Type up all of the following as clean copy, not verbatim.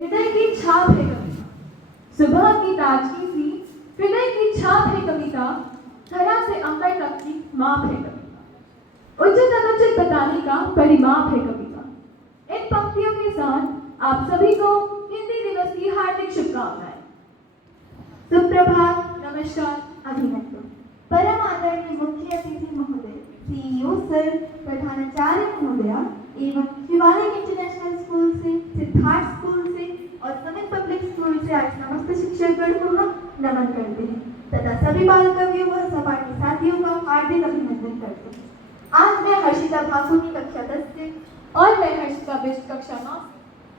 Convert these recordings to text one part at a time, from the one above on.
हृदय की छाप है कविता, सुबह की ताजगी सी हृदय की छाप है कविता, धरा से अंबर तक की माप है कविता, उचित अनुचित बताने का परिमाप है कविता। इन पंक्तियों के साथ आप सभी को हिंदी दिवस की हार्दिक शुभकामनाएं। सुप्रभात, नमस्कार, अभिनंदन। परम आदरणीय मुख्य अतिथि महोदय, सीईओ सर, प्रधानाचार्य महोदया एवं शिवालिक इंटरनेशनल स्कूल से, सिद्धार्थ स्कूल से और समित पब्लिक स्कूल से आए समस्त शिक्षकगण को हम नमन करते हैं तथा सभी बाल कवियों व सहपाठी साथियों का हार्दिक अभिनंदन करते हैं। आज मैं हर्षिता भाकुनी कक्षा 10 से और मैं हर्षिता बिष्ट कक्षा 9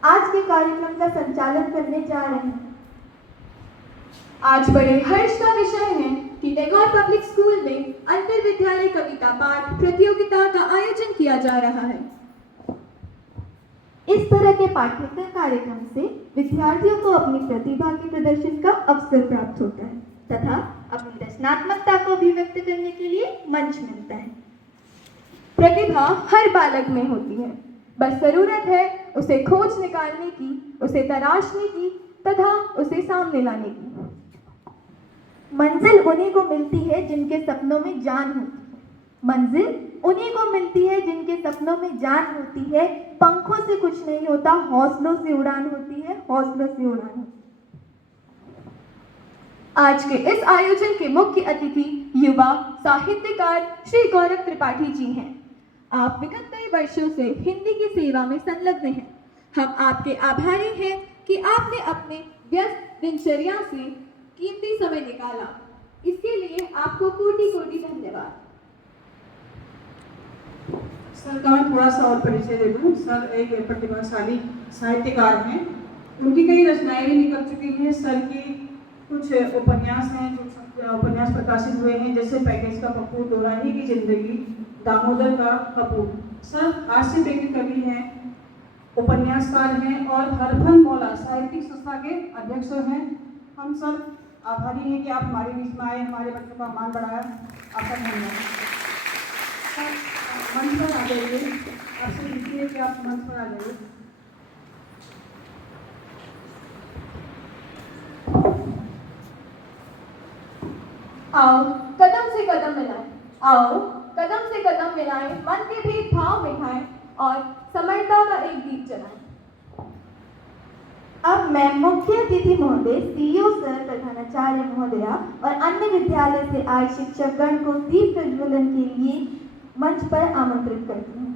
आज के कार्यक्रम का संचालन करने जा रहे हैं। आज बड़े हर्ष का विषय है कि टैगोर पब्लिक स्कूल में अंतर विद्यालय कविता पाठ प्रतियोगिता का आयोजन किया जा रहा है। इस तरह के पाठ्यक्रम कार्यक्रम से विद्यार्थियों को अपनी प्रतिभा के प्रदर्शन का अवसर प्राप्त होता है तथा अपनी रचनात्मकता को अभिव्यक्त करने के लिए मंच मिलता है। प्रतिभा हर बालक में होती है, बस जरूरत है उसे खोज निकालने की, उसे तराशने की तथा उसे सामने लाने की। मंजिल उन्हीं को मिलती है जिनके सपनों में जान होती है। मंजिल उन्हीं को मिलती है जिनके सपनों में जान होती है। पंखों से कुछ नहीं होता, हौसलों से उड़ान होती है, हौसलों से उड़ान होती है। आज के इस आयोजन के मुख्य अतिथि युवा साहित्यकार श्री गौरव त्रिपाठी जी हैं। आप विगत कई वर्षों से हिंदी की सेवा में संलग्न हैं। हम आपके आभारी हैं कि आपने अपने व्यस्त दिनचर्या से कीमती समय निकाला। इसके लिए आपको कोटि कोटि धन्यवाद। सर का मैं थोड़ा सा और परिचय दे दूं। सर एक प्रतिभाशाली साहित्यकार हैं। उनकी कई रचनाएं भी निकल चुकी हैं। सर की कुछ उपन्यास हैं जो उपन्यास प्रकाशित हुए हैं, जैसे पैकेज का पप्पू, दोराही की जिंदगी, दामोदर का कपूर। सर हास्य प्रेमी कवि हैं, उपन्यासकार हैं और हरफन मौला साहित्यिक संस्था के अध्यक्ष हैं। हम सर आभारी हैं कि आप हमारे बीच में आए, हमारे बच्चों का मान बढ़ाया। आपका धन्यवाद। मंच पर आ जाइए। आपसे विनती है कि आप मंच पर आ जाइए। आओ कदम से कदम मिलाएं, आओ कदम से कदम मिलाएं, मन के भी भाव मिठाएं और समर्पणता का एक दीप जलाएं। अब मैं मुख्य अतिथि महोदय, सीईओ सर, प्रधानाचार्य महोदया और अन्य विद्यालय से आए शिक्षकगण को दीप प्रज्वलन के लिए मंच पर आमंत्रित करती हूँ।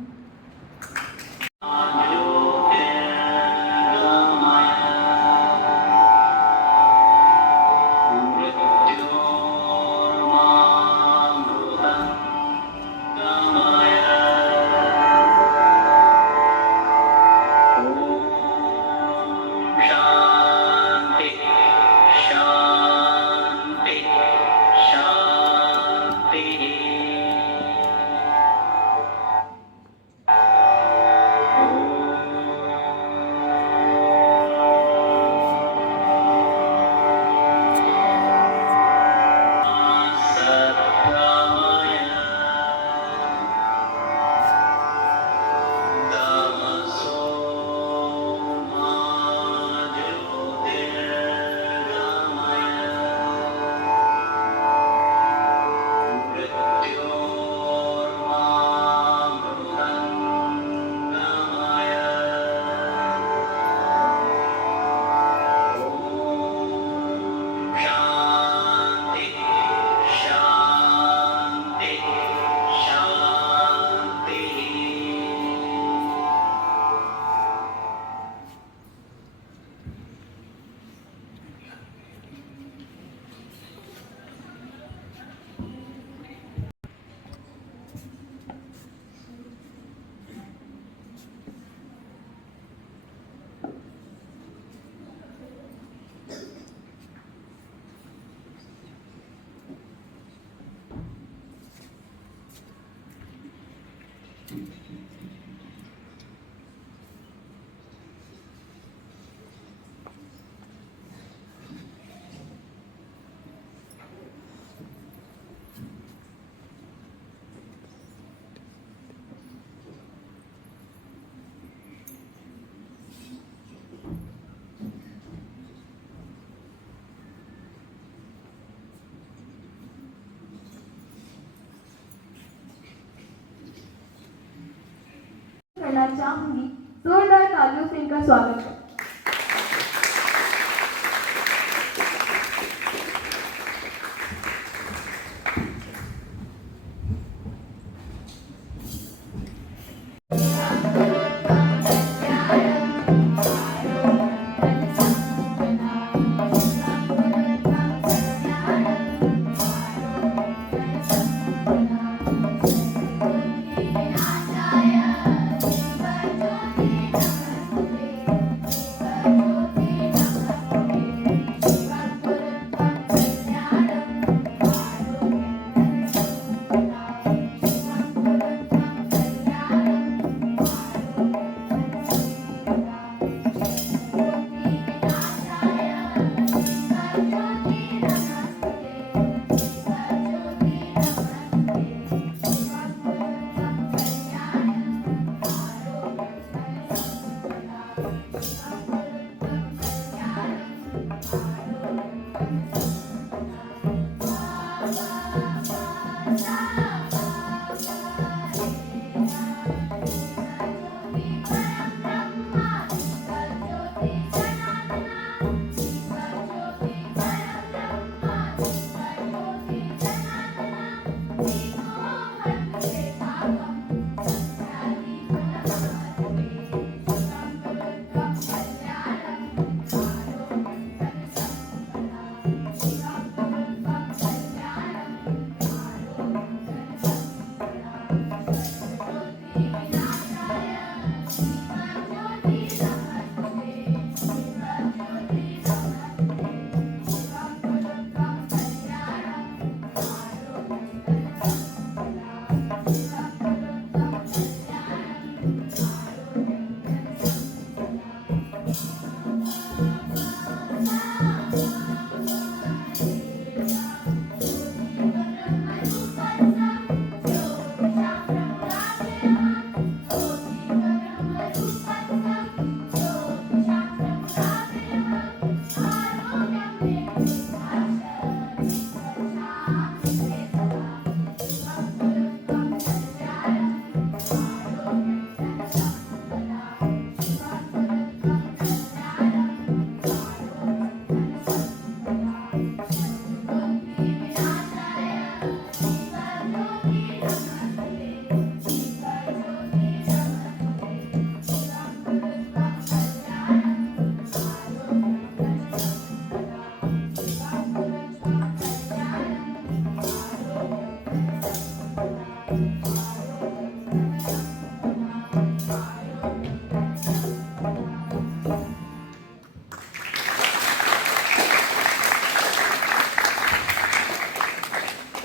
करना चाहूंगी, जोरदार तालियों से इनका स्वागत है।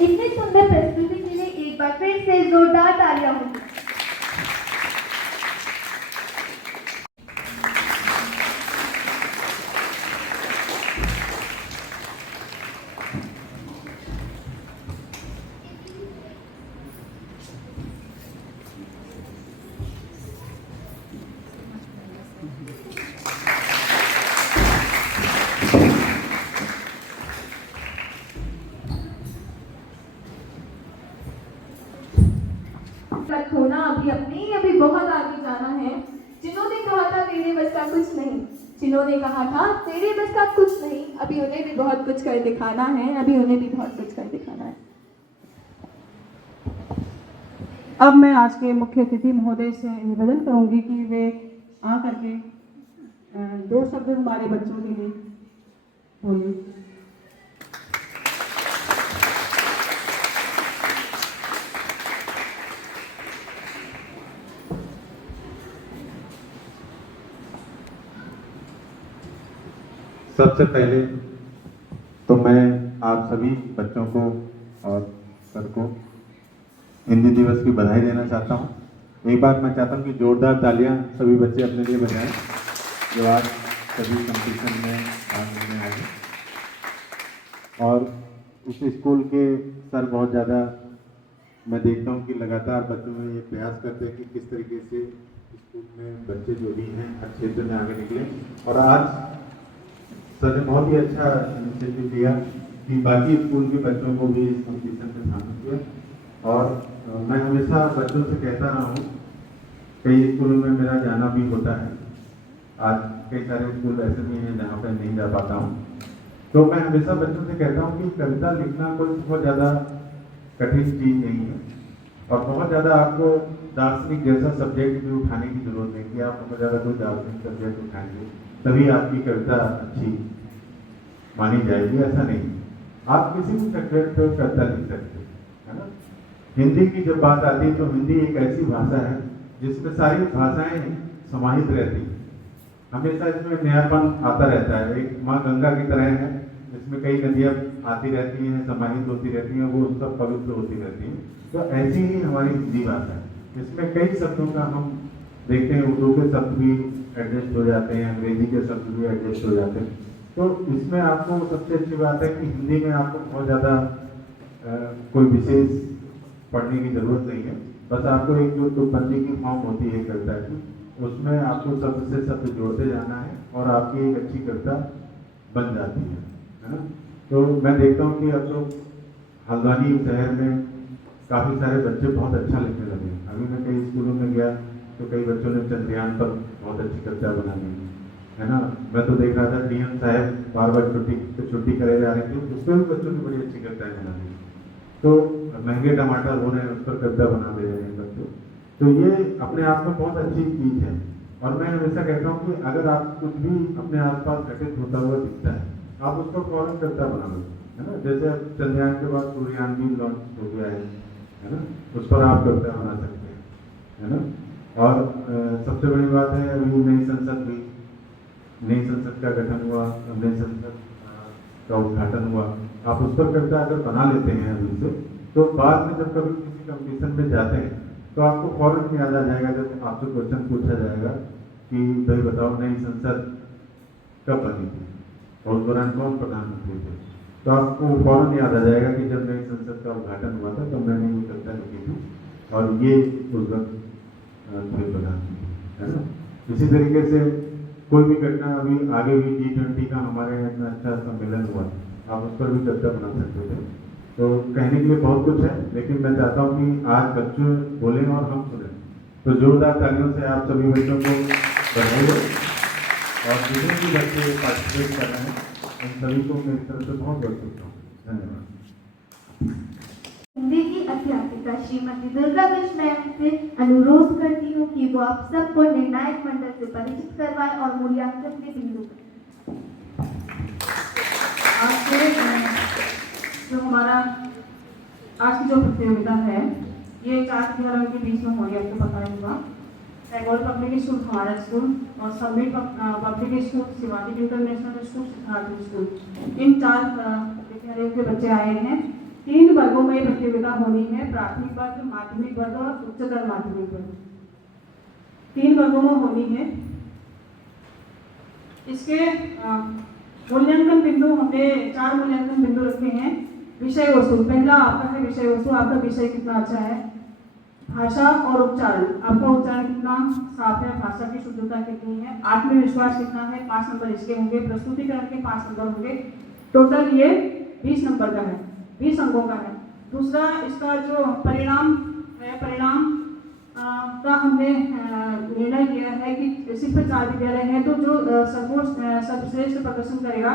इतनी सुंदर प्रस्तुति के लिए एक बार फिर से जोरदार तालियां होंगी। होना अभी बहुत आगे जाना है। जिन्होंने कहा था तेरे बस का कुछ नहीं, जिन्होंने कहा था तेरे बस का कुछ नहीं, अभी उन्हें भी बहुत कुछ कर दिखाना है, अभी उन्हें भी बहुत कुछ कर दिखाना है। अब मैं आज के मुख्य अतिथि महोदय से निवेदन करूंगी कि वे आ करके 2 शब्द हमारे बच्चों के लिए बोलिए। सबसे पहले तो मैं आप सभी बच्चों को और सर को हिंदी दिवस की बधाई देना चाहता हूं। एक बार मैं चाहता हूँ कि जोरदार तालियां सभी बच्चे अपने लिए बजाएं जो आज सभी कंपटीशन में भाग लेने आए हैं। और इस स्कूल के सर बहुत ज़्यादा मैं देखता हूँ कि लगातार बच्चों में ये प्रयास करते हैं कि किस तरीके से स्कूल में बच्चे जो भी हैं हर क्षेत्र में आगे निकले। और आज सर ने बहुत ही अच्छा इनिशिएटिव लिया कि बाकी स्कूल के बच्चों को भी इस कॉम्पिटिशन में शामिल किया। और मैं हमेशा बच्चों से कहता रहा हूँ, कई स्कूलों में मेरा जाना भी होता है, आज कई सारे स्कूल ऐसे भी हैं जहाँ पर नहीं जा पाता हूँ, तो मैं हमेशा बच्चों से कहता हूँ कि कविता लिखना कोई बहुत ज़्यादा कठिन चीज़ नहीं है और बहुत ज़्यादा आपको दार्शनिक जैसा सब्जेक्ट भी उठाने की जरूरत नहीं कि आप बहुत ज़्यादा कोई दार्शनिक सब्जेक्ट उठाएंगे तभी आपकी कविता अच्छी मानी जाएगी, ऐसा नहीं। आप किसी भी सब्जेक्ट पर कविता लिख सकते हैं, है ना। हिंदी की जब बात आती है तो हिंदी एक ऐसी भाषा है जिसमें सारी भाषाएं समाहित रहती हैं, हमेशा इसमें नयापन आता रहता है। एक माँ गंगा की तरह है जिसमें कई नदियाँ आती रहती हैं, समाहित होती रहती हैं, वो सब पवित्र होती रहती हैं। तो ऐसी ही हमारी हिंदी भाषा है, इसमें कई शब्दों का हम देखते हैं, उर्दू के शब्द भी एडजस्ट हो जाते हैं, अंग्रेजी के शब्द भी एडजस्ट हो जाते हैं। तो इसमें आपको सबसे अच्छी बात है कि हिंदी में आपको बहुत ज़्यादा कोई विशेष पढ़ने की जरूरत नहीं है, बस आपको एक जो तुकबंदी की फॉर्म होती है कविता की, उसमें आपको शब्द से शब्द जोड़ते जाना है और आपकी एक अच्छी कविता बन जाती है ना। तो मैं देखता हूँ कि अब तो हल्द्वानी शहर में काफ़ी सारे बच्चे बहुत अच्छा लिखने लगे। अभी मैं कई स्कूलों में गया तो कई बच्चों ने चंद्रयान पर बहुत अच्छी कविता बना दी, है ना। मैं तो देख रहा था डीएम साहब बार बार छुट्टी करे जा रहे थे, उस पर भी बच्चों ने बड़ी अच्छी कविताएं बना दी। तो महंगे टमाटर हो रहे हैं, उस पर कविता बना दे रहे हैं बच्चे। तो ये अपने आप में बहुत अच्छी चीज़ है। और मैं हमेशा कहता हूँ कि अगर आप कुछ भी अपने आसपास घटित होता हुआ दिखता है, आप उसको फौरन कविता बना लो, है ना। जैसे चंद्रयान के बाद सूर्ययान भी लॉन्च हो गया है ना, उस पर आप कविता बना सकते हैं, है ना। और सबसे बड़ी बात है, अभी नई संसद हुई, नई संसद का गठन हुआ, नई संसद का उद्घाटन हुआ, आप उस पर कविता अगर बना लेते हैं अभी से, तो बाद में जब कभी किसी कंपटीशन में जाते हैं तो आपको फौरन याद आ जाएगा, जब आपसे क्वेश्चन पूछा जाएगा कि भाई बताओ नई संसद कब बनी थी और उस दौरान कौन प्रधानमंत्री थे, तो आपको फौरन याद आ जाएगा कि जब नई संसद का उद्घाटन हुआ था तो मैंने ये कविता लिखी थी और ये उस वक्त थे प्रधानमंत्री, है ना। इसी तरीके से कोई भी घटना, अभी आगे भी G20 का हमारे यहाँ इतना अच्छा सम्मेलन हुआ, आप उस पर भी कविता बना सकते थे। तो कहने के लिए बहुत कुछ है, लेकिन मैं चाहता हूँ कि आज बच्चे बोलें और हम सुने। तो जोरदार तालियों से आप सभी बच्चों को बधाई और जितने भी बच्चे पार्टिसिपेट कर रहे हैं उन सभी को मेरी तरफ से बहुत बहुत शुभकामनाएं। धन्यवाद। हिंदी की अध्यापिका श्रीमती दुर्गा बिश मैम से अनुरोध करती हूँ कि वो आप सबको निर्णायक मंडल से परिचित करवाएं और मूल्यांकन के बिंदु करें। आज से जो हमारा आज की जो प्रतियोगिता है ये 4 विद्यालयों के बीच में हो रही है, आपको पता ही होगा। टैगोर पब्लिक स्कूल हमारा स्कूल और Summit Public School, Shivaji International School, Siddharth School, इन 4 विद्यालयों के बच्चे आए हैं। 3 वर्गों में प्रतियोगिता होनी है, प्राथमिक वर्ग, माध्यमिक वर्ग और उच्चतर माध्यमिक वर्ग, 3 वर्गों में होनी है। इसके मूल्यांकन बिंदु हमने 4 मूल्यांकन बिंदु रखे हैं। विषय वस्तु, पहला आपका है विषय वस्तु, आपका विषय कितना अच्छा है। भाषा और उच्चारण, आपका उच्चारण कितना साफ है, भाषा की शुद्धता कितनी है, आत्मविश्वास कितना है, 5 नंबर इसके होंगे, प्रस्तुतिकरण के 5 नंबर होंगे, टोटल ये 20 नंबर का है, 20 अंकों का है। दूसरा इसका जो परिणाम है, परिणाम का हमने निर्णय किया है कि सिर्फ 4 विद्यालय हैं तो जो सर्वश्रेष्ठ प्रदर्शन करेगा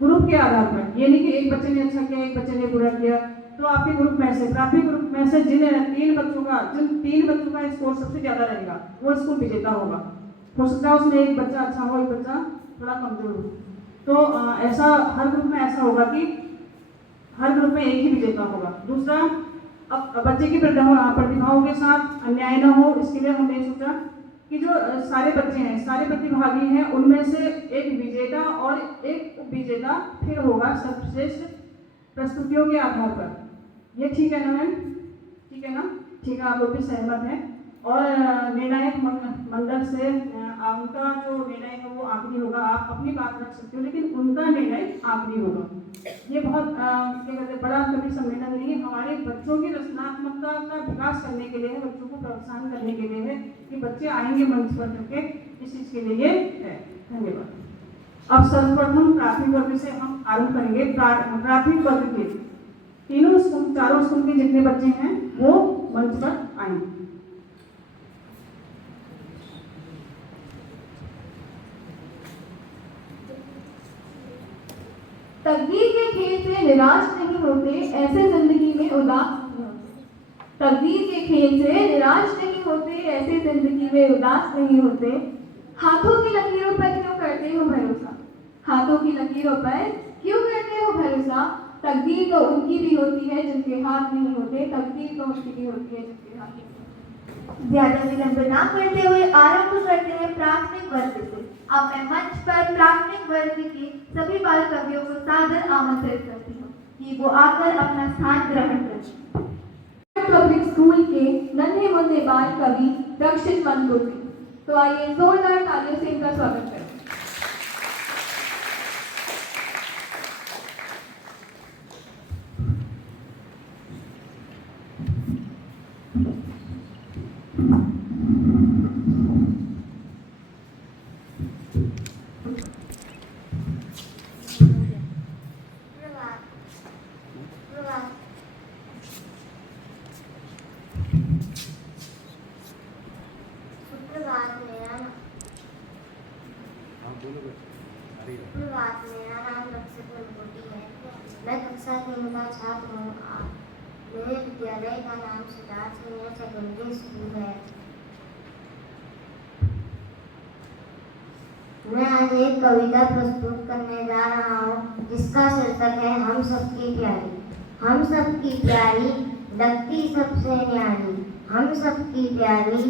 ग्रुप के आधार पर, ये नहीं कि एक बच्चे ने अच्छा किया एक बच्चे ने बुरा किया, तो आपके ग्रुप में से, प्राथमिक ग्रुप में से जिन 3 बच्चों का स्कोर सबसे ज्यादा रहेगा वो स्कूल विजेता होगा। हो सकता है उसमें एक बच्चा अच्छा हो, एक बच्चा थोड़ा कमजोर हो, तो ऐसा हर ग्रुप में ऐसा होगा कि हर ग्रुप में एक ही विजेता होगा। दूसरा, अब बच्चे की प्रतिभाओं के साथ अन्याय न हो, इसके लिए हमने सोचा कि जो सारे बच्चे हैं, सारे प्रतिभागी हैं, उनमें से एक विजेता और एक उपविजेता फिर होगा सर्वश्रेष्ठ प्रस्तुतियों के आधार पर। ये ठीक है ना मैम? ठीक है ना? ठीक है, आप लोग भी सहमत हैं? और निर्णायक मंडल से उनका जो निर्णय है वो आखिरी होगा। आप अपनी बात रख सकते हो लेकिन उनका निर्णय आखिरी होगा। ये बहुत क्या कहते हैं, बड़ा कवि सम्मेलन नहीं है, हमारे बच्चों की रचनात्मकता का विकास करने के लिए है, बच्चों को प्रोत्साहन करने के लिए है कि बच्चे आएंगे मंच पर करके, इस चीज़ के लिए है। धन्यवाद। अब सर्वप्रथम प्राथमिक वर्ग से हम आरंभ करेंगे। प्राथमिक वर्ग के तीनों स्कूल, चारों स्कूल के जितने बच्चे हैं वो मंच पर आएंगे। तकदीर के खेल से निराश नहीं होते, ऐसे जिंदगी में उदास नहीं होते। तकदीर के खेल से निराश नहीं होते, ऐसे जिंदगी में उदास नहीं होते। हाथों की लकीरों पर क्यों करते हो भरोसा? हाथों की लकीरों पर क्यों करते हो भरोसा? तकदीर तो उनकी भी होती है जिनके हाथ नहीं होते। तकदीर तो उनकी भी होती है जिनके हाथ नहीं होते। ज्यादा विलंब न करते हुए आरंभ करते हैं प्राथमिक वर्ग से। अब मैं मंच पर प्राथमिक वर्ग के सभी बाल कवियों को सादर आमंत्रित करती हूँ कि वो आकर अपना स्थान ग्रहण करें। पब्लिक स्कूल के नन्हे मुन्ने बाल कवि रक्षित मनकोटी, तो आइए जोरदार तालियों से इनका स्वागत करें। मेरा नाम रक्षित मनकोटी है। मैं कक्षा 3 का छात्र हूँ। मेरे विद्यालय का नाम सिद्धार्थ सीनियर सेकेंडरी स्कूल है। मैं आज एक कविता प्रस्तुत करने जा रहा हूँ जिसका शीर्षक है हम सबकी प्यारी। हम सबकी प्यारी लगती सबसे न्यारी, हम सबकी प्यारी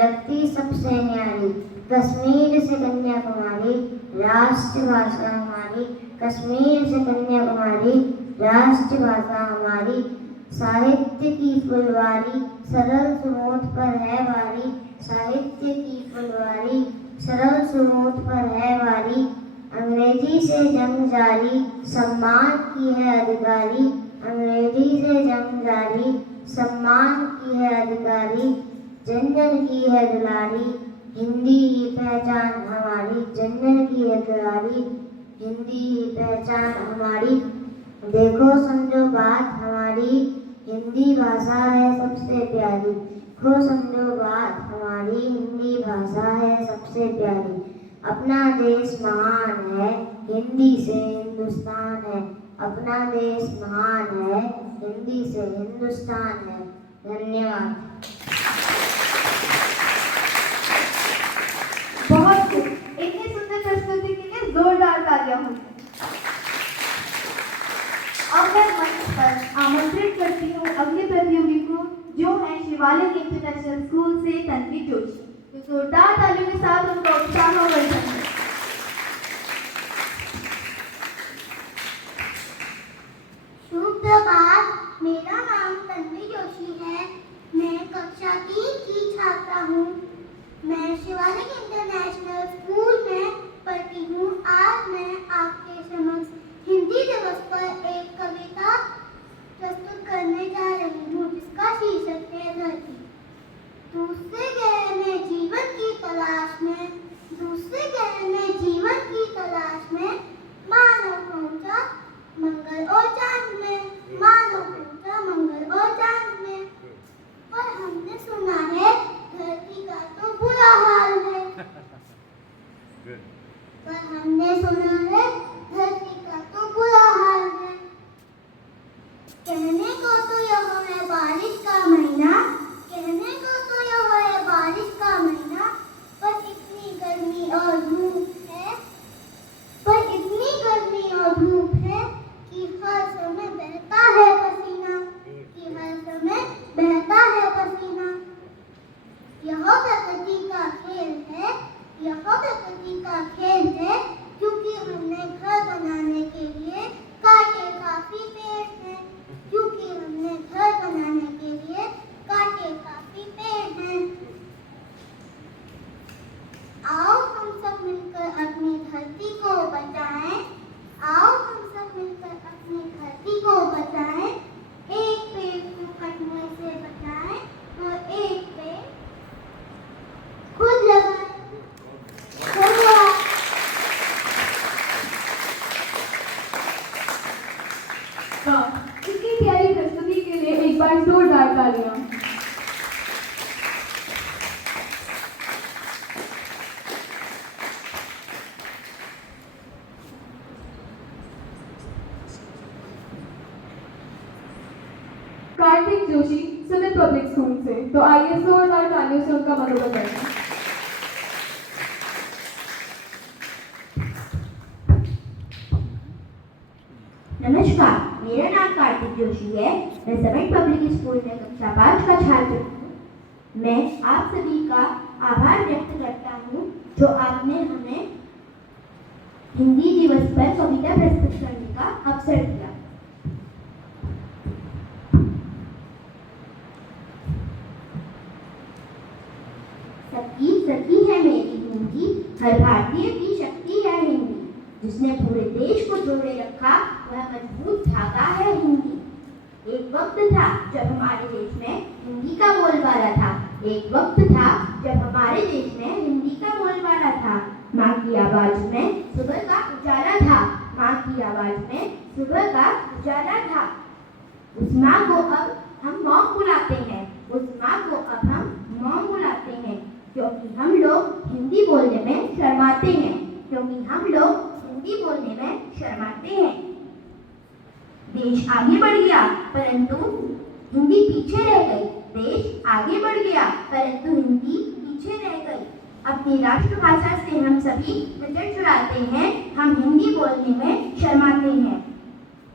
लगती सबसे न्यारी। कश्मीर से कन्याकुमारी राष्ट्रभाषा हमारी, कश्मीर से कन्याकुमारी राष्ट्रभाषा हमारी। साहित्य की फुलवारी सरल सुमोद पर है वारी, साहित्य की फुलवारी सरल सुमोद पर है वारी। अंग्रेजी से जंग जारी सम्मान की है अधिकारी, अंग्रेजी से जंग जारी सम्मान की है अधिकारी। जन जन की है दुलारी हिंदी ही पहचान हमारी, जन जन की है दुलारी हिंदी ही पहचान हमारी। देखो समझो बात हमारी हिंदी भाषा है सबसे प्यारी, देखो समझो बात हमारी हिंदी भाषा है सबसे प्यारी। अपना देश महान है हिंदी से हिंदुस्तान है, अपना देश महान है हिंदी से हिंदुस्तान है। धन्यवाद। बहुत खूब, इतनी सुंदर प्रस्तुति के लिए जोरदार तालियां हों। अब मैं मंच पर आमंत्रित करती हूँ अगले प्रतियोगी को, जो है शिवालिक इंटरनेशनल स्कूल से तन्वी जोशी। तो जोरदार तालियों के साथ उनका उत्साह वर्धन करें। सुप्रभात, मेरा नाम तन्वी जोशी है। मैं कक्षा 3 की छात्रा हूँ। मैं शिवालिक इंटरनेशनल स्कूल में पढ़ती हूँ। आज मैं आपके समक्ष हिंदी दिवस पर एक कविता प्रस्तुत करने जा रही हूँ जिसका शीर्षक है धरती। दूसरे ग्रह में जीवन की तलाश में, दूसरे ग्रह में जीवन की तलाश में मानव पहुंचा मंगल और चांद में, मानव पहुंचा मंगल और चांद में। पर हमने सुना है धरती का तो बुरा हाल है, पर हमने सुना है धरती का तो बुरा हाल है। कहने को तो यह है बारिश का महीना, कहने को तो यह है बारिश का महीना, पर इतनी गर्मी और धूप है, पर इतनी गर्मी और धूप है कि हर समय बहता है पसीना, कि हर समय बहता है पसीना। यह प्रकृति का खेल है, यह प्रकृति का खेल है, क्योंकि पब्लिक स्कूल से। तो आइए जोरदार तालियों से उनका मनोबल बढ़ाएं। नमस्कार, मेरा नाम कार्तिक जोशी है। मैं समेट पब्लिक स्कूल में कक्षा 5 का छात्र हूँ। मैं आप सभी का आभार व्यक्त करता हूँ जो आपने हमें हिंदी दिवस पर कविता प्रस्तुत करने का अवसर दिया। सबकी सखी है मेरी हिंदी, हर भारतीय की शक्ति है हिंदी, जिसने पूरे देश को जोड़े रखा वह मजबूत धागा है हिंदी। एक वक्त था जब हमारे देश में हिंदी का बोलबाला था। एक वक्त था जब हमारे देश में हिंदी का बोलबाला था। माँ की आवाज में सुबह का उजाला था। माँ की आवाज में सुबह का उजाला था। उस माँ को अब हम मॉम बुलाते हैं। उस माँ को अब हम मॉम बुलाते हैं क्योंकि हम लोग हिंदी बोलने में शर्माते हैं। क्योंकि हम लोग हिंदी बोलने में शर्माते हैं। देश आगे बढ़ गया परंतु हिंदी पीछे रह गई। देश आगे बढ़ गया परंतु हिंदी पीछे रह गई। अपनी राष्ट्रभाषा से हम सभी नजर चुराते हैं। हम हिंदी बोलने में शर्माते हैं।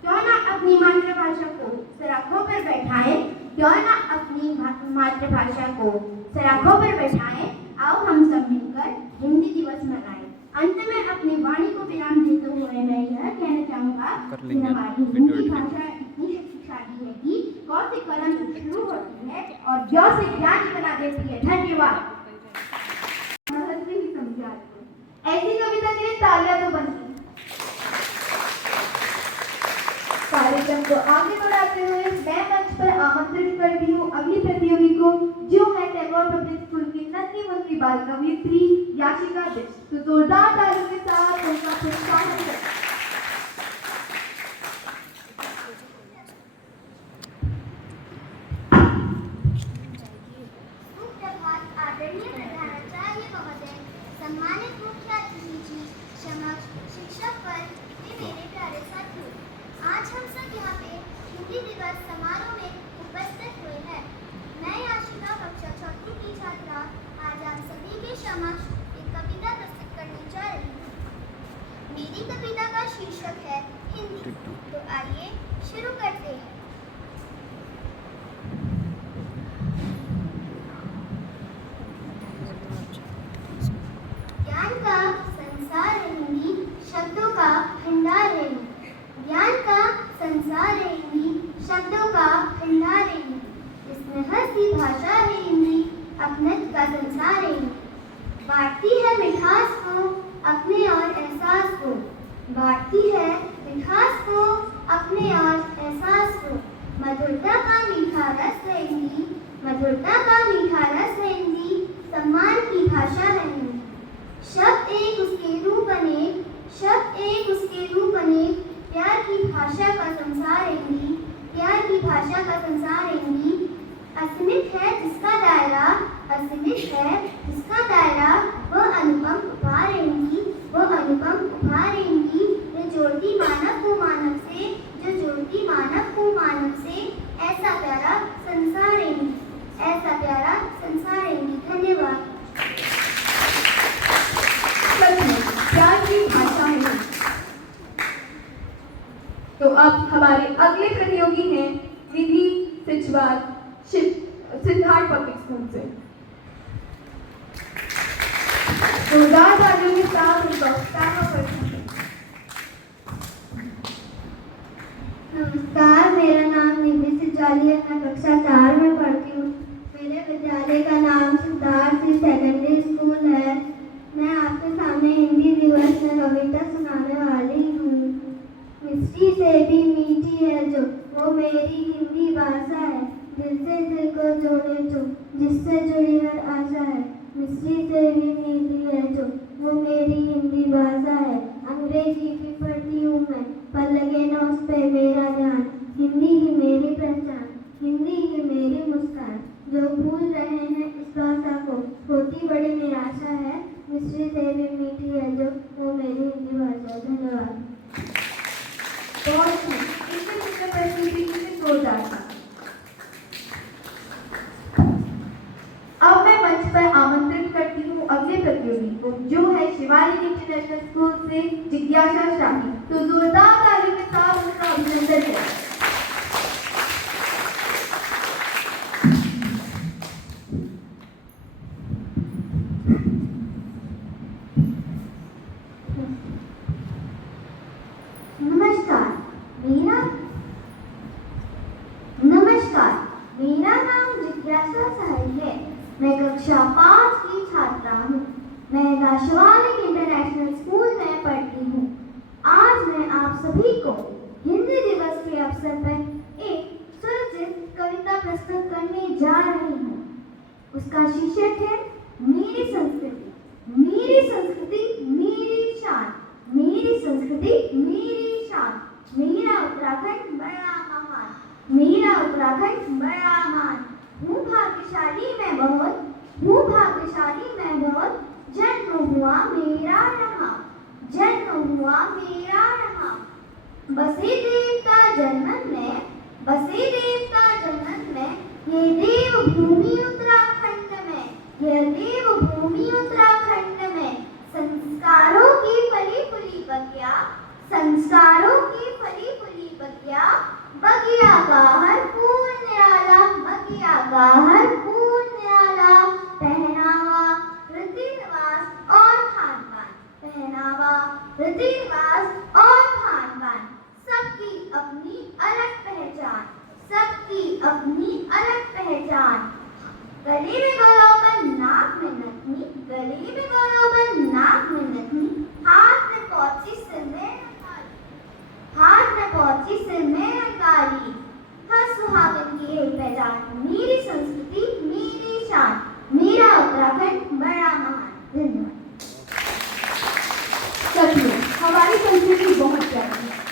क्यों ना अपनी मातृभाषा को सराखों पर बैठाएं। क्यों ना अपनी मातृभाषा को सराखों पर बैठाएं। आओ हम सब मिलकर हिंदी दिवस मनाएं। अंत में अपनी वाणी को विराम देते हुए मैं यह कहना चाहूँगा कि हमारी हिंदी भाषा इतनी शक्तिशाली है कि क से कलम शुरू होती है और ज से ज्ञान बना देती है। धन्यवाद। महत्व ही समझा आपको। ऐसी कविता के लिए तालियां तो बनती। कार्यक्रम को आगे बढ़ाते हुए मैं मंच पर आमंत्रित करती हूँ अगली प्रतियोगी को जो है टैगोर पब्लिक स्कूल की नन्ही मुन्नी बाल कवयित्री याशिका बिष्ट। तो जोरदार तालियों के साथ उनका प्रोत्साहन करें। सुप्रभात आदरणीय प्रधानाचार्य महोदय, सम्मानित मुख्य अतिथि जी, समक्ष शिक्षक वर्ग, मेरे प्यारे साथियों, आज हम सब यहाँ पे हिंदी दिवस समारोह में उपस्थित हुए हैं। मैं याशिका कक्षा 4वीं की छात्रा आज आप सभी के समक्ष एक कविता प्रस्तुत करने जा रही हूँ। मेरी कविता का शीर्षक है हिंदी। तो आइए शुरू करते हैं। ज्ञान का संसार है हिंदी, शब्दों का भंडार है हिंदी। ज्ञान का संसार है हिंदी, शब्दों का भंडार है हिंदी। इसमें हंसी भाषा है हिंदी, अपनत्व का संसार है हिंदी। बांटती है मिठास को अपने और एहसास को। बांटती है मिठास को अपने और एहसास को। मधुरता का मीठा रस है हिंदी, मधुरता का मीठा रस है हिंदी। सम्मान की भाषा है हिंदी। शब्द एक उसके रूप अनेक, शब्द एक उसके रूप अनेक। प्यार की भाषा का संसार हिंदी, प्यार की भाषा का संसार हिंदी। असीमित है जिसका दायरा, असीमित है जिसका दायरा। वह अनुपम उपहार हिंदी, वह अनुपम उपहार हिंदी। जो जोड़ती मानव को मानव से, जो जोड़ती मानव को मानव से। ऐसा प्यारा संसार हिंदी, ऐसा प्यारा संसार हिंदी। धन्यवाद। प्यार की भाषा है। तो अब हमारे अगले प्रतियोगी हैं विधि सिचवाल सिद्धार्थ पब्लिक स्कूल से। जोरदार तालियों के साथ उनका उत्साह बढ़ाएं। नमस्कार, मेरा नाम निधि सिचवाली है। मैं कक्षा 4 में पढ़ती हूँ। मेरे विद्यालय का नाम सिद्धार्थ सेकेंडरी स्कूल है। मैं आपके सामने हिंदी दिवस में कविता सुनाने वाली हूँ। मिस्टी से भी मीठी है जो, वो मेरी हिंदी भाषा है। दिल से दिल को जोड़े जो, जिससे जुड़ी हर आशा है। मिस्टी से भी मीठी है जो, वो मेरी हिंदी भाषा है। अंग्रेजी भी पढ़ती हूँ मैं, पर लगे न उस पे मेरा ध्यान। हिंदी ही मेरी पहचान, हिंदी ही मेरी मुस्कान। जो भूल रहे हैं इस भाषा को, होती बड़ी निराशा है। मिस्टी से भी मीठी है जो, वो मेरी हिंदी भाषा है। धन्यवाद। बहुत ही इससे जोरदार था। को, जो है शिवालिक इंटरनेशनल स्कूल से जिज्ञासा शाही। तो जोरदार तालियों के साथ उनका अभिनंदन करें। मेरा नाम जिज्ञासा शाही है। मैं कक्षा 5 की छात्रा हूँ। मैं शिवालिक इंटरनेशनल स्कूल में पढ़ती हूँ। आज मैं आप सभी को हिंदी दिवस के अवसर पर एक स्वरचित कविता प्रस्तुत करने जा रही हूँ। उसका शीर्षक है मेरी संस्कृति। मेरी संस्कृति मेरी शान, मेरी संस्कृति मेरी शान। मेरा उत्तराखंड बड़ा महान, मेरा उत्तराखंड बड़ा महान। हूँ भाग्यशाली मैं बहुत, हूँ भाग्यशाली मैं बहुत। जन्म हुआ मेरा यहाँ, जन्म हुआ मेरा यहाँ। बसे देवता जन्नत में, बसे देवता जन्नत में। ये देवभूमि उत्तराखंड में, ये देवभूमि उत्तराखंड में। संस्कारों की फली फूली बगिया, संस्कारों की फली फूली बगिया। बगिया का हर फूल निराला, बगिया का हर फूल निराला। पहनावा रीति रिवाज और खान पान, पहनावा रीति रिवाज और खान पान। सबकी अपनी अलग पहचान, सबकी अपनी अलग पहचान। गले में गलोबन नाक में नथनी, गले में गलोबन नाक में नथनी। हाथ में पहुंची सिर में, हाथ में पहुंची सिर में अंगारी। हर सुहागन की एक पहचान। मेरी संस्कृति मेरी शान, मेरा उत्तराखंड बड़ा महान। धन्यवाद। सच में हमारी संस्कृति बहुत प्यारी है।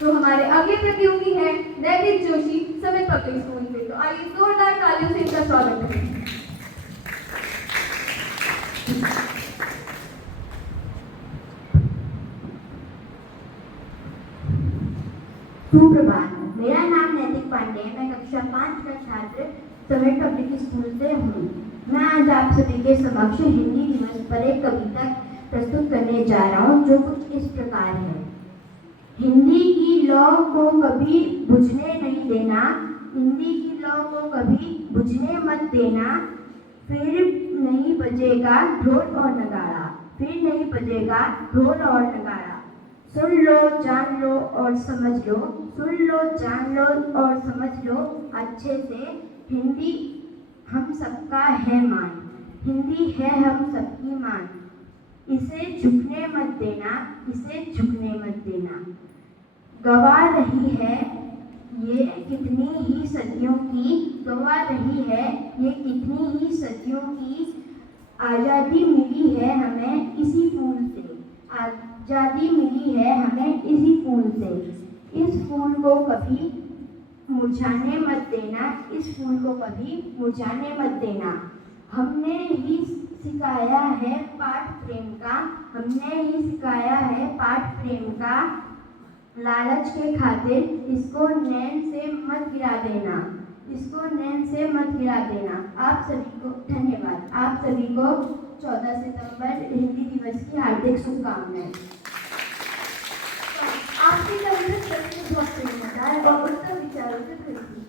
तो हमारे अगले प्रतियोगी हैं नैतिक जोशी समित पब्लिक स्कूल से। तो आइए जोरदार तालियों से इनका स्वागत करें। सुप्रभात, मेरा नाम नैतिक पांडे है। मैं कक्षा 5 का छात्र समिट पब्लिक स्कूल से हूँ। मैं आज आप सभी के समक्ष हिंदी दिवस पर एक कविता प्रस्तुत करने जा रहा हूँ, जो कुछ इस प्रकार है। हिंदी की लौ को कभी बुझने नहीं देना, हिंदी की लौ को कभी बुझने मत देना। फिर नहीं बजेगा ढोल और नगाड़ा, फिर नहीं बजेगा ढोल और नगाड़ा। सुन लो जान लो और समझ लो, सुन लो जान लो और समझ लो अच्छे से। हिंदी हम सबका है मान, हिंदी है हम सबकी मान। इसे झुकने मत देना, इसे झुकने मत देना। गवा रही है ये कितनी ही सदियों की, गवा रही है ये कितनी ही सदियों की। आज़ादी मिली है हमें इसी फूल से, आज़ादी मिली है हमें इसी फूल से। इस फूल को कभी मुरझाने मत देना, इस फूल को कभी मुरझाने मत देना। हमने ही सिखाया है पाठ प्रेम का, हमने ही सिखाया है पाठ प्रेम का। लालच के खातिर इसको नैन से मत गिरा देना, इसको नैन से मत गिरा देना। आप सभी को धन्यवाद। आप सभी को 14 सितंबर हिंदी दिवस की हार्दिक शुभकामनाएं। आपकी कविता बहुत प्रेरणादायक और उत्तम विचारों से भरी थी।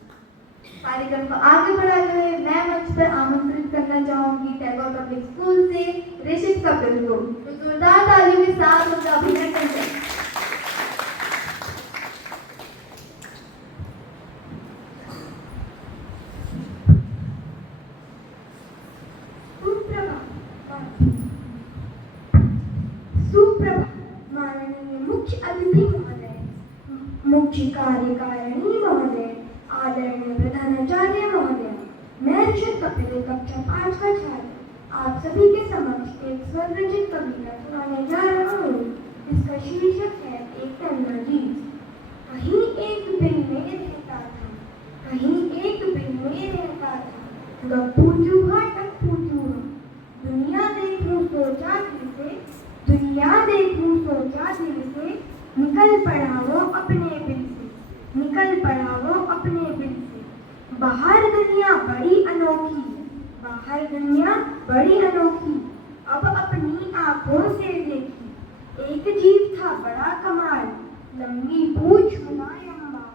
कार्यक्रम को आगे बढ़ाते हुए मैं मंच पर आमंत्रित करना चाहूंगी टैगोर पब्लिक स्कूल से ऋषित कपिल को। तो जोरदार तालियों के साथ उनका अभिनंदन करें। मुख्य अतिथि महोदय, मुख्य कार्यकारिणी महोदय, आदरणीय प्रधानाचार्य महोदय, मैं ऋषित कपिल कक्षा 5 का छात्र आप सभी के समक्ष एक स्वरचित कविता सुनाने जा रहा हूँ। इसका शीर्षक है एक तन्ना जीव। कहीं एक बिन में रहता था, कहीं एक बिन में रहता था। गप्पू चूहा टप्पू चूहा, दुनिया देखूं सोचा दिल से, दुनिया देखूं सोचा दिल से। निकल पड़ा वो अपने बिल से, निकल पड़ा वो अपने बिल से। बाहर दुनिया बड़ी अनोखी है, बाहर दुनिया बड़ी अनोखी अब अपनी आंखों से देखी। एक जीव था बड़ा कमाल, लंबी पूंछ मुलायम बाल,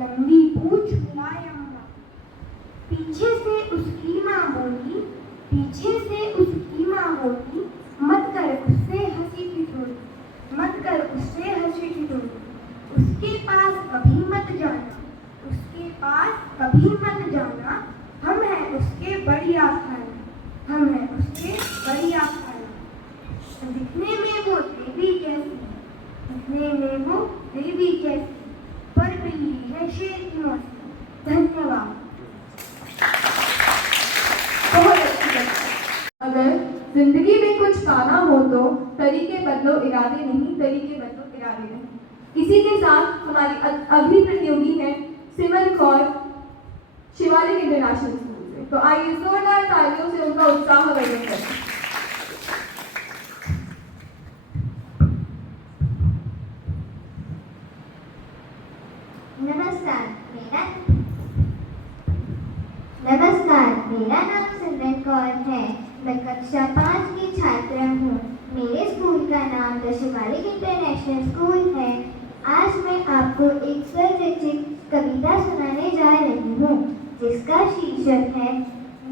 लंबी पूंछ मुलायम बाल। पीछे से उसकी माँ बोली, पीछे से उसकी माँ बोली, मत कर उससे हंसी ठिठोली, मत कर उससे हंसी ठिठोली। उसके पास कभी मत जाना, उसके पास कभी मत जाना, हम हैं उसके बढ़िया खाना, हम हैं उसके बढ़िया खाना। दिखने में वो देवी जैसी, दिखने में वो देवी जैसी, पर बिल्ली है शेर की मौसी। धन्यवाद। बहुत अच्छी बात। अगर जिंदगी में कुछ पाना हो तो तरीके बदलो इरादे नहीं, तरीके बदलो इरादे नहीं। इसी के साथ हमारी अगली प्रतियोगी है सिमर कौर शिवालिक इंटरनेशनल स्कूल से। तो आइए जोरदार तालियों से उनका उत्साह वर्धन करें। नमस्कार, मेरा नाम सिमरन कौर है। मैं कक्षा 5 की छात्रा हूँ। मेरे स्कूल का नाम द शिवालिक इंटरनेशनल स्कूल है। आज मैं आपको एक स्वरचित कविता सुनाने जा रही हूँ, जिसका शीर्षक है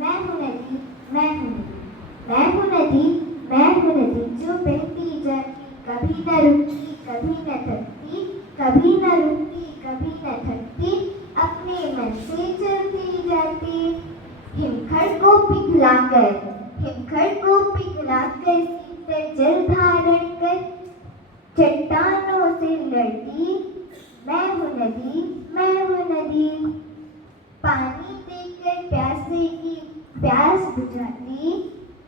मैं हूँ नदी, मैं हूँ नदी। मैं हूँ नदी, मैं हूँ नदी, जो बहती जाती, कभी न रुकती, कभी न थकती, कभी न रुकती, कभी न थकती, अपने मन से चलती जाती। हिमखंड को पिघलाकर, हिमखंड को पिघलाकर, शीतल जल धारण कर, चट्टानों से लड़ती, मैं हूँ नदी, मैं हूँ नदी। पानी देकर प्यासे की प्यास बुझाती,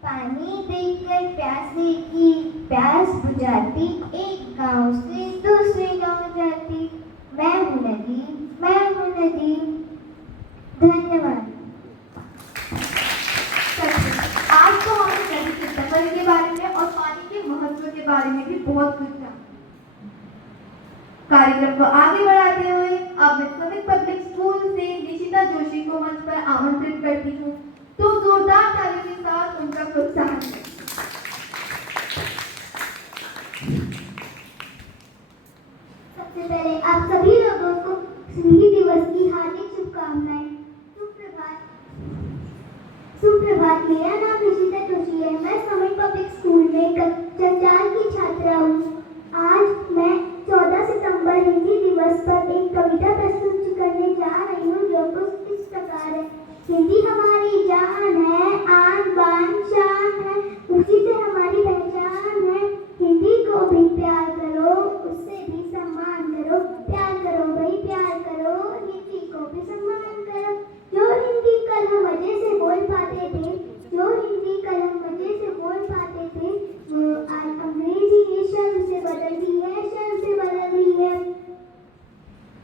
पानी देकर प्यासे की प्यास बुझाती, एक गांव से दूसरे गांव जाती, मैं हूँ नदी, मैं हूँ नदी। धन्यवाद। आज तो हमने नदी के सफर के बारे में और पानी के महत्व के बारे में भी बहुत कुछ जाना। कार्यक्रम को आगे बढ़ाते हुए अब मैं समित पब्लिक स्कूल से निशिता जोशी को मंच पर आमंत्रित करती हूँ। तो जोरदार तालियों के साथ उनका प्रोत्साहन करें। सबसे पहले आप सभी लोगों को स्नेही दिवस की हार्दिक शुभकामनाएं। सुप्रभात। सुप्रभात, मेरा नाम निशिता जोशी है। मैं समित पब्लिक स्कूल में कक्षा 4 की छात्रा हूँ। आज मैं 14 सितंबर हिंदी दिवस पर एक कविता प्रस्तुत करने जा रही हूँ, जो कुछ इस प्रकार है। हिंदी हमारी जान है, आन बान शान है, उसी से हमारी पहचान है। हिंदी को भी प्यार करो, उससे भी सम्मान करो, प्यार करो भाई प्यार करो, हिंदी को भी सम्मान करो। जो हिंदी कल हम मजे से बोल पाते थे, जो हिंदी कल हम मजे से बोल पाते थे, वो आज अंग्रेजी ने शर्म से बदल दी है, शर्म से बदल दी है।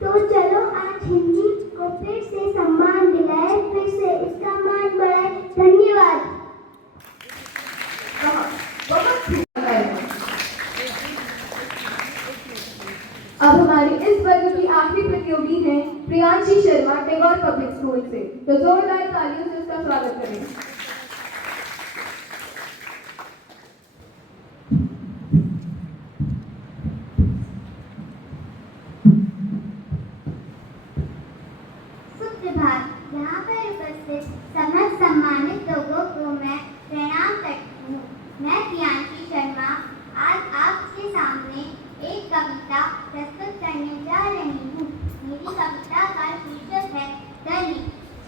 तो चलो आज हिंदी को फिर से सम्मान दिलाए, फिर से इसका मान बढ़ाए। धन्यवाद। अब हमारी इस वर्ग की आखिरी प्रतियोगी है प्रियांशी शर्मा टैगोर पब्लिक स्कूल से। तो जोरदार तालियों से उसका स्वागत करें। सुप्रभात। यहाँ पर उपस्थित समस्त सम्मानित लोगों को मैं प्रणाम करती हूँ। मैं प्रियांशी शर्मा आज आपके सामने एक कविता प्रस्तुत करने जा रही हूँ। मेरी कविता का शीर्षक है गर्मी।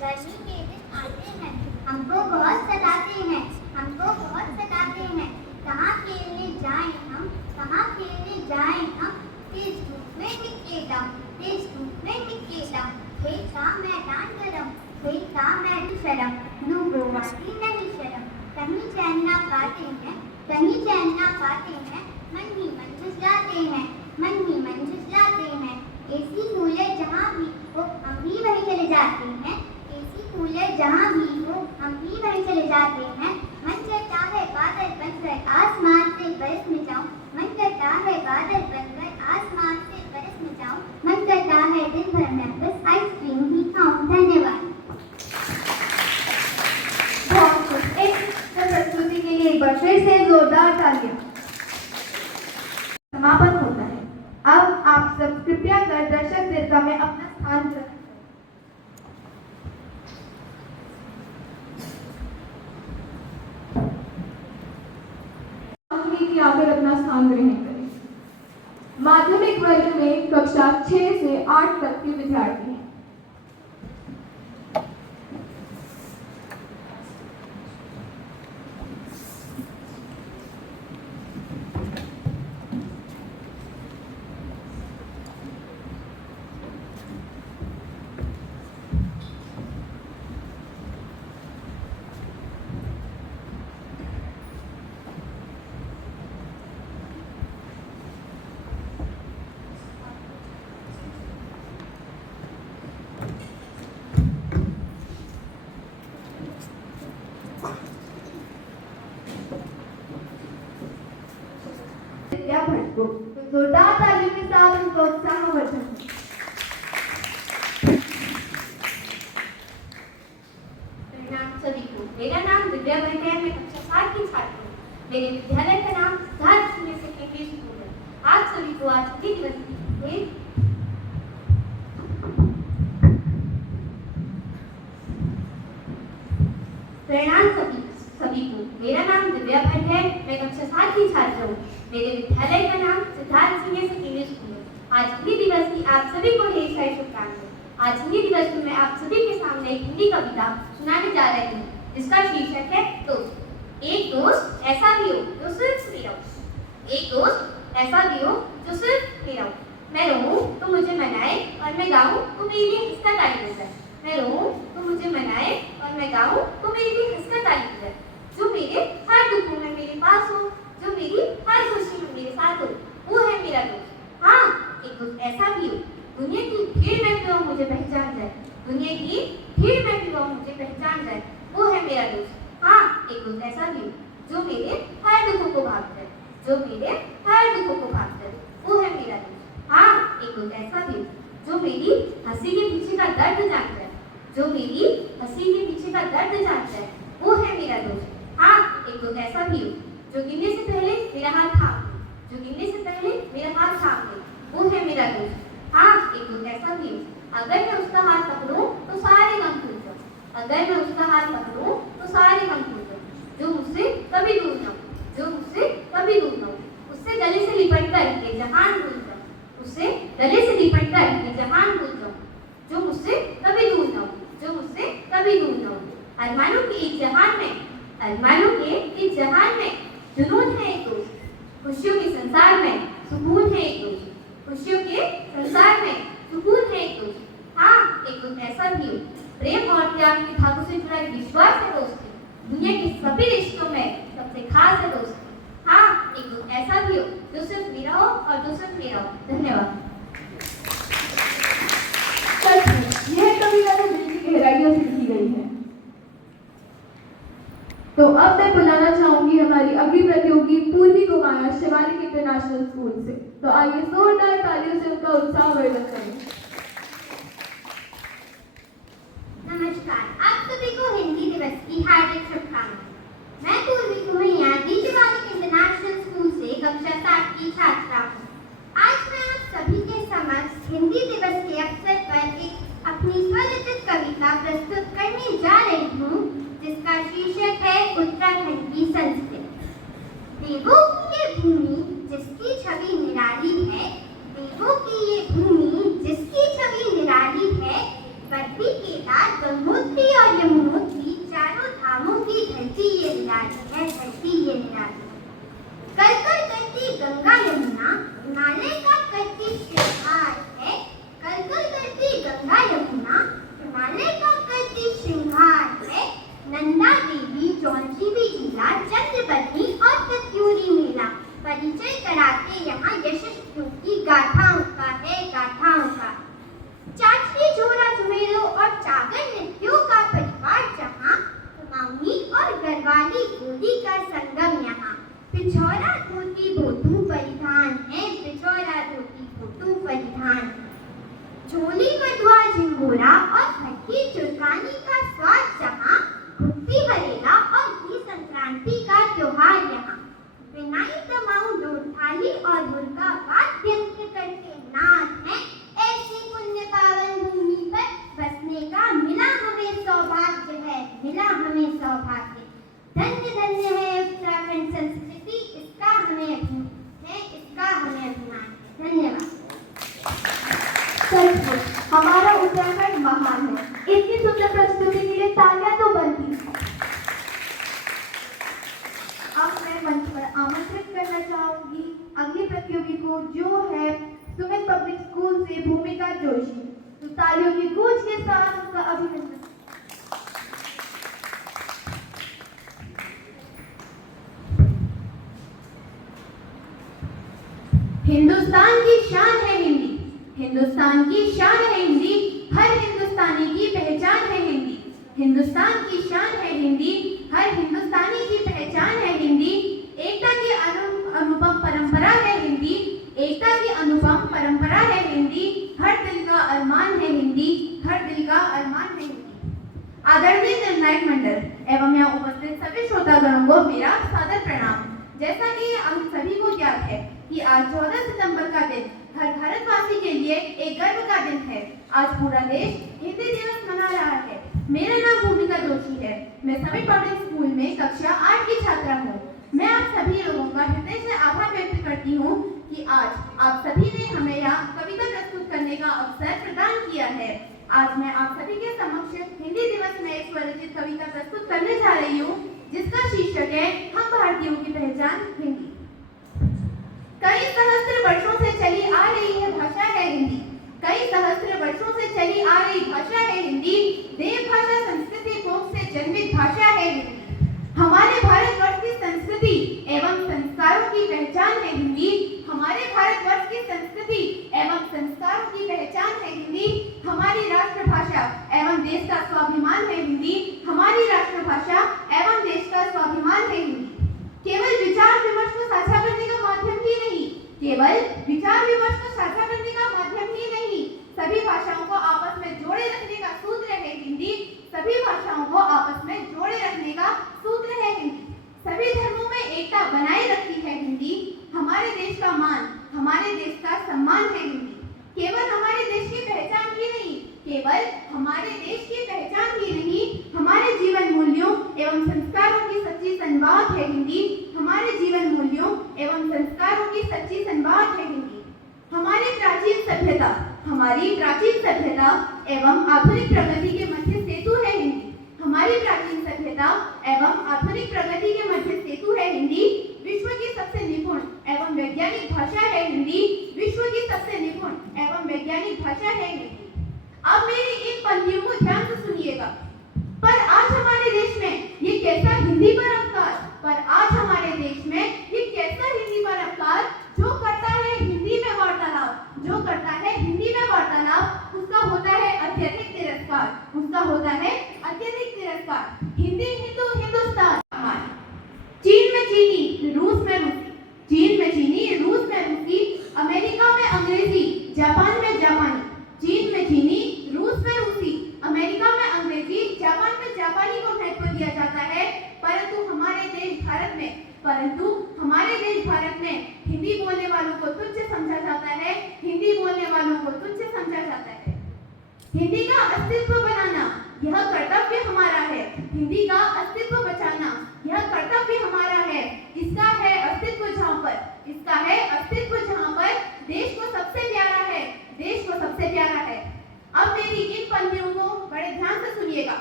गर्मी के दिन आते हैं, हमको बहुत सताते हैं, हमको बहुत सताते हैं। कहाँ खेलने जाएं हम, कहाँ खेलने जाएं हम, तेज धूप में निकले दम, तेज धूप में निकले दम। खेल का मैदान गरम, खेल का मैदान शर्म, लोगों आती नहीं शर्म। कहीं चैन ना पाते हैं, कहीं चैन ना पाते हैं, मन ही मन झुझलाते हैं, मन ही मन झुझलाते हैं। एसी कूलर जहाँ भी हो हम भी वहीं चले जाते हैं, एसी कूलर जहाँ भी हो हम भी वहीं चले जाते हैं। मन करता है बादल बनकर आसमान से बरस में जाऊं, मन करता है बादल बनकर आसमान से बरस में जाऊं, मन करता है दिन भर मैं बस आइसक्रीम ही खाऊं। धन्यवाद। बहुत बार फिर से जोरदार तालियां। समापन होता है। अब आप सब कृपया कर दर्शक दीर्घा में अपना स्थान ग्रहण करें। की आकर अपना स्थान ग्रहण करें। माध्यमिक वर्ग में कक्षा 6 से 8 तक के विद्यार्थी हैं। विद्या भट्ट को जोरदार तालियों के साथ उनका उत्साहवर्धन करें। प्रणाम सभी को। मेरा नाम दिव्या भट्ट है। मैं कक्षा 7 की छात्र हूँ। मेरे विद्यालय का नाम सिद्धार्थ सीनियर सेकेंडरी स्कूल है। आप सभी को आज हिंदी दिवस की प्रणाम सभी को। मेरा नाम दिव्या भट्ट है। मैं कक्षा 7 की छात्र हूँ। मेरे विद्यालय का नाम सिद्धार्थ सीनियर सेकेंडरी स्कूल है। आज हिंदी दिवस की आप सभी को ढेर सारी शुभकामनाएं। आज हिंदी दिवस में मैं आप सभी के सामने एक हिंदी कविता सुनाने जा रही हूँ, जिसका शीर्षक है दोस्त। एक दोस्त ऐसा भी हो जो सिर्फ मेरा हो। एक दोस्त ऐसा भी हो जो सिर्फ मेरा हो। मैं रोऊं तो मुझे मनाए और मैं गाऊं तो मेरे लिए हंसता ताली बजाए। मैं रोऊं तो मुझे मनाए और मैं गाऊं तो मेरे लिए हंसता ताली बजाए। जो मेरे हर दुखों में मेरे पास हो, जो मेरी हर खुशी में मेरे साथ हो, वो है मेरा दोस्त। हाँ, एक दोस्त ऐसा भी हो दुनिया की भीड़ में भी वो मुझे पहचान जाए। दुनिया की भीड़ में भी वो मुझे पहचान जाए, वो है मेरा दोस्त। हाँ, एक दोस्त ऐसा भी हो जो मेरे हर दुखों को भाग जाए। जो मेरे हर दुखों को भाग जाए, वो है मेरा दोस्त। हाँ, एक दोस्त ऐसा भी हो जो मेरी हंसी के पीछे का दर्द जान जाए। जो मेरी हंसी के पीछे का दर्द जान जाए, वो है मेरा दोस्त। हाँ, एक दोस्त ऐसा भी हो जो गिरने से पहले मेरा हाथ थाम ले। जो गिरने से पहले मेरा हाथ थाम ले, वो है मेरा दोस्त। हाँ, एक दोस्त ऐसा भी हो अगर मैं उसका हाथ पकड़ूं तो सारे गम भूल जाऊं। अगर मैं उसका हाथ पकड़ूं तो सारे गम भूल जाऊं। जो मुझसे कभी दूर ना हो, जो मुझसे कभी दूर ना हो। उससे गले से लिपट कर ये जहान भूल जाऊं। उससे गले से लिपट कर ये जहान भूल जाऊं। जो मुझसे कभी दूर ना हो, जो मुझसे कभी दूर ना हो। अरमानों के एक जहान में, अरमानों के एक जहान में जुनून है एक दोस्त। खुशियों के संसार में सुकून है एक दोस्त। खुशियों के संसार में सुकून है एक दोस्त। हाँ, एक दोस्त ऐसा भी हो प्रेम और त्याग के धागों से जुड़ा एक विश्वास है दोस्ती। दुनिया के सभी रिश्तों में सबसे खास है दोस्ती। हाँ, एक दोस्त ऐसा भी हो जो सिर्फ मेरा हो और जो सिर्फ मेरा हो। धन्यवाद। सच में यह कविता तो दिल की गहराइयों से लिखी गई है। तो अब मैं बुलाना चाहूंगी हमारी अगली प्रतियोगी पूर्वी कुमार शिवालिक इंटरनेशनल स्कूल से। तो आइए जोरदार तालियों से उनका उत्साह वर्धन करें। नमस्कार, आप सभी को हिंदी दिवस की हार्दिक शुभकामनाएं। मैं पूर्वी कुमरिया शिवालिक इंटरनेशनल स्कूल से कक्षा 7 की छात्रा हूँ। आज मैं आप सभी के समक्ष हिंदी दिवस के अवसर पर एक अपनी स्वरचित कविता प्रस्तुत करने जा रही हूँ, जिसका शीर्षक है उत्तराखंड की संस्कृति। देवों की ये भूमि जिसकी छवि निराली है, देवों की ये भूमि जिसकी छवि निराली है, बद्री केदार गंगोत्री और यमुनोत्री चारों धामों की धरती ये निराली है, धरती ये निराली है। कर कर करती गंगा यमुना हिमालय का करती श्रृंगार है। कर कर करती गंगा यमुना हिमालय का करती श्रृंगार है। नंदा देवी चौंची भी जिला चंद्रपत्नी और कत्यूरी मेला परिचय त्योहार यहाँ। Beneath the mountain थाली और बुर्का वाद्य करके नाच है। ऐसी पुण्य पावन भूमि पर बसने का मिला हमें सौभाग्य है, मिला हमें सौभाग्य। धन्य धन्य है उत्तराखंड संस्कृति, इसका हमें अभिमान है, इसका हमें अभिमान है। धन्यवाद। सचमुच हमारा उत्तराखंड महान है। इतनी सुंदर प्रस्तुति के लिए तालियां तो बनती हैं। अब मैं मंच पर आमंत्रित करना चाहूंगी अगली प्रतियोगी को, जो है सुमित पब्लिक स्कूल से भूमिका जोशी। तो तालियों की गूंज के साथ उनका अभिनंदन। हिंदुस्तान की शान है हिंदी, हिंदुस्तान की शान है हिंदी, हर हिंदुस्तानी की पहचान है हिंदी। हिंदुस्तान की शान है हिंदी, हर हिंदुस्तानी की पहचान है हिंदी। एकता की अनुपम परंपरा है हिंदी, एकता की अनुपम परंपरा है हिंदी। हर दिल का अरमान है हिंदी, हर दिल का अरमान है हिंदी। आदरणीय निर्णायक मंडल एवं यहाँ उपस्थित सभी श्रोतागणों को मेरा सादर प्रणाम। जैसा कि हम सभी को ज्ञात है कि आज 14 सितंबर का दिन हर भारतवासी के लिए एक गर्व का दिन है। आज पूरा देश हिंदी दिवस मना रहा है। मेरा नाम भूमिका जोशी है। मैं समिट पब्लिक स्कूल में कक्षा 8 की छात्रा हूँ। मैं आप सभी लोगों का हृदय से आभार व्यक्त करती हूँ कि आज आप सभी ने हमें यहाँ कविता प्रस्तुत करने का अवसर प्रदान किया है। आज मैं आप सभी के समक्ष हिंदी दिवस में एक स्वरचित कविता प्रस्तुत करने जा रही हूँ, जिसका शीर्षक है हम भारतीयों की पहचान हिंदी। कई सहस्त्र वर्षों से चली आ रही है भाषा है हिंदी, कई सहस्त्र वर्षों से चली आ रही भाषा है हिंदी। देव भाषा संस्कृति कोश से जन्मित भाषा है हिंदी। हमारे भारतवर्ष की संस्कृति एवं संस्कारों की पहचान है हिंदी, हमारे भारतवर्ष की संस्कृति एवं संस्कारों की पहचान है हिंदी। हमारी राष्ट्रभाषा एवं देश का स्वाभिमान है हिंदी, हमारी राष्ट्रभाषा एवं देश का स्वाभिमान है हिंदी। केवल विचार विमर्श को साझा करने का माध्यम ही नहीं, केवल विचार विमर्श को साझा करने का माध्यम ही नहीं, सभी भाषाओं को आपस में जोड़े रखने का सूत्र है हिंदी। सभी भाषाओं को आपस में जोड़े रखने का सूत्र है हिंदी। सभी धर्मों में एकता बनाए रखती है हिंदी। हमारे देश का मान, हमारे देश का सम्मान है हिंदी। केवल हमारे देश की पहचान ही नहीं, केवल हमारे देश की पहचान ही नहीं, हमारे जीवन मूल्यों एवं संस्कारों की सच्ची संवाद है हिंदी। हमारे जीवन मूल्यों एवं संस्कारों की सच्ची संवाद है हिंदी। हमारी प्राचीन सभ्यता, हमारी प्राचीन सभ्यता एवं आधुनिक प्रगति के मध्य सेतु है हिंदी। हमारी प्राचीन सभ्यता एवं आधुनिक प्रगति के मध्य सेतु है हिंदी। विश्व की सबसे निपुण एवं वैज्ञानिक भाषा है हिंदी, विश्व की सबसे निपुण एवं वैज्ञानिक भाषा है हिंदी। अब मेरी इन पंक्तियों को ध्यान से सुनिएगा। पर आज हमारे देश में ये कैसा हिंदी पर अवतार, पर आज हमारे देश में ये कैसा हिंदी पर अवतार, जो करता है हिंदी में वार्तालाप, जो करता है हिंदी में वार्तालाप, उसका होता है अत्यधिक तिरस्कार, उसका होता है अत्यधिक तिरस्कार। हिंदी हिंदू हिंदुस्तान, चीन में चीनी, रूस में रूसी, चीन में चीनी, रूस में रूसी, अमेरिका में अंग्रेजी, जापान में जापानी। चीन में चीनी, रूस में रूसी, अमेरिका में अंग्रेजी, जापान में जापानी को महत्व दिया जाता है, परंतु हमारे देश भारत में हिंदी बोलने वालों को तुच्छ समझा जाता है, हिंदी बोलने वालों को तुच्छ समझा जाता है। हिंदी का अस्तित्व बनाना यह कर्तव्य हमारा है, हिंदी का अस्तित्व बचाना यह कर्तव्य हमारा है। इसका है अस्तित्व जहाँ पर, इसका है अस्तित्व जहाँ पर देश को सबसे प्यारा है, देश को सबसे प्यारा है। अब मेरी इन पंक्तियों को बड़े ध्यान से सुनिएगा।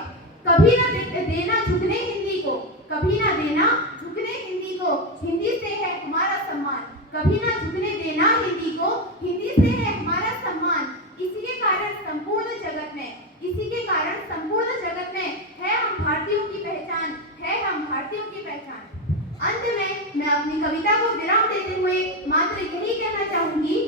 कभी ना देना झुकने हिंदी को, कभी ना देना झुकने हिंदी को, हिंदी से है हमारा सम्मान। कभी ना झुकने देना हिंदी को, हिंदी से है हमारा सम्मान। इसी के कारण संपूर्ण जगत में, इसी के कारण संपूर्ण जगत में है हम भारतीयों की पहचान, है हम भारतीयों की पहचान। अंत में मैं अपनी कविता को विराम देते हुए मात्र यही कहना चाहूंगी,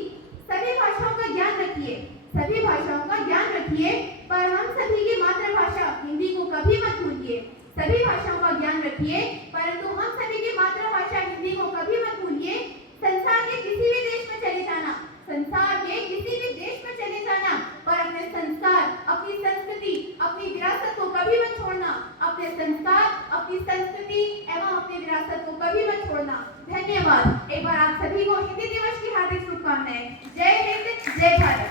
सभी भाषाओं का ज्ञान रखिए, सभी भाषाओं का ज्ञान रखिए, पर हम सभी की मातृभाषा हिंदी को कभी मत भूलिए। सभी भाषाओं का ज्ञान रखिए, परंतु हम सभी की मातृभाषा हिंदी को कभी मत भूलिए। संसार के किसी भी देश में चले जाना, संसार के किसी भी देश में चले जाना, पर अपने संस्कार, अपनी संस्कृति, अपनी विरासत को कभी मत छोड़ना। अपने संस्कार, अपनी संस्कृति एवं अपनी विरासत को कभी मत छोड़ना। धन्यवाद। एक बार आप सभी को हिंदी दिवस की हार्दिक शुभकामनाएं। जय हिंद, जय भारत।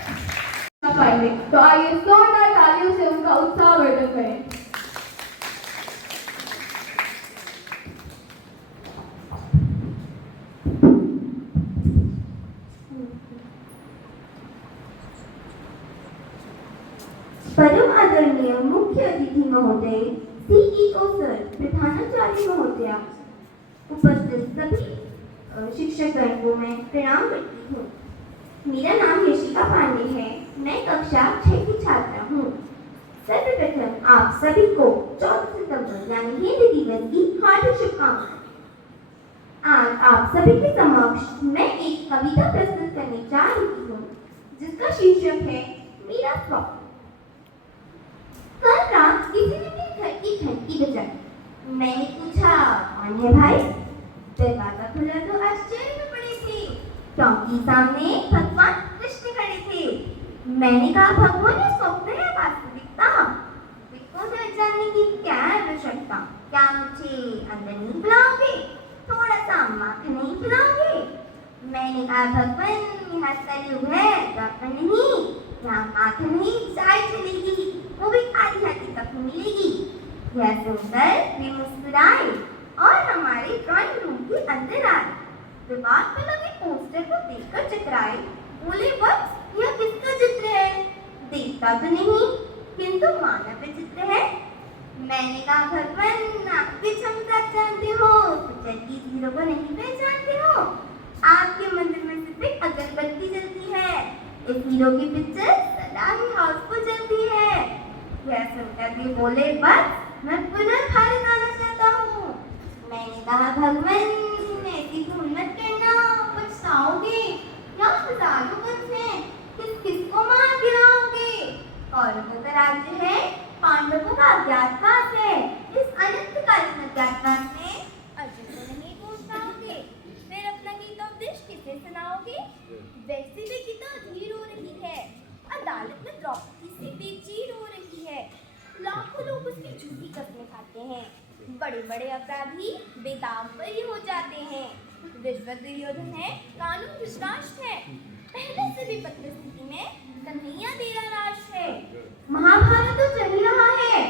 पाएंगे तो आइए जोरदार तालियों से उनका उत्साहवर्धन करें। परम आदरणीय मुख्य अतिथि महोदय, सीईओ सर, प्रधानाचार्य महोदया, उपस्थित सभी शिक्षकगण को मैं प्रणाम करती हूँ। मेरा नाम यशिका पांडे है। मैं कक्षा 6 की छात्रा हूँ। सर्वप्रथम आप सभी को 14 सितंबर यानी हिंदी दिवस की हार्दिक शुभकामनाएं। आज आप सभी के समक्ष मैं एक कविता प्रस्तुत करने जा रही हूँ, जिसका शीर्षक है मेरा स्वप्न। कल रात किसी ने मेरे घर की घंटी बजाई। मैंने पूछा, कौन है भाई? दरवाजा खुला तो आश्चर्य में पड़े थे, क्योंकि सामने भगवान कृष्ण खड़े थे। मैंने कहा, भगवान ये स्वप्न है वास्तविकता? बिल्कुल जानने की क्या आवश्यकता? क्या मुझे अंदर नहीं बुलाओगे? थोड़ा सा माखन नहीं खिलाओगे? मैंने कहा, भगवान यहाँ कलयुग है, डॉक्टर नहीं, यहाँ माखन नहीं चाय चलेगी, वो भी आधी आधी कप मिलेगी। यह सुनकर वे मुस्कुराए और हमारे ड्राइंग रूम के अंदर आए। दीवार पर लगे पोस्टर को देखकर चकराए, बोले, बस यह किसका चित्र है? देखता तो नहीं, किंतु मानव चित्र है। मैंने कहा, भगवान आपकी क्षमता जानते हो, जल्दी हीरो को नहीं पहचानते हो? आपके मंदिर में सिर्फ एक अगरबत्ती जलती है, इस हीरो की पिक्चर सदा ही हाउसफुल चलती है। यह सुनकर भी बोले, बस मैं पुनः भारत आना चाहता हूँ। मैंने कहा, भगवान ऐसी भूल मत करना, पछताओगे। यहाँ हजारों वंश हैं, किस किसको मार गिराओगे? कौरवों का राज्य है, पांडवों का अज्ञातवास है। इस अनंतकालीन अज्ञातवास में अर्जुन को नहीं पूछ पाओगे, फिर अपना गीतोपदेश किसे सुनाओगे? वैसे भी गीता अधीर हो रही है, अदालत में द्रौपदी से बेचैन हो रही है, लाखों लोग उसकी झूठी कस्में खाते हैं, बड़े बड़े अपराधी बेदाग पर ही हो जाते हैं। विश्व दुर्योधन है, कानून विश्वास है, पहले से भी बदतर स्थिति में कन्हैया तेरा राज है। महाभारत तो चल ही रहा है,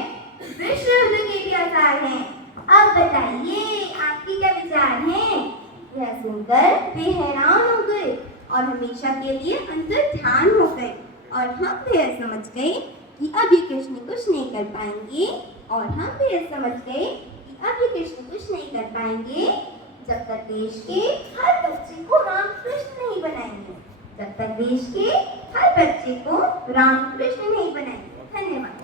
विश्व युद्ध के भी आसार हैं। अब बताइए आपकी क्या विचार हैं? यह सुनकर वे हैरान हो गए और हमेशा के लिए अंतर ध्यान हो गए, और हम भी यह समझ गए कि अब ये कृष्ण कुछ नहीं कर पाएंगे, और हम भी यह समझ गए कि अब ये कृष्ण कुछ नहीं कर पाएंगे जब तक देश के हर बच्चे को राम कृष्ण नहीं बनाएंगे, जब तक देश के हर बच्चे को राम कृष्ण नहीं बनाएंगे। धन्यवाद।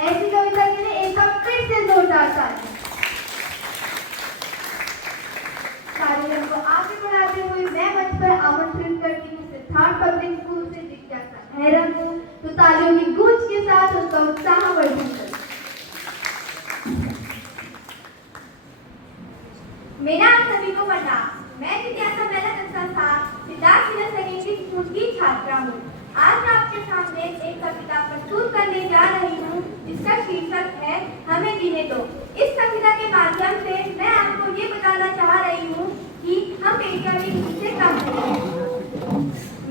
ऐसी कविता के लिए एक बार फिर से जोरदार ताली। कार्यक्रम को आगे बढ़ाते हुए मैं मंच पर आमंत्रित करती हूँ सिद्धार्थ पब्लिक स्कूल से जिज्ञासा हैरम को, तो तालियों की गूंज के साथ उनका उत्साह वर्धन करें। मेरा आप सभी को प्रणाम। मैं जिज्ञासा पहला कक्षा 7 सिद्धार्थ सीनियर सेकेंडरी स्कूल की छात्रा हूँ। आज मैं आपके सामने एक कविता प्रस्तुत करने जा रही हूँ, जिसका शीर्षक है हमें जीने दो। इस कविता के माध्यम से मैं आपको ये बताना चाह रही हूँ कि हम बेटियां भी किसी से कम नहीं हैं।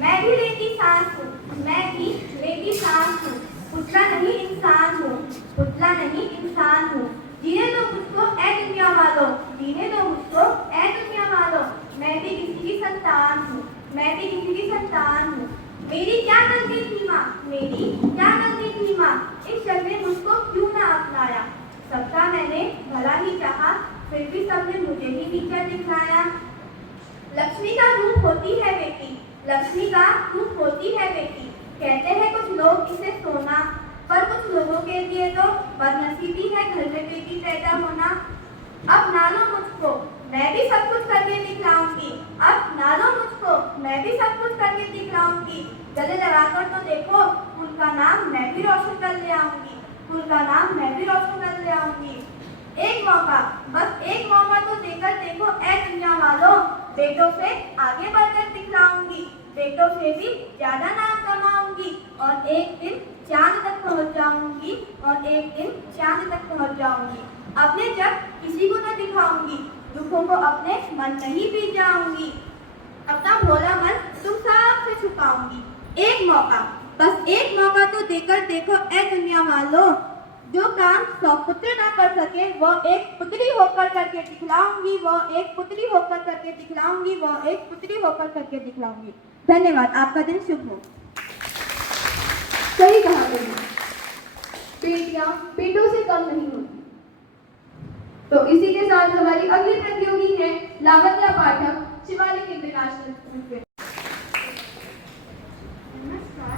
मैं भी लेती सांस हूँ, मैं भी लेती सांस हूँ, पुतला नहीं इंसान हूँ, पुतला नहीं इंसान हूँ। जीने दो मुझको ऐ दुनिया वालों, जीने दो मुझको ऐ दुनिया वालों। मैं भी किसी की संतान हूँ, मैं भी किसी की संतान हूँ। मेरी क्या गलती थी माँ, मेरी क्या गलती थी माँ, इस शब्द ने मुझको क्यों ना अपनाया। सबका मैंने भला ही चाहा, फिर भी सबने मुझे ही नीचा दिखाया। लक्ष्मी का रूप होती है बेटी, लक्ष्मी का रूप होती है बेटी। कहते हैं कुछ लोग इसे सोना, पर कुछ लोगों के लिए तो बदनसीबी है घर में बेटी पैदा होना। अब ना लो मुझको, मैं भी सब कुछ करके दिखलाऊंगी। अब ना लो मुझको, मैं भी सब कुछ करके दिखलाऊंगी। गले लगाकर तो देखो, उनका नाम मैं भी रोशन कर ले आऊंगी, उनका नाम मैं भी रोशन कर ले आऊंगी। एक मौका, बस एक मौका तो देकर देखो ऐ दुनिया वालों। बेटों से आगे बढ़कर दिखलाऊंगी, बेटों से भी ज्यादा नाम कमाऊंगी, और एक दिन चांद तक पहुंच जाऊंगी। और एक दिन चांद तक पहुंच जाऊंगी। अपने जब किसी को न दिखाऊंगी, दुखों को अपने मन नहीं पी जाऊंगी। अपना भोला मन तुम सबसे छुपाऊंगी। एक मौका, बस एक मौका तो देकर देखो ए दुनिया वालों। जो काम 100 पुत्र ना कर सके वो एक पुत्री होकर करके दिखलाऊंगी, वो एक पुत्री होकर करके दिखलाऊंगी, वो एक पुत्री होकर करके दिखलाऊंगी। धन्यवाद। आपका दिन शुभ हो। सही कहा तुमने, बेटियां बेटों से कम नहीं होती। तो इसी के साथ हमारी अगली प्रतियोगी है लावण्या पाठक, शिवालिक इंटरनेशनल स्कूल से। नमस्कार।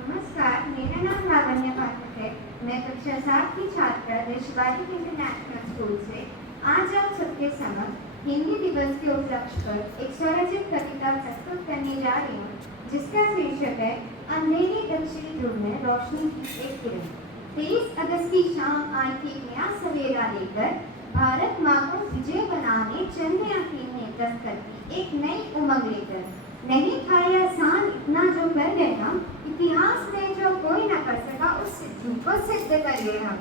नमस्कार, मेरा नाम लावण्या पाठक है। मैं कक्षा 7 की छात्रा शिवालिक इंटरनेशनल स्कूल से आज आप सबके समक्ष हिंदी दिवस के उपलक्ष्य पर एक स्वरचित कविता प्रस्तुत करने जा रही हूँ, जिसका शीर्षक है अंधेरे दक्षिणी ध्रुव में रोशनी की एक किरण। 23 अगस्त की शाम आई थी एक नया सवेरा लेकर, भारत माँ को विजय बनाने चंद्रयान 3 ने दस्तक दी एक नई उमंग लेकर। नहीं था यह आसान इतना जो कर गए हम, इतिहास में जो कोई न कर सका उस को सिद्ध कर गए हम।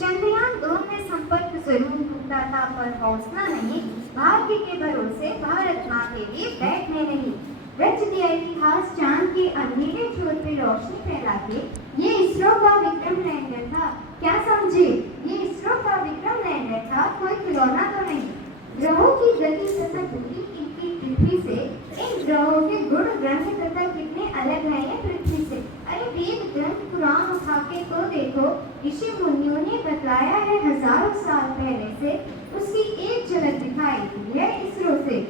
चंद्रयान 2 में संपर्क जरूर टूटा था पर हौसला नहीं, भाग्य के भरोसे भारत माँ के लिए बैठने नहीं। रच दिया इतिहास चांद के अंधेरे छोर पे रोशनी फैला के। ये इसरो का विक्रम लैंडर था, क्या समझे? ये इसरो का विक्रम लैंडर था, कोई खिलौना तो नहीं। ग्रहों की गति तथा दूरी इनकी पृथ्वी से, इन ग्रहों के गुण ग्रंथ तथा कितने अलग हैं ये पृथ्वी से। अरे वेद ग्रंथ पुराण उठा के तो देखो, ऋषि मुनियों ने बतलाया है हजारों साल पहले से, उसकी एक झलक दिखाई दी है इसरो से।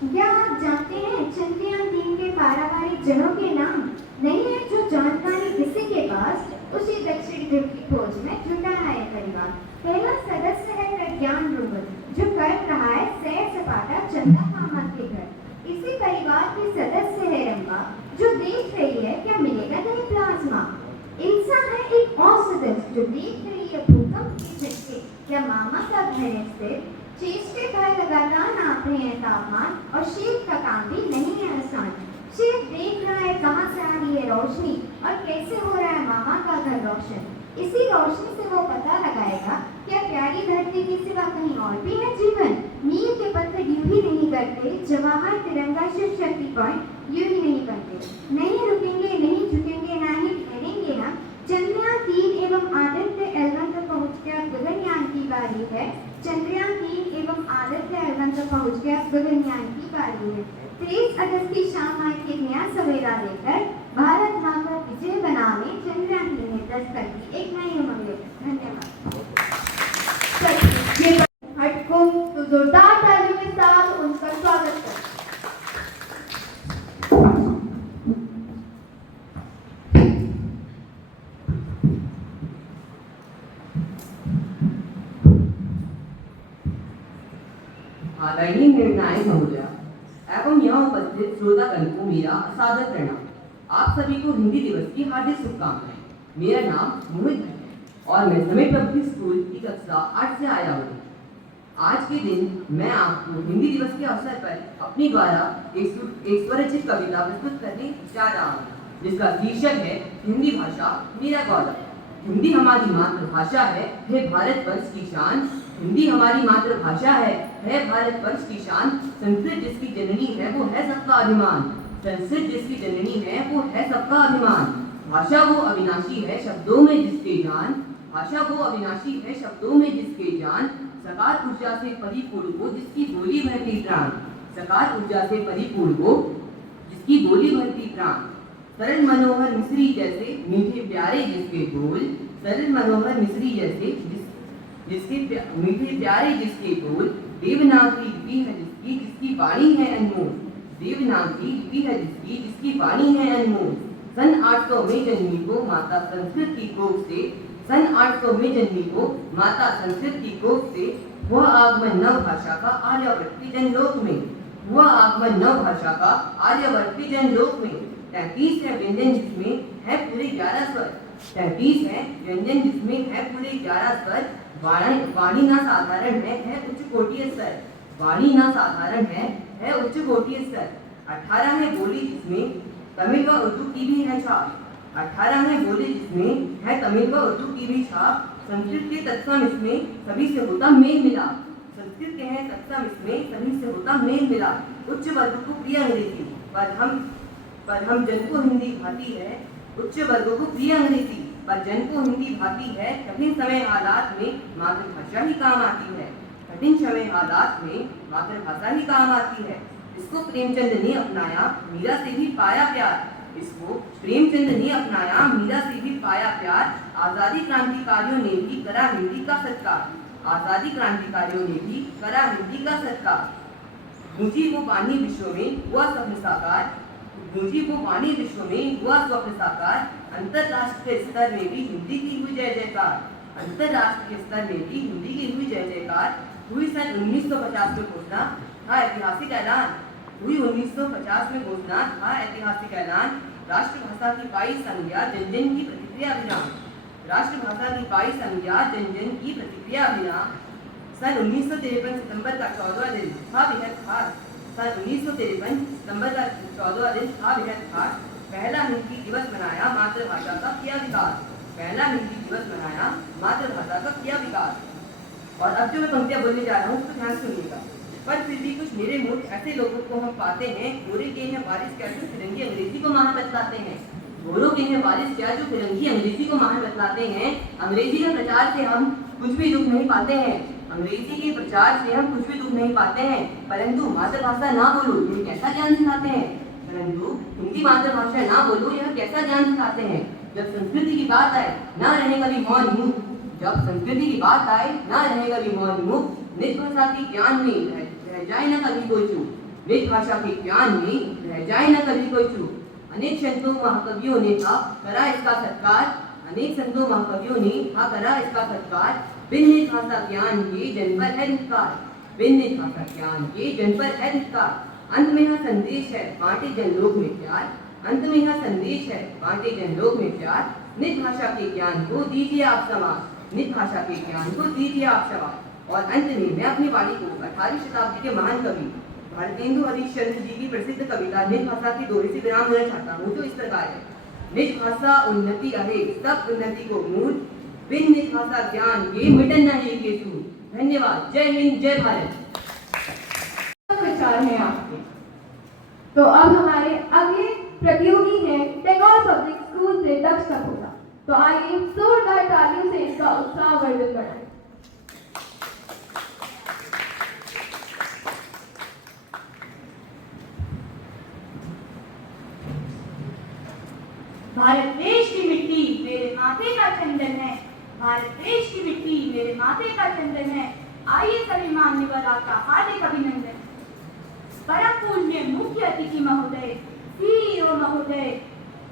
क्या आप जानते हैं चंद्रयान 3 के पारिवारिक जनों के नाम? नहीं है जो जानकारी किसी के पास, उसी दक्षिण ध्रुव की खोज में जुटा है परिवार। पहला सदस्य है प्रज्ञान ध्रुव, जो कर रहा है सैर सपाटा चंदा मामा के घर। इसी परिवार के सदस्य है रंबा, जो देख रही है क्या मिलेगा कहीं प्लाज्मा। इल्सा है एक और सदस्य, जो देख रही है भूकंप के झटके, क्या मामा का घर है स्थिर। चेष्टे का लगातार नाप रहे हैं तापमान, और शेर का काम भी नहीं है आसान। शेर देख रहा है कहाँ से आ रही है रोशनी, और कैसे हो रहा है मामा का घर रोशन। इसी रोशनी से वो पता लगाएगा क्या प्यारी धरती के सिवा कहीं और भी है जीवन। मील के पत्थर यूं ही नहीं करते, जवाहर तिरंगा शिव शक्ति पॉइंट यूं ही नहीं बनते। नहीं रुकेंगे, नहीं झुकेंगे, ना ही ठहरेंगे हम। चंद्रयान 3 एवं आदित्य L1 तक पहुँच गया, गगनयान की बारी है। चंद्रयान 3 एवं आदित्य L1 तक पहुँच गया, गगनयान की बारी है। 23 अगस्त की शाम आई थी नया सवेरा लेकर, भारत माँ को विजय बनाने चंद्रयान 3 ने दस्तक दी एक नई उमंग लेकर। धन्यवाद। ये हटको तो जोरदार तालियों के साथ उनका स्वागत करें। आदरणीय निर्णायक महोदय एवं यहाँ उपस्थित श्रोतागण को मेरा सादर प्रणाम। आप सभी को हिंदी दिवस की हार्दिक शुभकामनाएं। मेरा नाम मोहित है और मैं समय पब्लिक स्कूल की कक्षा 8 से आया हूँ। आज के दिन मैं आपको हिंदी दिवस के अवसर पर अपनी द्वारा एक स्वरचित कविता प्रस्तुत करने जा रहा हूँ, जिसका शीर्षक है हिंदी भाषा मेरा गौरव। हिंदी हमारी मातृभाषा है भारतवर्ष की शान। हिंदी हमारी मातृभाषा है भारतवर्ष की शान। संस्कृत जिसकी जननी है वो है सबका अभिमान। संस्कृत जिसकी जननी है वो है सबका अभिमान। भाषा वो अविनाशी है शब्दों में जिसके जान। भाषा वो अविनाशी है शब्दों में जिसके जान। सकार ऊर्जा से परिपूर्ण हो जिसकी बोली भरती प्राण। सकार ऊर्जा से परिपूर्ण हो जिसकी बोली भरती प्राण। सरल मनोहर मिश्री जैसे मीठे प्यारे जिसके बोल। सरल मनोहर मिश्री जैसे जिसके मीठे प्यारे जिसके बोल। देवनागरी लिपि है जिसकी वाणी है अनमोल। देवनागरी लिपि है जिसकी वाणी है अनमोल। सन 800 में जन्मी को माता संस्कृत की कोख से। सन 800 में जन्मी को माता संस्कृत की कोख से वह आगमन नव भाषा का आर्यवर्त के जनलोक में। वह आगमन नव भाषा का आर्यवर्त के जनलोक में। 33 है व्यंजन जिसमें है पूरे 11 स्वर। 33 है व्यंजन जिसमें है पूरे 11 स्वर। वाणी ना साधारण है उच्च कोटि स्तर। वाणी ना साधारण है उच्च कोटि स्तर। 18 है बोली जिसमें तमिल व उर्दू की भी है छाप। 18 है बोली जिसमें है तमिल व उर्दू की भी छाप। संस्कृत के तत्सम इसमें सभी से होता मेल मिलाप। संस्कृत के हैं तत्सम इसमें सभी से होता मेल मिलाप। उच्च वर्ग को प्रिय अंग्रेजी पर हम जन को हिंदी भाती है। उच्च वर्ग को प्रिय अंग्रेजी पर जन को हिंदी भाती है। कठिन समय हालात में मातृभाषा ही काम आती है। कठिन समय हालात में मातृभाषा ही काम आती है। इसको प्रेमचंद ने अपनाया, मीरा से भी पाया प्यार। इसको प्रेमचंद ने अपनाया, मीरा से भी पाया प्यार। आजादी क्रांतिकारियों ने भी करा हिंदी का सत्कार। आजादी क्रांतिकारियों ने भी करा हिंदी का सत्कार। गूंजी वो वाणी विश्व में हुआ स्वप्न साकार। गूंजी वो वाणी विश्व में हुआ स्वप्न साकार। अंतरराष्ट्रीय स्तर में भी हिंदी की हुई जय जयकार। अंतरराष्ट्रीय स्तर में भी हिंदी की हुई जय जयकार। हुई सन 1950 में घोषणा था ऐतिहासिक ऐलान। हुई 1950 में घोषणा था ऐतिहासिक ऐलान। राष्ट्रभाषा की 22 संज्ञा जन जन की प्रतिक्रिया अभियान। राष्ट्रभाषा की 22 संज्ञा जन जन की प्रतिक्रिया अभियान। सन 1953 सितंबर का 14वां दिन था बेहद खास। सन 1953 सितंबर का 14वां दिन था बेहद खास। पहला हिंदी दिवस मनाया, मातृभाषा का किया विकास। पहला हिंदी दिवस मनाया, मातृभाषा का किया विकास। और अब जो मैं पंक्तियां बोलने जा रहा हूँ उसको ध्यान सुनिएगा। पर फिर भी कुछ मेरे मूर्ख ऐसे लोगों को हम पाते हैं, गोरे के हैं बारिश क्या जो फिरंगी अंग्रेजी को महान बतलाते हैं। गोरों के हैं बारिश क्या जो फिरंगी अंग्रेजी को महान बतलाते हैं। अंग्रेजी के प्रचार से हम कुछ भी दुख नहीं पाते हैं। अंग्रेजी के प्रचार से हम कुछ भी दुख नहीं पाते हैं। परंतु मातृभाषा ना बोलो ये कैसा ज्ञान सिखाते हैं। परंतु हिंदी मातृभाषा ना बोलो यह कैसा ज्ञान सिखाते हैं। जब संस्कृति की बात आए ना रहे कभी मौन मुख। जब संस्कृति की बात आए ना रहे कभी मौन मुख। निज भाषा के ज्ञान में रह जाए न कभी कोई चूक। निज भाषा के ज्ञान में रह जाए न कभी कोई चूक। अनेक संतों महाकवियों ने था करा इसका सत्कार। अनेक संतों महाकवियों ने था करा इसका सत्कार। बिन निज भाषा ज्ञान के जन पर है धिक्कार। बिन निज भाषा ज्ञान के जन पर है धिक्कार। अंत में यह संदेश है बांटे जनलोक में प्यार। अंत में यह संदेश है बांटे जनलोक में प्यार। निज भाषा के ज्ञान को दीजिए आप समाज। निज भाषा के ज्ञान को दीजिए आप समाज। और अंत में मैं अपनी वाणी को 18वीं शताब्दी के महान कवि भारतेंदु हरिश्चंद्र जी की प्रसिद्ध कविता निज भाषा के दोहे से विराम देना चाहता हूँ, जो इस प्रकार है। निज भाषा उन्नति रहे सब उन्नति को मूल। बिन निज भाषा ज्ञान के मिटन नहीं के सूल। धन्यवाद। जय हिंद, जय भारत। विचार है आपके। तो अब हमारे अगले प्रतियोगी हैं टैगोर पब्लिक स्कूल से दक्ष सपोरा। तो आइए जोरदार तालियों से इसका उत्साह वर्धित बढ़ाएं। भारत देश की मिट्टी मेरे माथे का चंदन है। भारत देश की मिट्टी मेरे माथे का चंदन है। आइए सभी मान्यवरों का हार्दिक अभिनंदन। परम पूज्य मुख्य अतिथि महोदय, सीईओ महोदय,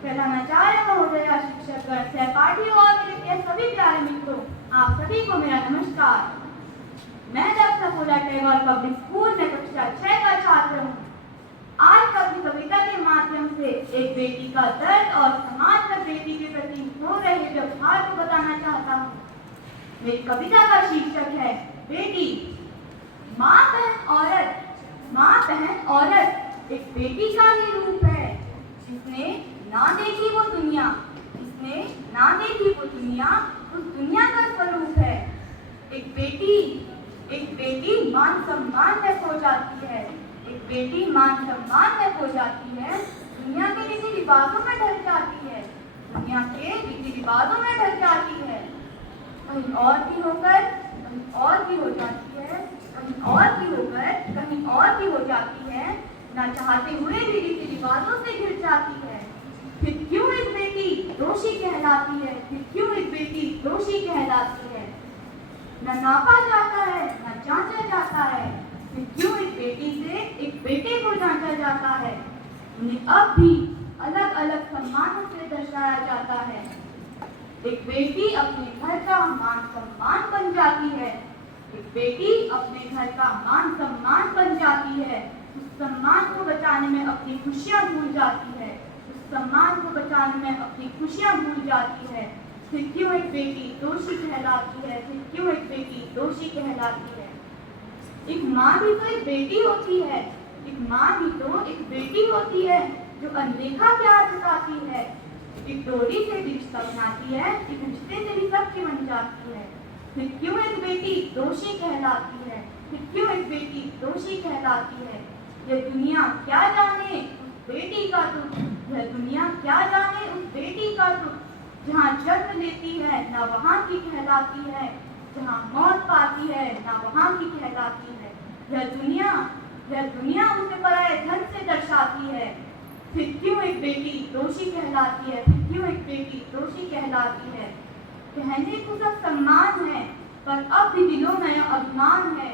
प्रधानाचार्य महोदय, शिक्षकगण, सहपाठियों और मेरे प्रिय सभी प्यारे मित्रों, आप सभी को मेरा नमस्कार। मैं दक्ष सपोरा टैगोर पब्लिक स्कूल में कक्षा 6 का छात्र हूँ। आज कभी कविता के माध्यम से एक बेटी का दर्द और समाज में बेटी के प्रति हो रहे व्यवहार को बताना चाहता हूँ। मेरी कविता का शीर्षक है बेटी। माँ बहन औरत। माँ बहन औरत एक बेटी का ही रूप है, जिसने ना देखी वो दुनिया, जिसने ना देखी वो दुनिया, उस दुनिया का स्वरूप है। एक बेटी मान सम्मान में खो जाती है। एक बेटी मान सम्मान में खो जाती है। दुनिया के रीति रिवाजों में ढल जाती है। दुनिया के रीति रिवाजों में ढल जाती है। कहीं और भी होकर कहीं और भी हो जाती है। कहीं और भी होकर कहीं और भी हो जाती है। ना चाहते हुए भी रीति रिवाजों से घिर जाती है। फिर क्यों एक बेटी दोषी कहलाती है। फिर क्यों एक बेटी दोषी कहलाती है। न नापा जाता है न जांचा जाता है। फिर क्यों एक बेटी से एक बेटे को जांचा जाता है। उन्हें अब भी अलग अलग सम्मानों से दर्शाया जाता है। एक बेटी अपने घर का मान सम्मान बन जाती है। एक बेटी अपने घर का मान सम्मान बन जाती है। उस सम्मान को बचाने में अपनी खुशियां भूल जाती है। उस सम्मान को बचाने में अपनी खुशियां भूल जाती है। फिर क्यों एक बेटी दोषी कहलाती है। फिर क्यों एक बेटी दोषी कहलाती है। एक माँ भी तो एक बेटी होती है, एक माँ भी तो एक बेटी होती है जो अनदेखा प्यार जताती है। एक डोरी से भी रिश्ता बनाती है, एक रिश्ते से भी सबकी बन जाती है। फिर क्यों एक बेटी दोषी कहलाती है, फिर क्यों एक बेटी दोषी कहलाती है। यह दुनिया क्या जाने उस बेटी का दुख, यह दुनिया क्या जाने उस बेटी का दुख। जहाँ जन्म लेती है ना वहाँ की कहलाती है, जहाँ मौत पाती है ना वहाँ की कहलाती है। यह दुनिया उसे पराये धन से दर्शाती है। फिर क्यों एक बेटी दोषी कहलाती है, फिर क्यों एक बेटी दोषी कहलाती है। कहने को सब सम्मान है, पर अब भी दिलों में अभिमान है।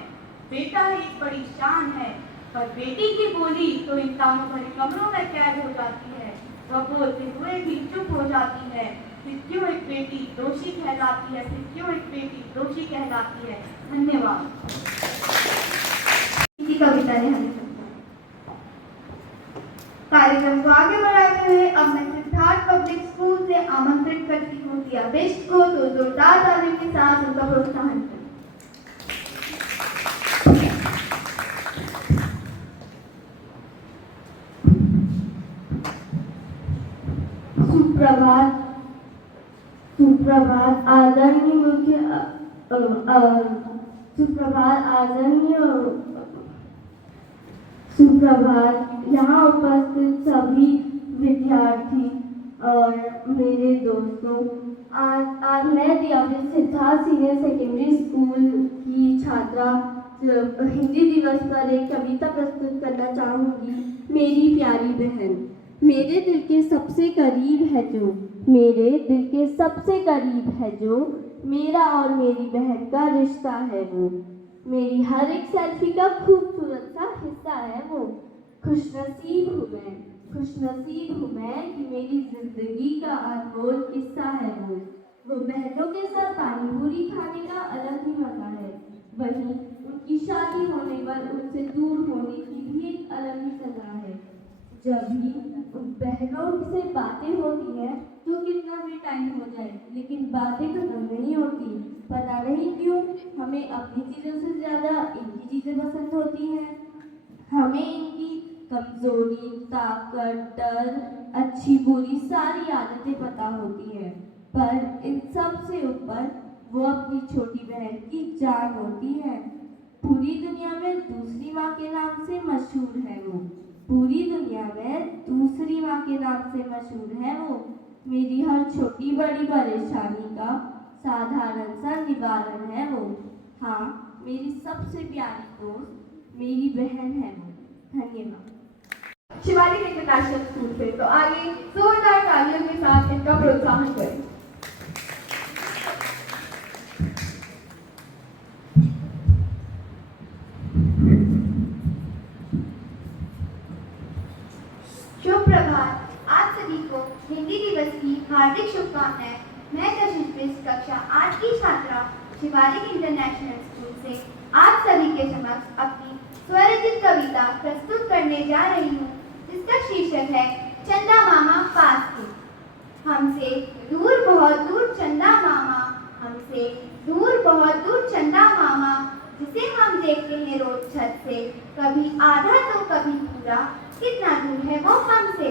बेटा एक बड़ी शान है, पर बेटी की बोली तो इन तामों भरे कमरों में कैद हो जाती है। वह बोलते हुए भी चुप हो जाती है। फिर क्यों एक बेटी दोषी कहलाती है, फिर क्यों एक बेटी दोषी कहलाती है। धन्यवाद। की कविता ने हमें कार्यक्रम को आगे बढ़ाते हुए अब मैं सिद्धार्थ पब्लिक स्कूल से आमंत्रित करती हूँ दिया बेस्ट को तो जोरदार तालियों के साथ उनका प्रोत्साहन करें। सुप्रभात सुप्रभात आदरणीय मुख्य सुप्रभात यहाँ उपस्थित सभी विद्यार्थी और मेरे दोस्तों, आज मैं दिया सिद्धार्थ सीनियर सेकेंडरी स्कूल की छात्रा हिंदी दिवस पर एक कविता प्रस्तुत करना चाहूँगी। मेरी प्यारी बहन, मेरे दिल के सबसे करीब है जो, मेरे दिल के सबसे करीब है जो, मेरा और मेरी बहन का रिश्ता है वो, मेरी हर एक सेल्फी का खूबसूरत सा हिस्सा है वो। खुशनसीब हूँ मैं कि मेरी जिंदगी का अनमोल किस्सा है वो बहनों के साथ पानी पूरी खाने का अलग ही मजा है, वहीं उनकी शादी होने पर उनसे दूर होने की भी एक अलग ही सजा है। जब भी उन बहनों से बातें होती हैं तो कितना भी टाइम हो जाए लेकिन बातें खत्म नहीं होती। पता नहीं क्यों हमें अपनी चीज़ों से ज़्यादा इनकी चीज़ें पसंद होती हैं। हमें इनकी कमज़ोरी, ताकत, डर, अच्छी बुरी सारी आदतें पता होती हैं, पर इन सब से ऊपर वो अपनी छोटी बहन की जान होती है। पूरी दुनिया में दूसरी माँ के नाम से मशहूर है वो, पूरी दुनिया में दूसरी माँ के नाम से मशहूर है वो। मेरी हर छोटी बड़ी परेशानी का साधारण सा निवारण है वो। हाँ, मेरी सबसे प्यारी दोस्त मेरी बहन है वो। धन्यवाद। शिवालिक इंटरनेशनल स्कूल से तो आगे जोरदार तालियों के साथ इनका प्रोत्साहन करें। सुप्रभात। आप सभी को हिंदी दिवस की हार्दिक शुभकामनाएं। मैं कशिश कक्षा 8 की छात्रा शिवालिक इंटरनेशनल स्कूल से आप सभी के समक्ष अपनी स्वरचित कविता प्रस्तुत करने जा रही हूँ, जिसका शीर्षक है चंदा मामा पास के। हमसे दूर बहुत दूर चंदा मामा, हमसे दूर बहुत दूर चंदा मामा, जिसे हम देखते हैं रोज छत से, कभी आधा तो कभी पूरा। कितना दूर है वो हमसे,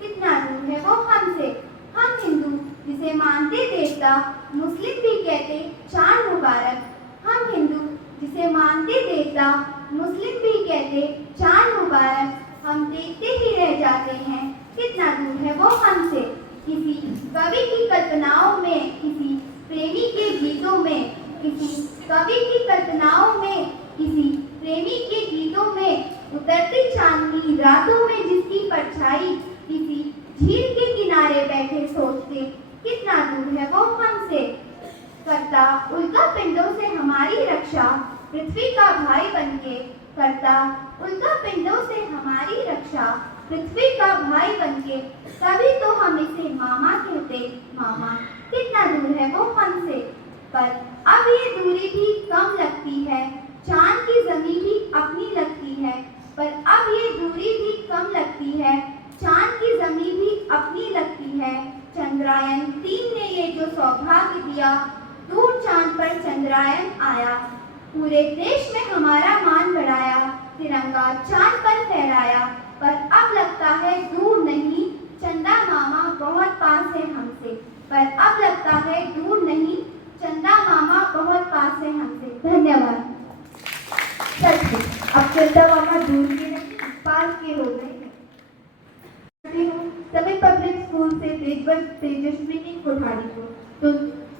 कितना दूर है वो हमसे। हम हिंदू जिसे मानते देवता, मुस्लिम भी कहते चांद मुबारक। हम हिंदू जिसे मानते देवता, मुस्लिम भी कहते चांद मुबारक। हम देखते ही रह जाते हैं, कितना दूर है वो हमसे। किसी कवि की कल्पनाओं में, किसी प्रेमी के गीतों में, किसी कवि की कल्पनाओं में, किसी प्रेमी के गीतों में, उतरती चांदनी रातों में जिसकी परछाई, किसी झील के किनारे बैठे सोचते, कितना दूर है वो हमसे। करता उल्का पिंडों से हमारी रक्षा, पृथ्वी का भाई बनके, करता उल्का पिंडों से हमारी रक्षा, पृथ्वी का भाई बनके। तभी तो हम इसे मामा कहते, मामा कितना दूर है वो हमसे। पर अब ये दूरी भी कम लगती है, चांद की जमीन भी अपनी लगती है। पर अब ये दूरी भी कम लगती है, चांद की जमीन भी अपनी लगती है। चंद्रयान 3 ने ये जो सौभाग्य दिया, दूर चांद पर चंद्रयान आया। पूरे देश में हमारा मान बढ़ाया, तिरंगा चांद पर फहराया। पर अब लगता है दूर नहीं, चंदा मामा बहुत पास है हमसे। पर अब लगता है दूर नहीं, चंदा मामा बहुत पास है हमसे। धन्यवाद। सच है, अब चंदा मामा दूर के नहीं, पास के हो गए हैं। समित पब्लिक स्कूल से तेजस्वी की कोठारी को तो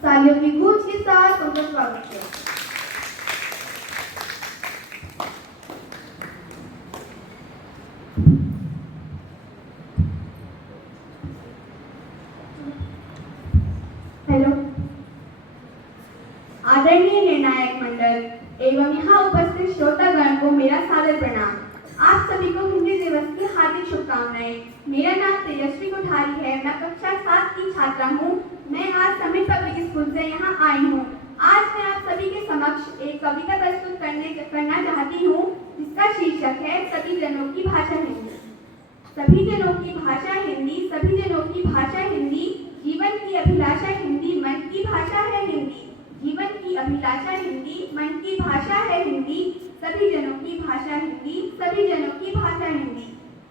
तालियों की गूंज के साथ उनका स्वागत किया। हेलो, आदरणीय निर्णायक मंडल एवं यहाँ उपस्थित श्रोतागण को मेरा सादर प्रणाम। आप सभी को हिंदी दिवस की हार्दिक शुभकामनाएं। मेरा नाम तेजस्वी कोठारी है, मैं कक्षा 7 की छात्रा हूँ। मैं आज समिट पब्लिक स्कूल से यहाँ आई हूँ। आज मैं आप सभी के समक्ष एक कविता प्रस्तुत करना चाहती हूँ, जिसका शीर्षक है सभी जनों की भाषा हिंदी। सभी जनों की भाषा हिंदी, सभी जनों की भाषा हिंदी, जीवन की अभिलाषा हिंदी, मन की भाषा है हिंदी। जीवन की अभिलाषा हिंदी, मन की भाषा है हिंदी, सभी जनों की भाषा हिंदी, सभी जनों की भाषा हिंदी।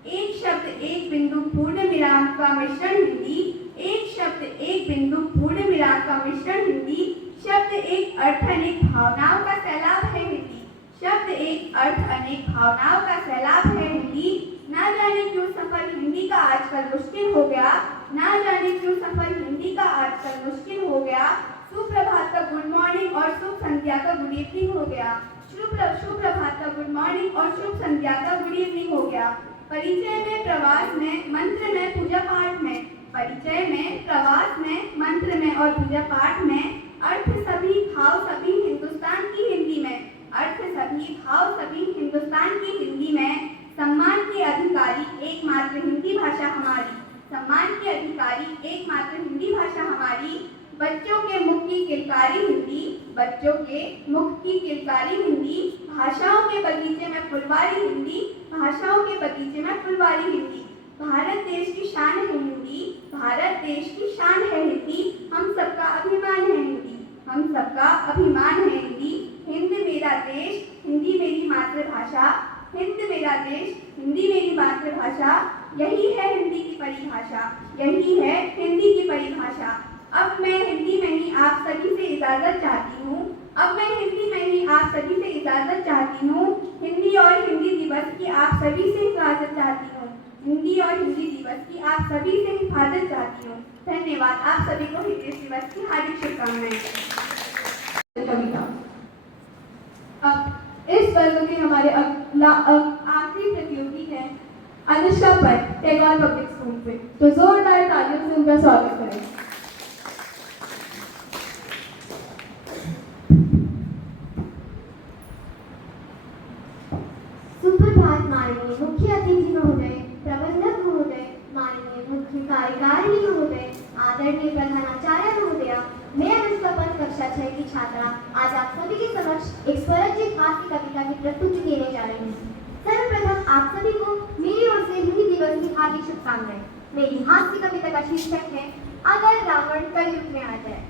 एक शब्द एक बिंदु पूर्ण विराम का मिश्रण हिंदी, एक शब्द एक बिंदु पूर्ण विराम का मिश्रण हिंदी, शब्द एक अर्थ अनेक भावनाओं का सैलाब है हिंदी। शब्द एक अर्थ अनेक भावनाओं का सैलाब है हिंदी। ना जाने क्यों सफर हिंदी का आजकल मुश्किल हो गया, ना जाने क्यों सफर हिंदी का आजकल मुश्किल हो गया। सुप्रभात का गुड मॉर्निंग और शुभ संध्या का गुड इवनिंग हो गया। सुप्रभात का गुड मॉर्निंग और शुभ संध्या का गुड इवनिंग हो गया। परिचय में, प्रवास में, मंत्र में, पूजा पाठ में। परिचय में, प्रवास में, मंत्र में और पूजा पाठ में। अर्थ सभी भाव सभी हिंदुस्तान की हिंदी में। अर्थ सभी भाव सभी हिंदुस्तान की हिंदी में। सम्मान के अधिकारी एकमात्र हिंदी भाषा हमारी। सम्मान के अधिकारी एकमात्र हिंदी भाषा हमारी। बच्चों के मुख की किलकारी हिंदी, बच्चों के मुख की किलकारी हिंदी। भाषाओं के बगीचे में फुलवारी हिंदी, भाषाओं के बगीचे में फुलवारी हिंदी। भारत देश की शान है हिंदी, भारत देश की शान है हिंदी। हम सबका अभिमान है हिंदी, हम सबका अभिमान है हिंदी। हिंद मेरा देश, हिंदी मेरी मातृभाषा। हिंद मेरा देश, हिंदी मेरी मातृभाषा। यही है हिंदी की परिभाषा, यही है हिंदी की परिभाषा। अब मैं हिंदी में ही आप सभी से इजाजत चाहती हूँ। अब मैं हिंदी में ही आप सभी से इजाजत चाहती हूँ। हिंदी और हिंदी दिवस की आप सभी से हिफाजत चाहती हूँ। हिंदी और हिंदी दिवस की आप सभी से हिफाजत चाहती हूँ। धन्यवाद। आप सभी को हिंदी दिवस की हार्दिक शुभकामनाएं। कविता। अब इस वर्ग के हमारे आखिरी प्रतियोगी हैं अनुष्का भट्ट, टैगोर पब्लिक स्कूल से। तो जोरदार तालियों से उनका स्वागत करें। सुप्रभात माननीय मुख्य अतिथि महोदय, प्रबंधक महोदय, माननीय मुख्य कार्यकारिणी महोदय, आदरणीय प्रधानाचार्य महोदया। मैं अनुष्का भट्ट कक्षा 6 की छात्रा आज आप सभी के समक्ष एक स्वरचित हास्य कविता की प्रस्तुति देने जा रही हूँ। सर्वप्रथम आप सभी को मेरी ओर से हिंदी दिवस की हार्दिक शुभकामनाएं। मेरी हास्य कविता का शीर्षक है अगर रावण कलयुग में आ जाए।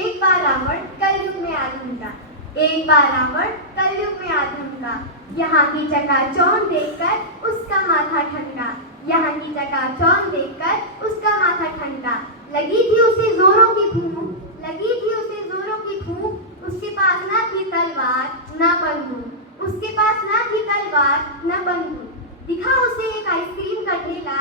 एक बार रावण कलयुग में आ ढूंढा, एक बार रावण कलयुग में आ ढूंढा। यहाँ की चकाचौंध देखकर उसका माथा ठंडा, यहाँ की चकाचौंध देखकर उसका माथा ठंडा। लगी थी उसे जोरों की भूख, लगी थी उसे जोरों की भूख। उसके पास ना थी तलवार ना बंदूक, उसके पास ना थी तलवार ना बंदूक। दिखा उसे एक आइसक्रीम का ठेला,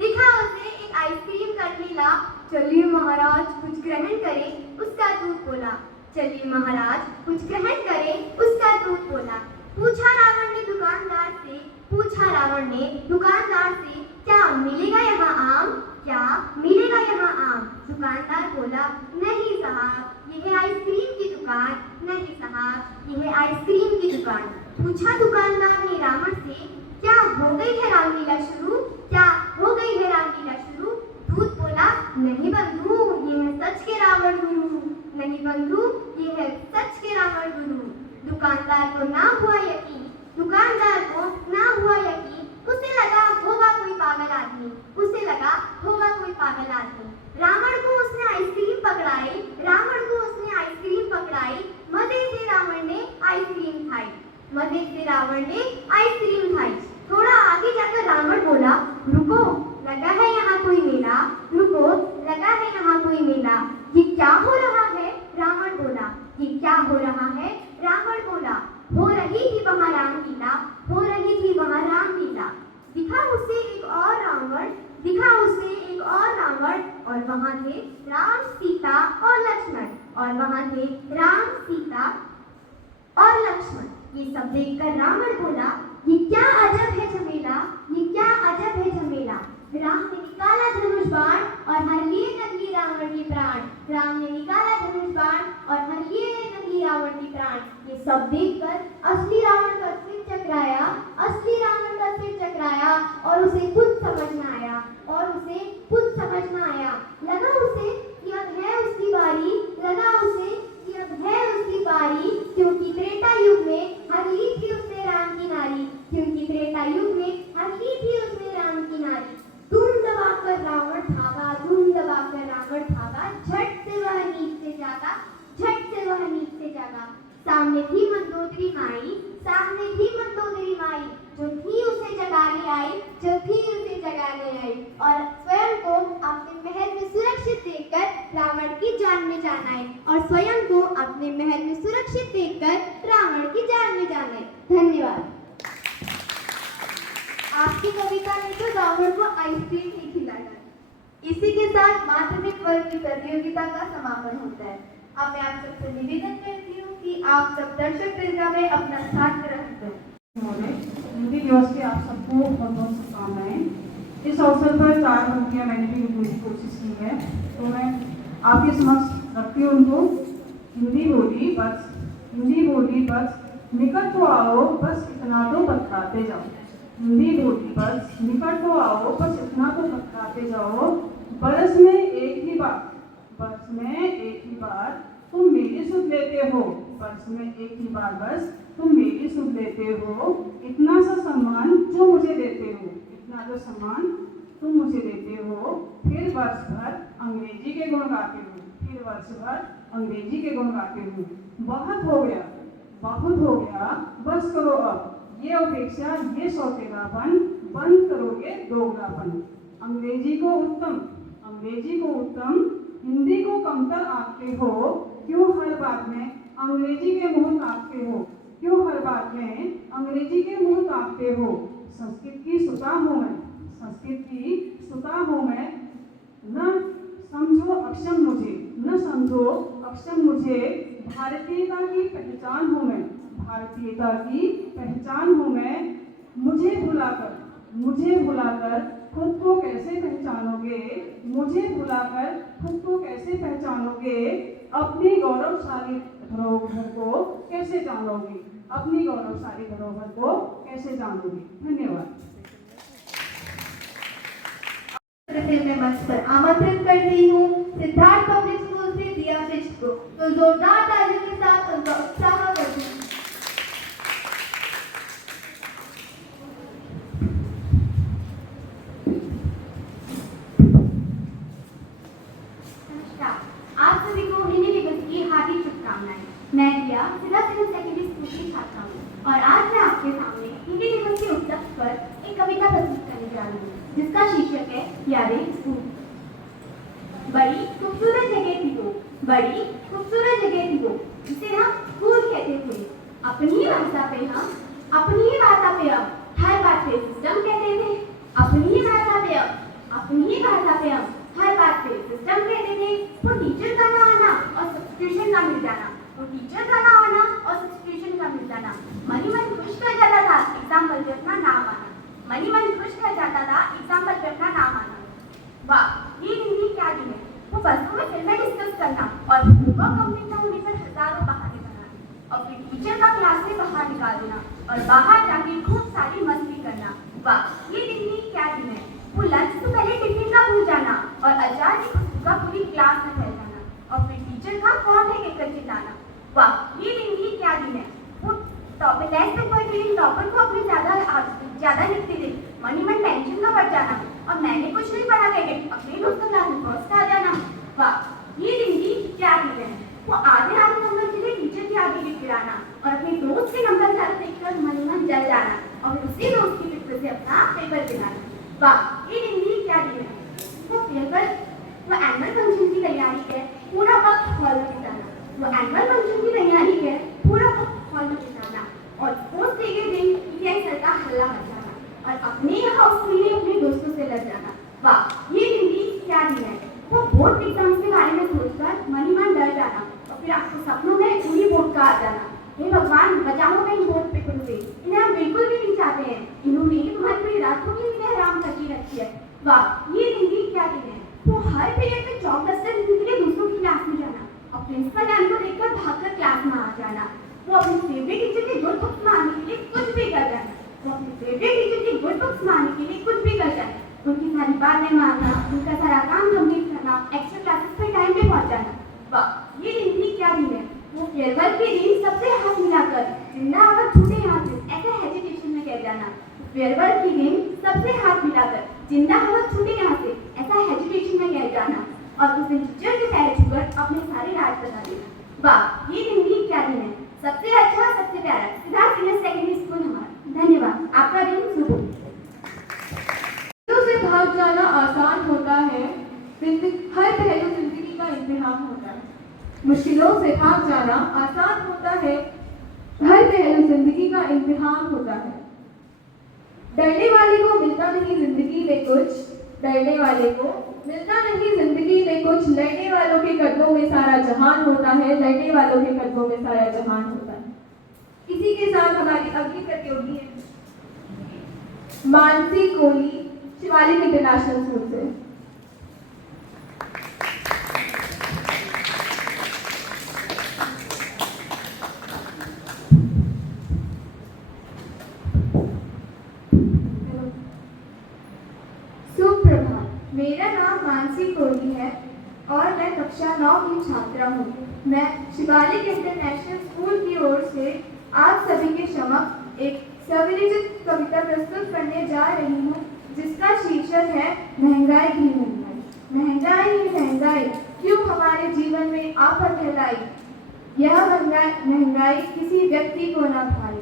दिखा उसे एक आइसक्रीम का ठेला। चलिए महाराज कुछ ग्रहण करें उसका दूध बोला, चलिए महाराज कुछ ग्रहण करें उसका दूध बोला। पूछा रावण ने दुकानदार से, पूछा रावण ने दुकानदार से, क्या मिलेगा यहाँ आम, क्या मिलेगा यहाँ आम। दुकानदार बोला नहीं साहब यह है आइसक्रीम की दुकान, नहीं साहब यह है आइसक्रीम की दुकान। पूछा दुकानदार ने रावण से, क्या हो गई है रामलीला शुरू, क्या हो गई है रामलीला शुरू। दूध बोला नहीं बंधु ये है सच के रावण गुरु, नहीं बंधु ये है सच के रावण गुरु। दुकानदार को ना हुआ यकीन, दुकानदार को ना हुआ यकीन। उसे लगा होगा कोई पागल आदमी, उसे लगा होगा कोई पागल आदमी। रावण को उसने आइसक्रीम पकड़ाई, रावण को उसने आइसक्रीम पकड़ाई। मजे से रावण ने आइसक्रीम वहाँ थे राम, सीता और लक्ष्मण, और वहाँ थे राम, सीता और लक्ष्मण। ये सब देखकर रावण बोला, ये क्या अजब है झमेला, ये क्या अजब है झमेला। राम ने निकाला धनुष बाण और हर लिए नकली रावण के प्राण। राम ने निकाला धनुष बाण और हर लिए नकली रावण के प्राण। ये सब देखकर असली रावण का सिर चकराया, असली रावण का सिर चकराया, और उसे कुछ समझ न आया, और उसे कुछ समझ न आया। लगा उसे कि अब है उसकी बारी, लगा उसे कि अब है उसकी बारी, क्योंकि त्रेता युग में हर ली थी उसने राम की नारी, क्योंकि त्रेता युग में हर ली थी उसने राम की नारी। धूम दबाकर रावण भागा, धूम दबाकर रावण भागा, झट से वह नींद से जागा, झट से वह नींद से जागा। सामने थी मंदोदरी माई, सामने थी मंदोदरी माई, जो थी उसे जगाने आई, जो थी उसे जगाने आई, और स्वयं को अपने महल में सुरक्षित देखकर रावण की जान में जान आई, और स्वयं को अपने महल में सुरक्षित देखकर रावण की जान में जान आई। धन्यवाद। आपकी कविता ने तो रावण को आइसक्रीम ही खिला डाली। इसी के साथ माध्यमिक वर्ग की प्रतियोगिता का समापन होता है। अब मैं आप सबसे निवेदन करती हूँ कि आप सब दर्शक दीर्घा में अपना स्थान ग्रहण करें। हिंदी दिवस की आप सबको बहुत बहुत शुभकामनाएं। इस अवसर पर 4 पंक्तियाँ मैंने भी लिखने की कोशिश की है, तो मैं आपके समक्ष रखती हूँ उनको। हिंदी बोली बस, हिंदी बोली बस, निकट तो आओ बस इतना तो पथराते जाओ। हिंदी बोली बस, निकट तो आओ बस इतना तो पथराते जाओ। बरस में एक ही बार, बरस में एक ही बार तुम मेरी सुध लेते हो, बरस में एक ही बार बस तुम मेरी सुध लेते हो। इतना सा सम्मान जो मुझे देते हो, इतना जो सम्मान तुम मुझे देते हो। फिर वर्ष भर अंग्रेजी के गुण गाते हो, फिर वर्ष भर अंग्रेजी के गुण गाते हो। बहुत हो गया, बहुत हो गया, बस करो अब ये अपेक्षा, ये सौतेलापन, बंद करो ये दोगलापन। अंग्रेजी को उत्तम, अंग्रेजी को उत्तम, हिंदी को कमतर आंकते हो। क्यों हर बात में अंग्रेजी के मुंह ताकते हो, क्यों हर बात में अंग्रेजी के मुंह ताकते हो। संस्कृत की सुता हूँ मैं, संस्कृत की सुता हूँ मैं, न समझो अक्षम मुझे, न समझो अक्षम मुझे। भारतीयता की पहचान हूँ मैं, भारतीयता की पहचान हूँ मैं। मुझे भुलाकर, मुझे भुलाकर खुद को कैसे पहचानोगे, मुझे भुलाकर खुद को कैसे पहचानोगे। अपनी गौरवशाली धरोहर को कैसे जानोगे, अपनी गौरवशाली धरोहर को कैसे जानोगे। धन्यवाद। मैं मंच पर आमंत्रित करती हूँ सिद्धार्थ पब्लिक स्कूल से दिया शिष्ट को, तो जोरदार तालियों के साथ उनका उत्साह करती हूँ। आप सभी को हिंदी दिवस की हार्दिक शुभकामनाएं। मैं दिया जिला सिविल सेकेंडरी स्कूल की छात्रा हूँ, और आज मैं आपके सामने हिंदी दिवस के उपलक्ष्य पर एक कविता प्रस्तुत करने जा रही हूँ, जिसका शीर्षक है यादें स्कूल। बड़ी खूबसूरत जगह थी वो, बड़ी खूबसूरत जगह थी वो, जिसे हम स्कूल कहते थे। अपनी ही भाषा पे हम, अपनी ही भाषा पे हम हर बात पे सिस्टम कहते थे। अपनी ही भाषा पे हम, अपनी ही भाषा पे हम हर बात पे सिस्टम कहते थे। वो टीचर का ना आना और सब्स्टिट्यूशन का मिल जाना, वो टीचर का ना आना और सब्स्टिट्यूशन का मिल जाना मन ही मन खुश कर जाता था एग्जाम्पल पे अपना नाम आना, मन ही मन खुश कर जाता था एग्जाम्पल पे अपना नाम आना। वाह, ये हिंदी क्या दिन है। वो बसों में फिल्में डिस्कस करना और बुक कंप्लीट ना होने पर हजारों बहाने बनाने, और फिर टीचर का क्लास से बाहर निकाल देना और बाहर जाके खूब सारी मस्ती करना। वाह, ये हिंदी क्या दिन है। वो लंच से पहले टिफिन का भूल जाना और अचार की खुशबू का पूरी क्लास में फैल जाना, और फिर टीचर का कौन है कहकर चिल्लाना। वाह, ये हिंदी क्या दिन है। वो टॉपर टेस्ट पेपर के दिन टॉपर को अपने ज्यादा लिखते थे, मन ही मन टेंशन का बढ़ जाना, और मैंने कुछ नहीं पढ़ा कहकर अपने दोस्तों क्लास में फर्स्ट आ जाना। वाह, ये हिंदी क्या दिन है। वो आधे नंबर के लिए टीचर के आगे लिख गिराना और अपने दोस्त के नंबर ज्यादा देखकर मन ही मन जल जाना, और फिर उसी दोस्त की पेपर से अपना पेपर गिराना। वाह, ये हिंदी क्या दिन है। वो एनुअल फंक्शन की तैयारी है, पूरा वक्त हॉल में बिताना, वो एनुअल फंक्शन की तैयारी है, पूरा वक्त हॉल में बिताना, और स्पोर्ट्स डे के दिन पीटीआई सर का हल्ला मचाना, और अपने यहाँ उसके लिए अपने दोस्तों से लड़ जाना। वाह, ये हिंदी क्या दिन है। वो बोर्ड एग्जाम्स के बारे में सोचकर मन ही मन डर जाना और फिर आपको सपनों में उन्हीं बोर्ड का आ जाना। हे भगवान, बचाओ मैं इन बोर्ड पेपरों से, इन्हें हम बिल्कुल भी नहीं चाहते हैं। इन्होंने तुम्हारी पूरी रातों की नींदें हराम करके रखी है। वाह, ये जिंदगी क्या दिन है। वो हर पीरियड में चौक डस्टर के लिए दूसरों की क्लास में जाना और प्रिंसिपल मैम को देखकर भागकर क्लास में आ जाना। वो अपनी फेवरेट टीचर की गुड बुक्स मारने के लिए कुछ भी कर जाना। वो अपनी फेवरेट टीचर की गुड बुक्स मारने के लिए कुछ भी कर जाना। उनकी सारी बातें मानना, उनका सारा काम कंप्लीट करना, एक्स्ट्रा क्लासेस पर टाइम पे पहुंच जाना। वाह, ये जिंदगी क्या दिन है। वो फेयरवेल के दिन सबसे हाथ मिलाकर जिंदा अगर छूटे हाथ से ऐसे हेजिटेशन में कह जाना। फेयरवेल के दिन सबसे हाथ मिलाकर जिंदा हवा छूटे यहाँ से ऐसा हेजिटेशन में कह जाना और उस दिन टीचर के पैर छूकर अपने सारे राज बता देना। वाह, ये जिंदगी क्या दिन है। सबसे अच्छा, सबसे प्यारा सिद्धार्थ सीनियर सेकेंडरी स्कूल हमारा। धन्यवाद, आपका दिन शुभ हो। मुश्किलों से भाग जाना आसान होता है, हर पहलू जिंदगी का इम्तिहान होता है। मुश्किलों से भाग जाना आसान होता है, हर पहलू जिंदगी का इम्तिहान होता है। डरने वाले को मिलता नहीं जिंदगी में कुछ, डरने वाले को मिलता नहीं जिंदगी में कुछ। लड़ने वालों के कदमों में सारा जहान होता है, लड़ने वालों के कदमों में सारा जहान होता है। इसी के साथ हमारी अगली प्रतियोगी है मानसी कोहली, शिवालिक इंटरनेशनल स्कूल से। सुप्रभात, मेरा नाम मानसी कोहली है और मैं कक्षा 9 की छात्रा हूँ। मैं शिवालिक इंटरनेशनल स्कूल की ओर से आप सभी के समक्ष एक स्वविरचित कविता प्रस्तुत करने जा रही हूँ, जिसका शीर्षक है महंगाई ही महंगाई। महंगाई ही महंगाई क्यों हमारे जीवन में आफत फैलाई। यह महंगाई किसी व्यक्ति को न भाई।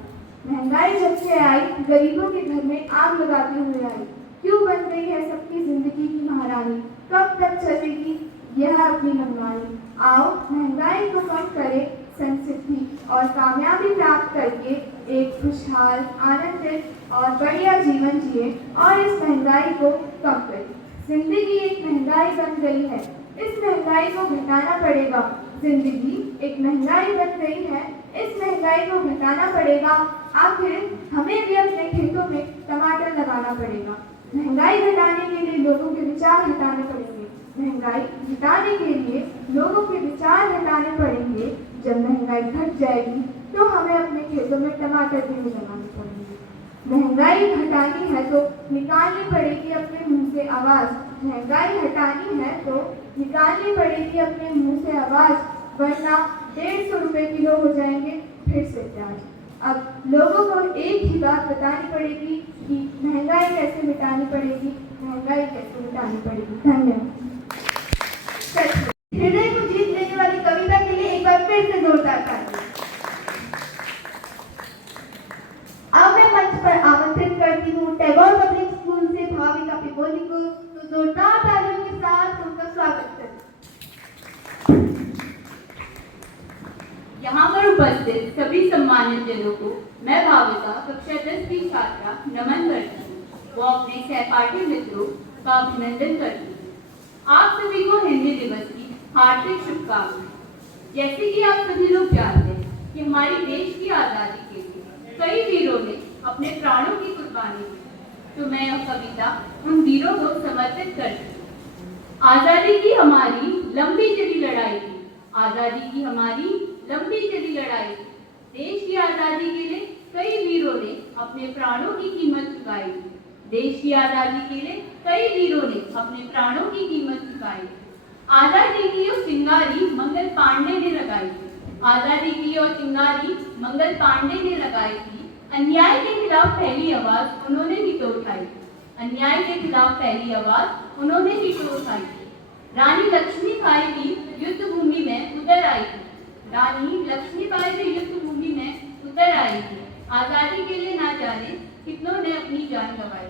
महंगाई जब से आई गरीबों के घर में आग लगाते हुए आई। क्यों बन गई है सबकी जिंदगी की महारानी। कब तक चलेगी यह अपनी महंगाई। आओ महंगाई को कम करें, संसिद्धि और कामयाबी प्राप्त करके एक खुशहाल, आनंदित और बढ़िया जीवन जिए और इस महंगाई को कम करें। जिंदगी एक महंगाई बन गई है, इस महंगाई को घटाना पड़ेगा। जिंदगी एक महंगाई बन गई है, इस महंगाई को घटाना पड़ेगा। आखिर हमें भी अपने खेतों में टमाटर लगाना पड़ेगा। महंगाई घटाने के लिए लोगों के विचार हटाने पड़ेंगे। महंगाई घटाने के लिए लोगों के विचार हटाने पड़ेंगे। जब महंगाई घट जाएगी तो हमें अपने खेतों में टमाटर भी लगाने पड़ेंगे। महंगाई घटानी है तो निकालनी पड़ेगी अपने मुंह से आवाज। महंगाई हटानी है तो निकालनी पड़ेगी अपने मुंह से आवाज, वरना 150 रुपए किलो हो जाएंगे फिर से प्याज। अब लोगों को एक ही बात बतानी पड़ेगी कि महंगाई कैसे मिटानी पड़ेगी, महंगाई कैसे मिटानी पड़ेगी। धन्यवाद। हृदय को जीत लेने वाली कविता के लिए एक बार फिर से जोरदार तालियां। अब मैं मंच पर आमंत्रित करती हूँ टैगोर पब्लिक स्कूल से भाविका पिपोली को, तो जोरदार तालियों के साथ उनका स्वागत करें। यहाँ पर उपस्थित सभी सम्मानित जनों को मैं भाविका कक्षा 10 की छात्रा नमन करती हूँ। वो अपने सहपाठी मित्रों का अभिनंदन करती हूँ। आप सभी को हिंदी दिवस की हार्दिक शुभकामनाएं। जैसे कि आप सभी लोग जानते हैं कि हमारी देश की आज़ादी के लिए कई वीरों ने अपने प्राणों की कुर्बानी दी, तो मैं यह कविता उन वीरों को समर्पित करती हूँ। आज़ादी की हमारी लंबी चली लड़ाई थी, आज़ादी की हमारी लंबी चली लड़ाई थी। देश की आज़ादी के लिए कई वीरों ने अपने प्राणों की कीमत चुकाई थी। देश की आज़ादी के लिए कई वीरों ने अपने प्राणों की कीमत चुकाई। आज़ादी की और चिंगारी मंगल पांडे ने लगाई थी। आज़ादी की और चिंगारी मंगल पांडे ने लगाई थी। अन्याय के खिलाफ पहली आवाज उन्होंने ही तो उठाई थी। अन्याय के खिलाफ पहली आवाज उन्होंने ही तो उठाई थी। रानी लक्ष्मीबाई भी युद्ध भूमि में उतर आई थी। रानी लक्ष्मीबाई भी युद्ध भूमि में उतर आई थी। आज़ादी के लिए ना जाने कितनों ने अपनी जान गंवाई।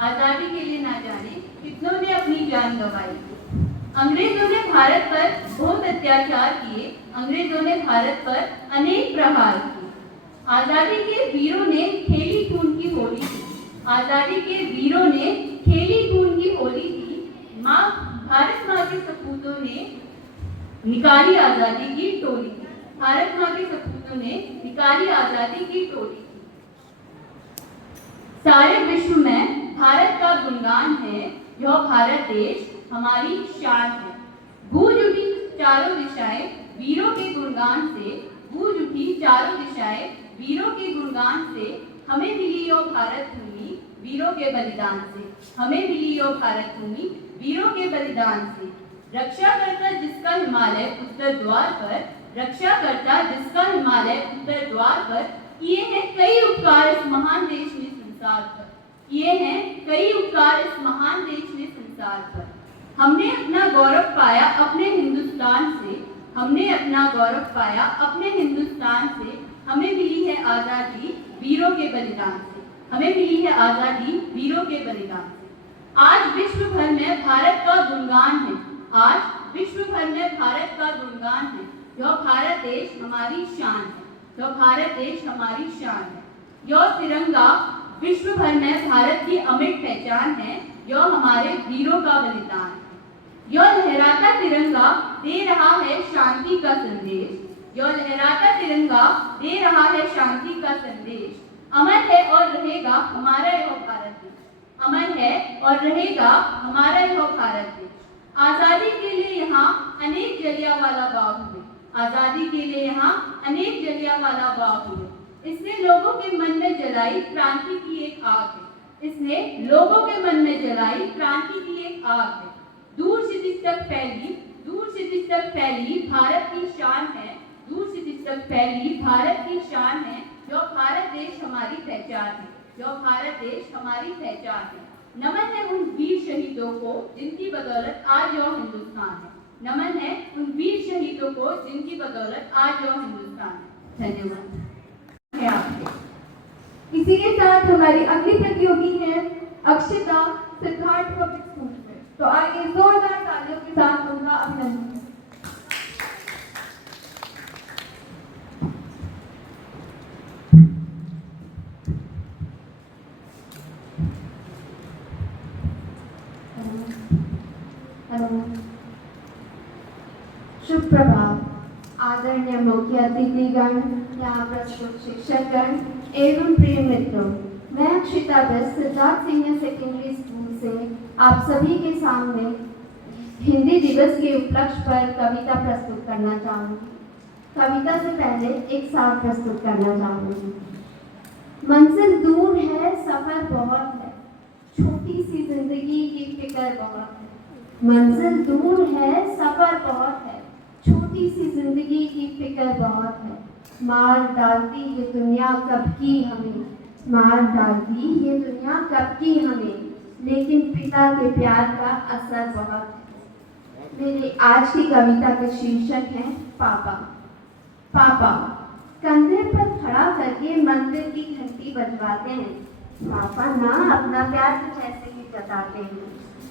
आज़ादी के लिए ना जाने कितनों ने अपनी जान गंवाई। अंग्रेजों ने भारत पर बहुत अत्याचार किए। अंग्रेजों ने भारत पर अनेक प्रहार किए। आज़ादी के वीरों ने खेली खून की होली थी। आज़ादी के वीरों ने खेली खून की होली थी। माँ भारत माँ के सपूतों ने निकाली आजादी की टोली थी। भारत माँ के सपूतों ने निकाली आजादी की टोली थी। सारे विश्व में भारत का गुणगान है, यह भारत देश हमारी शान है। गूंज उठी चारों दिशाएं वीरों के गुणगान से, गूंज उठी चारों दिशाएं वीरों के गुणगान से, हमें मिली यो भारत भूमि वीरों के बलिदान से, हमें मिली यो भारत भूमि वीरों के बलिदान से। रक्षा करता जिसका हिमालय उत्तर द्वार पर, रक्षा करता जिसका हिमालय उत्तर द्वार पर, किए हैं कई उपकार इस महान देश ने संसार पर, किए हैं कई उपकार इस महान देश ने संसार पर। हमने अपना गौरव पाया अपने हिंदुस्तान से, हमने अपना गौरव पाया अपने हिंदुस्तान से, हमें मिली है आजादी वीरों के बलिदान से, हमें मिली है आजादी वीरों के बलिदान से। आज विश्व भर में भारत का गुणगान है, आज विश्व भर में भारत का गुणगान है। यह भारत देश हमारी शान है, यह भारत देश हमारी शान है। यह तिरंगा विश्व भर में भारत की अमिट पहचान है, यह हमारे वीरों का बलिदान है। यह लहराता तिरंगा दे रहा है शांति का संदेश, यह लहराता तिरंगा दे रहा है शांति का संदेश। अमर है और रहेगा हमारा यह भारत देश, अमर है और रहेगा हमारा यह भारत देश। आजादी के लिए यहाँ अनेक जलियांवाला बाग हुए, आजादी के लिए यहाँ अनेक जलियांवाला बाग हुए। इसने लोगों के मन में जलाई क्रांति की एक आग है, इसने लोगों के मन में जलाई क्रांति की एक आग है। दूर से जिस तक फैली, दूर से जिस तक फैली भारत की शान है, दूर से जिस तक फैली भारत की शान है। जो भारत देश हमारी पहचान है, जो भारत देश हमारी पहचान है। नमन है उन वीर शहीदों को जिनकी बदौलत आज यह हिंदुस्तान है, नमन है उन वीर शहीदों को जिनकी बदौलत आज यह हिंदुस्तान है। धन्यवाद है आपके। इसी के साथ हमारी अगली प्रतियोगी है अक्षिता सिद्धार्थ पब्लिक स्कूल से। तो आइए जोरदार तालियों के साथ उनका अभिनंदन। शुभ प्रभात। आदरणीय मुख्य अतिथिगण, यहाँ प्रस्तुत शिक्षकगण एवं प्रिय मित्रों, मैं Akshita best Siddharth senior secondary school से आप सभी के सामने हिंदी दिवस के उपलक्ष्य पर कविता प्रस्तुत करना चाहूँगी। कविता से पहले एक साथ प्रस्तुत करना चाहूँगी। मंजिल दूर है, सफर बहुत है, छोटी सी जिंदगी की फिक्र बहुत है। मंजिल दूर है, सफर बहुत है, छोटी सी जिंदगी की फिक्र बहुत है। मार डालती ये दुनिया कब की हमें, मार डालती ये दुनिया कब की हमें, लेकिन पिता के प्यार का असर बहुत है। मेरी आज की कविता के शीर्षक है पापा। पापा कंधे पर खड़ा करके मंदिर की घंटी बजवाते हैं। पापा ना अपना प्यार कुछ ऐसे ही जताते हैं।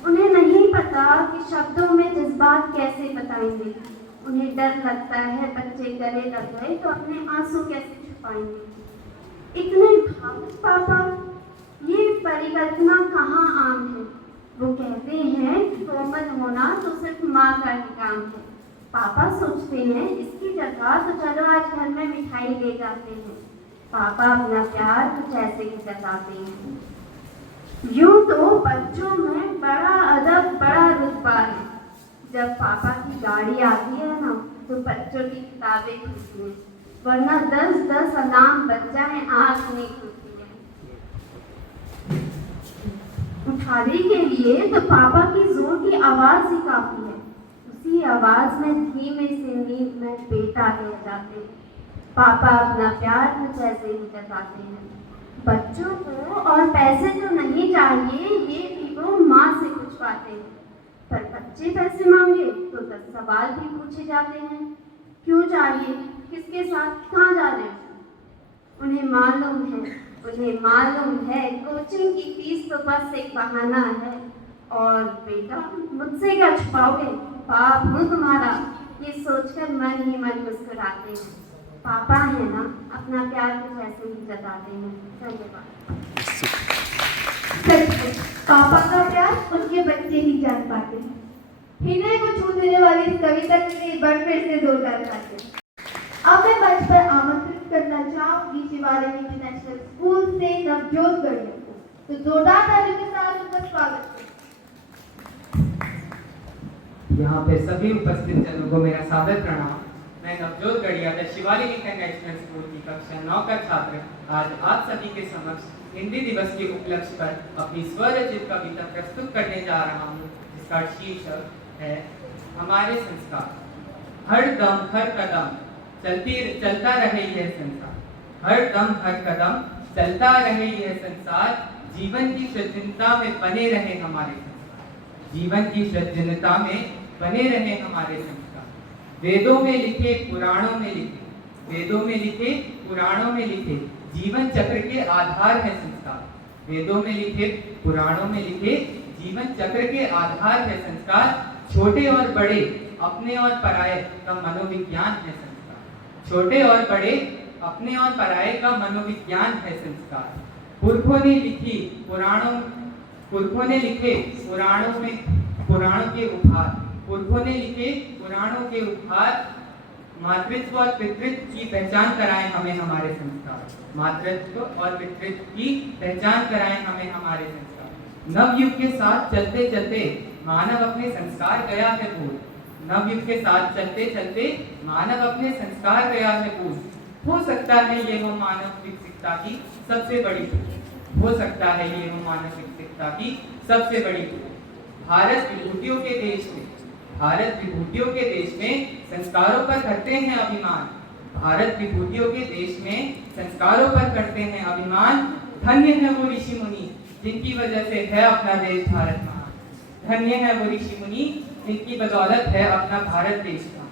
उन्हें नहीं पता कि शब्दों में जज्बात कैसे बताएंगे। उन्हें डर लगता है बच्चे गले लग गए तो अपने आंसू कैसे छुपाएंगे। इतने भावुक पापा, ये परिकल्पना कहाँ आम है। वो कहते हैं कि कोमल होना तो सिर्फ माँ का ही काम है। पापा सोचते हैं इसकी जगह तो चलो आज घर में मिठाई ले जाते हैं। पापा अपना प्यार कुछ ऐसे ही जताते हैं। यूं तो बच्चों में बड़ा अदब, बड़ा रुतबा है। जब पापा की गाड़ी आती है ना तो बच्चों की किताबें खुलती हैं, वरना 10-10 अलार्म बज जाए आँख नहीं खुलती है। उठाने के लिए तो पापा की जोर की आवाज़ ही काफ़ी है। उसी आवाज़ में धीमे से नींद में बेटा ले जाते हैं। पापा अपना प्यार कुछ ऐसे ही जताते हैं। बच्चों को और पैसे तो नहीं चाहिए, ये भी वो माँ से कुछ पाते हैं। पर बच्चे पैसे मांगे तो 10 सवाल भी पूछे जाते हैं। क्यों चाहिए, किसके साथ, कहाँ जा रहे हो। उन्हें मालूम है कोचिंग की फीस तो बस एक बहाना है। और बेटा मुझसे क्या छुपाओगे, पाप हूँ तुम्हारा, ये सोचकर मन ही मन मुस्कुराते हैं। पापा है ना, अपना प्यार कुछ ऐसे ही जताते हैं। धन्यवाद। पापा का प्यार उनके बच्चे ही जान पाते हैं। हृदय को छू देने वाली इस कविता के लिए एक बार फिर से जोरदार तालियां। अब मैं मंच पर आमंत्रित करना चाहूंगी शिवालिक इंटरनेशनल स्कूल से नवजोत गढ़िया को, तो जोरदार तालियों के साथ उनका स्वागत करें। यहाँ पे सभी उपस्थित जनों को मेरा सादर प्रणाम। मैं नवजोत गढ़िया शिवालिक इंटरनेशनल स्कूल की कक्षा 9 का छात्र आज आप सभी के समक्ष हिंदी दिवस के उपलक्ष्य पर अपनी स्वरचित कविता प्रस्तुत करने जा रहा हूँ, जिसका शीर्षक है हमारे संस्कार। हर दम हर कदम चलता रहे यह संसार, हर दम हर कदम चलता रहे यह संसार, जीवन की सृजनता में बने रहे हमारे संस्कार, जीवन की सृजनता में बने रहे हमारे संस्कार। वेदों में लिखे पुराणों में लिखे, वेदों में लिखे पुराणों में लिखे, जीवन चक्र के आधार है संस्कार। वेदों में लिखे पुराणों में लिखे, जीवन चक्र के आधार है संस्कार। छोटे और बड़े अपने और पराये का मनोविज्ञान है संस्कार, छोटे और बड़े अपने और पराये का मनोविज्ञान है संस्कार। पुरखों ने लिखे पुराणों में पुराणों के उपहार, पुरखों ने लिखे पुराणों के उपहार। मातृत्व और पितृत्व की पहचान कराएं हमें हमारे संस्कार, मातृत्व और पितृत्व की पहचान कराएं हमें हमारे संस्कार। नवयुग के साथ चलते चलते मानव अपने संस्कार गया है भूल, नवयुग के साथ चलते चलते मानव अपने संस्कार गया है भूल। हो सकता है ये हो मानव विकसितता की सबसे बड़ी भूल, हो सकता है ये हो मानव विकसितता की सबसे बड़ी भूल। भारत विभूतियों के देश में, भारत विभूतियों के देश में संस्कारों पर करते हैं अभिमान, भारत विभूतियों के देश में संस्कारों पर करते हैं अभिमान। धन्य है वो ऋषि मुनि जिनकी वजह से है अपना देश भारत महान, धन्य है वो ऋषि मुनि जिनकी बदौलत है अपना भारत देश महान।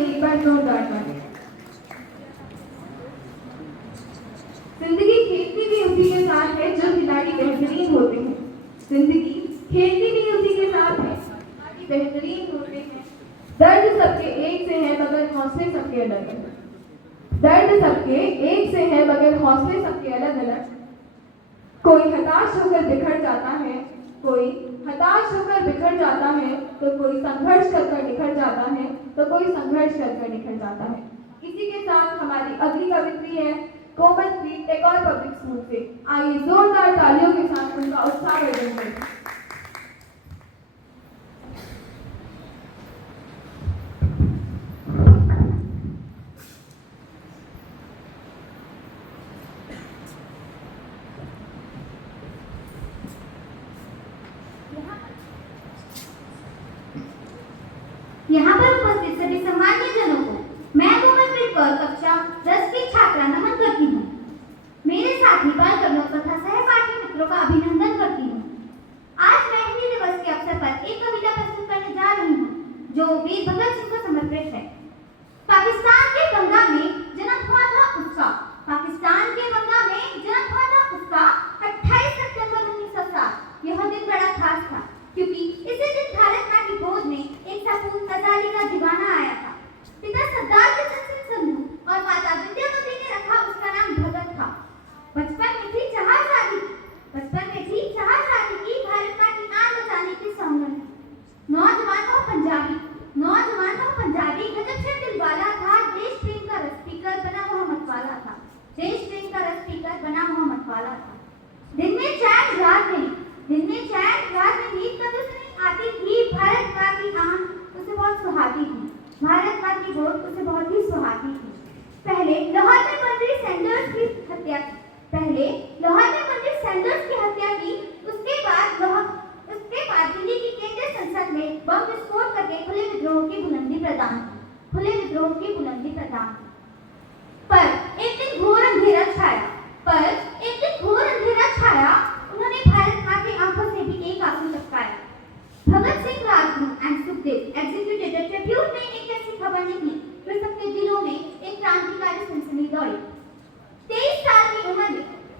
एक बार जोरदार तालियां। जिंदगी खेलती भी उसी के साथ है जो खिलाड़ी बेहतरीन होते हैं, जिंदगी खेलती भी उसी के साथ है खिलाड़ी बेहतरीन होते हैं। दर्द सबके एक से है मगर हौसले सबके अलग अलग, दर्द सबके एक से है मगर हौसले सबके अलग अलग। कोई हताश होकर बिखर जाता है, कोई हताश होकर बिखर जाता है, तो कोई संघर्ष कर निखर जाता है, तो कोई संघर्ष कर निखर जाता है। इसी के साथ हमारी अगली कवित्री है कोमलप्रीत टैगोर पब्लिक स्कूल से। आइए जोरदार तालियों के साथ उनका उत्साह वर्धन करें। यहाँ पर उपस्थित सभी सम्मान्य जनों को मैं कोमलप्रीत कौर कक्षा 10 की छात्रा नमन करती हूँ। मेरे साथी बालकर्मियों तथा सहपाठी मित्रों का अभिनंदन करती हूँ। आज मैं हिंदी दिवस के अवसर पर एक कविता प्रस्तुत करने जा रही हूँ जो वीर भगत सिंह को समर्पित है। पाकिस्तान के गंगा में जन्म हुआ था उसका, पाकिस्तान के गंगा में जन्म हुआ था उसका 28 सितंबर 1907। यह दिन बड़ा खास था क्योंकि इसी दिन भारत माँ की गोद में एक सपूत आजादी का दीवाना आया था। पिता सरदार किशन सिंह संधू और माता विद्यावती ने रखा उसका नाम भगत था। बचपन में थी चाह शादी की भारत माँ की आन बचाने की सौगंध थी। नौजवान हो पंजाबी गजब से दिलवाला था, देश प्रेम का रस पीकर बना हुआ मतवाला था, देश प्रेम का रस पीकर बना हुआ मतवाला था। दिन में चैन रात में नींद कभी उसे नहीं आती थी। भारत माँ की आन उसे बहुत सुहाती थी, भारत माँ की गोद उसे बहुत ही सुहाती थी। पहले लाहौर में मंत्री सैंडर्स की हत्या की, उसके बाद दिल्ली की केंद्रीय संसद में बम विस्फोट करके खुले विद्रोह की बुलंदी प्रदान की। पर एक दिन घोर अंधेरा छाया, उन्होंने भारत माँ की आंखों से भी एक आंसू टपकाया। Bhagat Singh, Rajguru and Sukhdev executive tribune में एक ऐसी खबर निकली जो सबके दिलों में एक क्रांतिकारी सनसनी दौड़ी।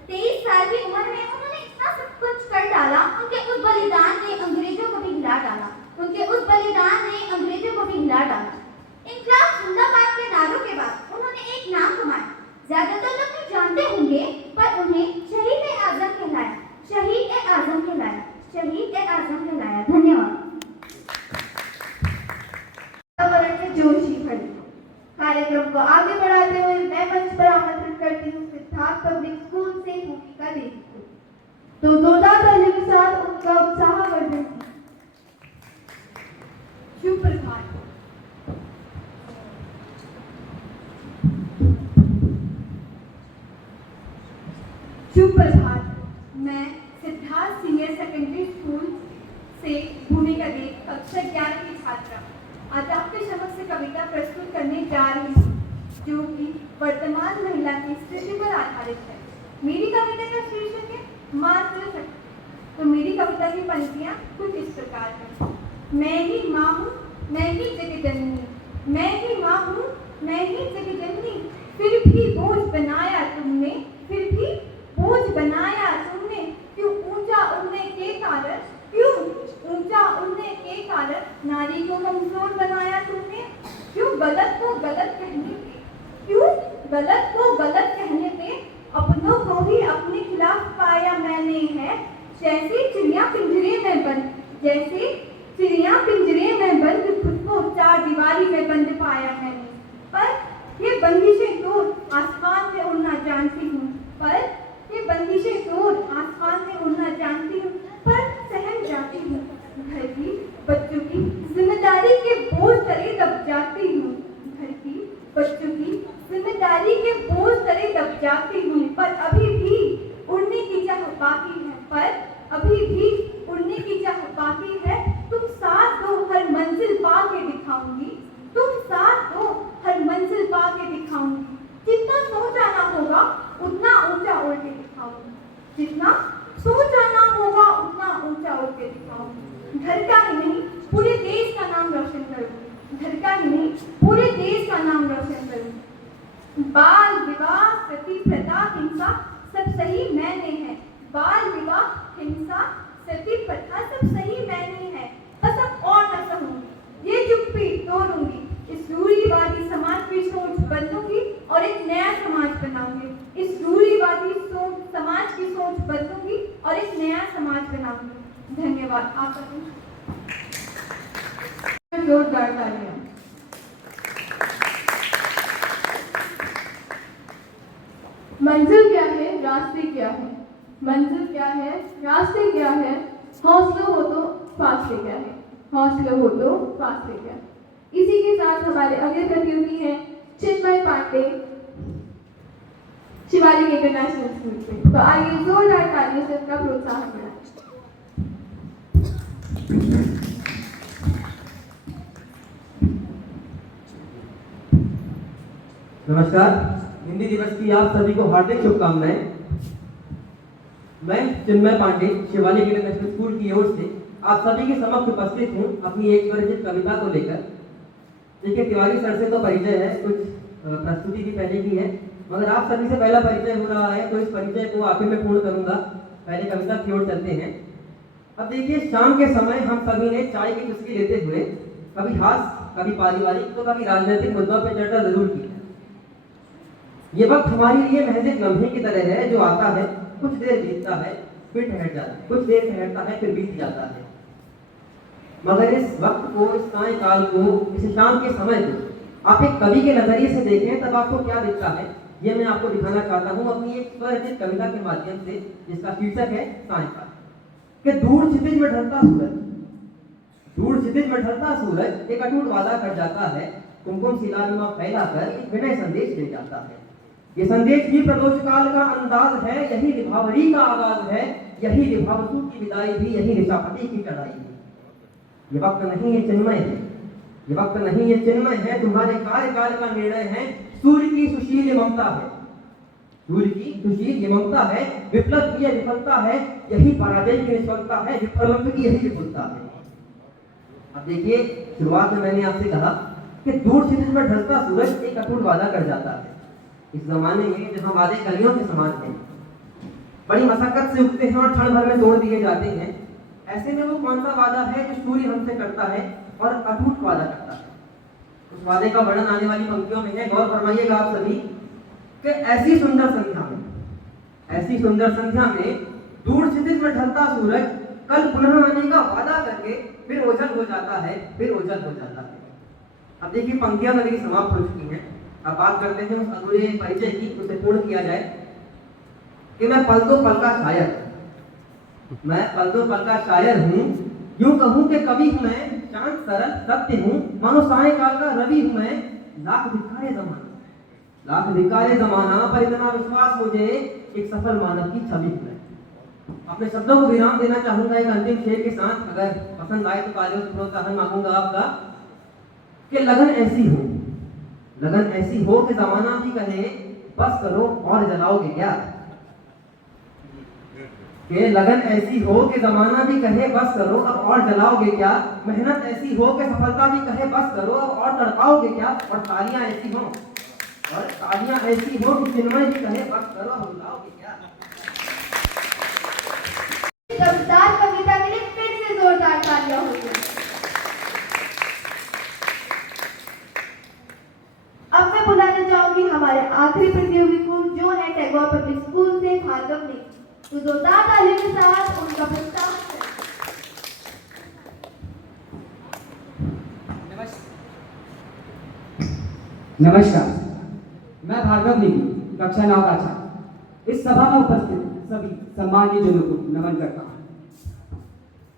23 तो जोरदार तालियों के साथ उनका उत्साह वर्धन कीजिए। शुभ प्रभात। शुभ प्रभात। मैं सिद्धार्थ सीनियर सेकेंडरी स्कूल से भूमिका देव कक्षा 11 की छात्रा आज आपके समक्ष कविता प्रस्तुत करने जा रही हूँ, जो कि वर्तमान महिला की स्थिति पर आधारित है। मेरी कविता का शीर्षक है मातृ शक्ति। तो मेरी कविता की पंक्तियाँ कुछ इस प्रकार हैं। मैं ही माँ हूँ, मैं ही जगत जननी, मैं ही माँ हूँ, मैं ही जगत जननी, फिर भी बोझ बनाया तुमने, फिर भी बोझ बनाया तुमने, क्यों ऊंचा उड़ने के कारण, क्यों ऊंचा उड़ने के कारण नारी को कमजोर बनाया तुमने, क्यों गलत को गलत कहने पे, क्यों गलत को गलत कहने पे अपनों को ही अपने खिलाफ पाया मैंने है। जैसे चिड़िया पिंजरे में बंद, जैसे चिड़िया पिंजरे में बंद, खुद को चार दीवारी में बंद पाया मैंने। पर ये बंदिशें तोड़ आसमान में उड़ना जानती हूँ, पर ये बंदिशें तोड़ आसमान में उड़ना जानती हूँ, पर सहम जाती हूँ। घर की बच्चों की जिम्मेदारी के बोझ तले दब जाती हूँ, घर की बच्चों की जिम्मेदारी के बोझ तले दब जाती हूँ, पर अभी भी उड़ने की चाह बाकी है, पर अभी भी उड़ने की चाह बाकी है। तुम साथ दो हर मंजिल पा के दिखाऊंगी, तुम साथ दो हर मंजिल पा के दिखाऊंगी। जितना सोचा ना होगा उतना ऊंचा उड़ के दिखाऊंगी, जितना सोचा ना होगा उतना ऊंचा उड़ के दिखाऊंगी। घर का ही नहीं पूरे देश का नाम रोशन करूंगी, घर का ही नहीं पूरे देश का नाम रोशन करूंगी। बाल विवाह सती प्रथा हिंसा सब सही मैंने है, बाल विवाह हिंसा सती प्रथा सब सही मैंने है। बस अब और न सहूंगी, ये चुप्पी तोड़ूंगी, इस रूढ़िवादी समाज की सोच बदलूंगी और एक नया समाज बनाऊंगी। इस रूढ़िवादी समाज की सोच बदलूंगी और एक नया समाज बनाऊंगी। धन्यवाद। आपका जोरदार तालियां। मंजिल क्या है, रास्ते क्या है, मंजिल क्या है, रास्ते क्या है, हौसला हो तो फासले क्या है, हौसला हो तो फासले क्या है। इसी के साथ हमारे अगले प्रतियोगी हैं चिन्मय पांडे, शिवालिक इंटरनेशनल स्कूल से। तो आइए जोरदार तालियों से उनका प्रोत्साहन बढ़ाएं। नमस्कार। हिंदी दिवस की आप सभी को हार्दिक शुभकामनाएं। मैं चिन्मय पांडे शिवालिक इंटरनेशनल स्कूल की ओर से आप सभी के समक्ष उपस्थित हूँ अपनी एक स्वरचित कविता को लेकर। देखिए, तिवारी सर से तो परिचय है, कुछ प्रस्तुति भी पहले की है, मगर आप सभी से पहला परिचय हो रहा है, तो इस परिचय को आखिर में पूर्ण करूंगा। पहले कविता की ओर चलते हैं। अब देखिए, शाम के समय हम सभी ने चाय की चुस्की लेते हुए कभी हास्य, कभी पारिवारिक, तो कभी राजनीतिक मुद्दों पर चर्चा जरूर की है। ये वक्त हमारे लिए महज एक लम्हे की तरह है, जो आता है, कुछ देर बीतता है, फिर ठहर जाता है, कुछ देर ठहरता है, फिर बीत जाता है। मगर इस वक्त को, इस सायंकाल को, इस शाम के समय को आप एक कवि के नजरिए से देखें, तब आपको क्या दिखता है, ये मैं आपको दिखाना चाहता हूँ अपनी एक स्वरचित कविता के माध्यम से, जिसका शीर्षक है सायंकाल। कि दूर क्षितिज में ढलता सूरज, दूर क्षितिज में ढलता सूरज एक अटूट वादा कर जाता है, कुमकुम शिलानुमा फैलाकर एक विनय संदेश दे जाता है। ये संदेश भी प्रदोष काल का अंदाज है, यही निभावरी का आगाज है, यही निभावसु की विदाई भी, यही निशापति की चढ़ाई भी। ये वक्त नहीं, ये चिन्मय है, ये वक्त नहीं, ये चिन्मय है, तुम्हारे कार्यकाल का निर्णय है। सूर्य की सुशील ये ममता है, सूर्य की सुशील ये ममता है, विप्लव की यह विफलता है, यही पराजय की निष्फलता है, विफलत्व की यही विफलता है। अब देखिए, शुरुआत में मैंने आपसे कहा कि दूर क्षितिज में ढलता सूरज एक अटूट वादा कर जाता है। इस जमाने में जहाँ वादे कलियों के समान हैं, बड़ी मशक्कत से उगते हैं और क्षण भर में तोड़ दिए जाते हैं, ऐसे में वो कौन सा वादा है जो सूर्य हमसे करता है और अटूट वादा करता है? उस वादे का वर्णन आने वाली पंक्तियों में है। गौर फरमाइएगा आप सभी कि ऐसी सुंदर संध्या में, ऐसी सुंदर संध्या में दूर क्षितिज में ढलता सूरज कल पुनः आने का वादा करके फिर ओझल हो जाता है, फिर ओझल हो जाता है। अब देखिए, पंक्तियां मेरी समाप्त हो चुकी हैं। अब बात करते हैं उस अधूरे परिचय की, उसे पूर्ण किया जाए। कि मैं पल दो पल का शायर, मैं पल दो पल का शायर हूँ, यूं कहूँ कि कवि हूँ मैं, शांत सरल सत्य हूँ, मानो सायकाल का रवि हूँ मैं, लाख धिक्कारे जमाना पर इतना विश्वास मुझे, एक सफल मानव की छवि हूँ मैं। अपने शब्दों को विराम देना चाहूंगा एक अंतिम शेर के साथ। अगर पसंद आए तो तालियों से प्रोत्साहन मांगूंगा आपका कि लगन ऐसी हो कि जमाना भी कहे बस करो और जलाओगे क्या। कि लगन ऐसी हो कि जमाना भी कहे बस करो अब और जलाओगे क्या। मेहनत ऐसी हो कि सफलता भी कहे बस करो अब और तड़पाओगे क्या। और तालियां ऐसी हो कि चिन्मय भी कहे बस करो अब बुलाओगे क्या। दमदार कविता के लिए फिर से जोरदार तालियां होगी। अब मैं बुलाना चाहूंगी हमारे आखिरी प्रतियोगी को, जो है टैगोर पब्लिक स्कूल से भार्गव ने। तो जोरदार तालियों के साथ उनका प्रस्ताव नमस्कार, मैं भार्गव नेगी, कक्षा 9 का छात्र इस सभा में उपस्थित सभी सम्मानीय जनों को नमन करता हूँ।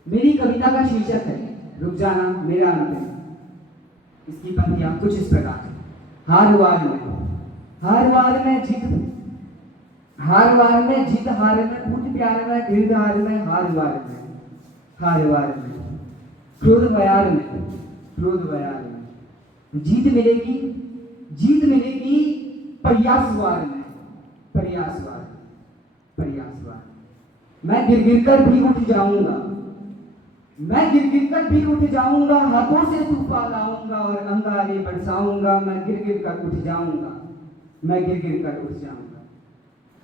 मेरी कविता का शीर्षक है रुक जाना मेरा अंत है। इसकी पंक्तियां कुछ इस प्रकार हैं। हार वार में जीत हार में पूत प्यार में गिरधार में हार वार में क्रोध व्यार में जीत मिलेगी प्रयासवार में मैं गिर कर भी उठ जाऊंगा हाथों से तूफान लाऊंगा और अंगारे बरसाऊंगा। मैं गिर कर उठ जाऊंगा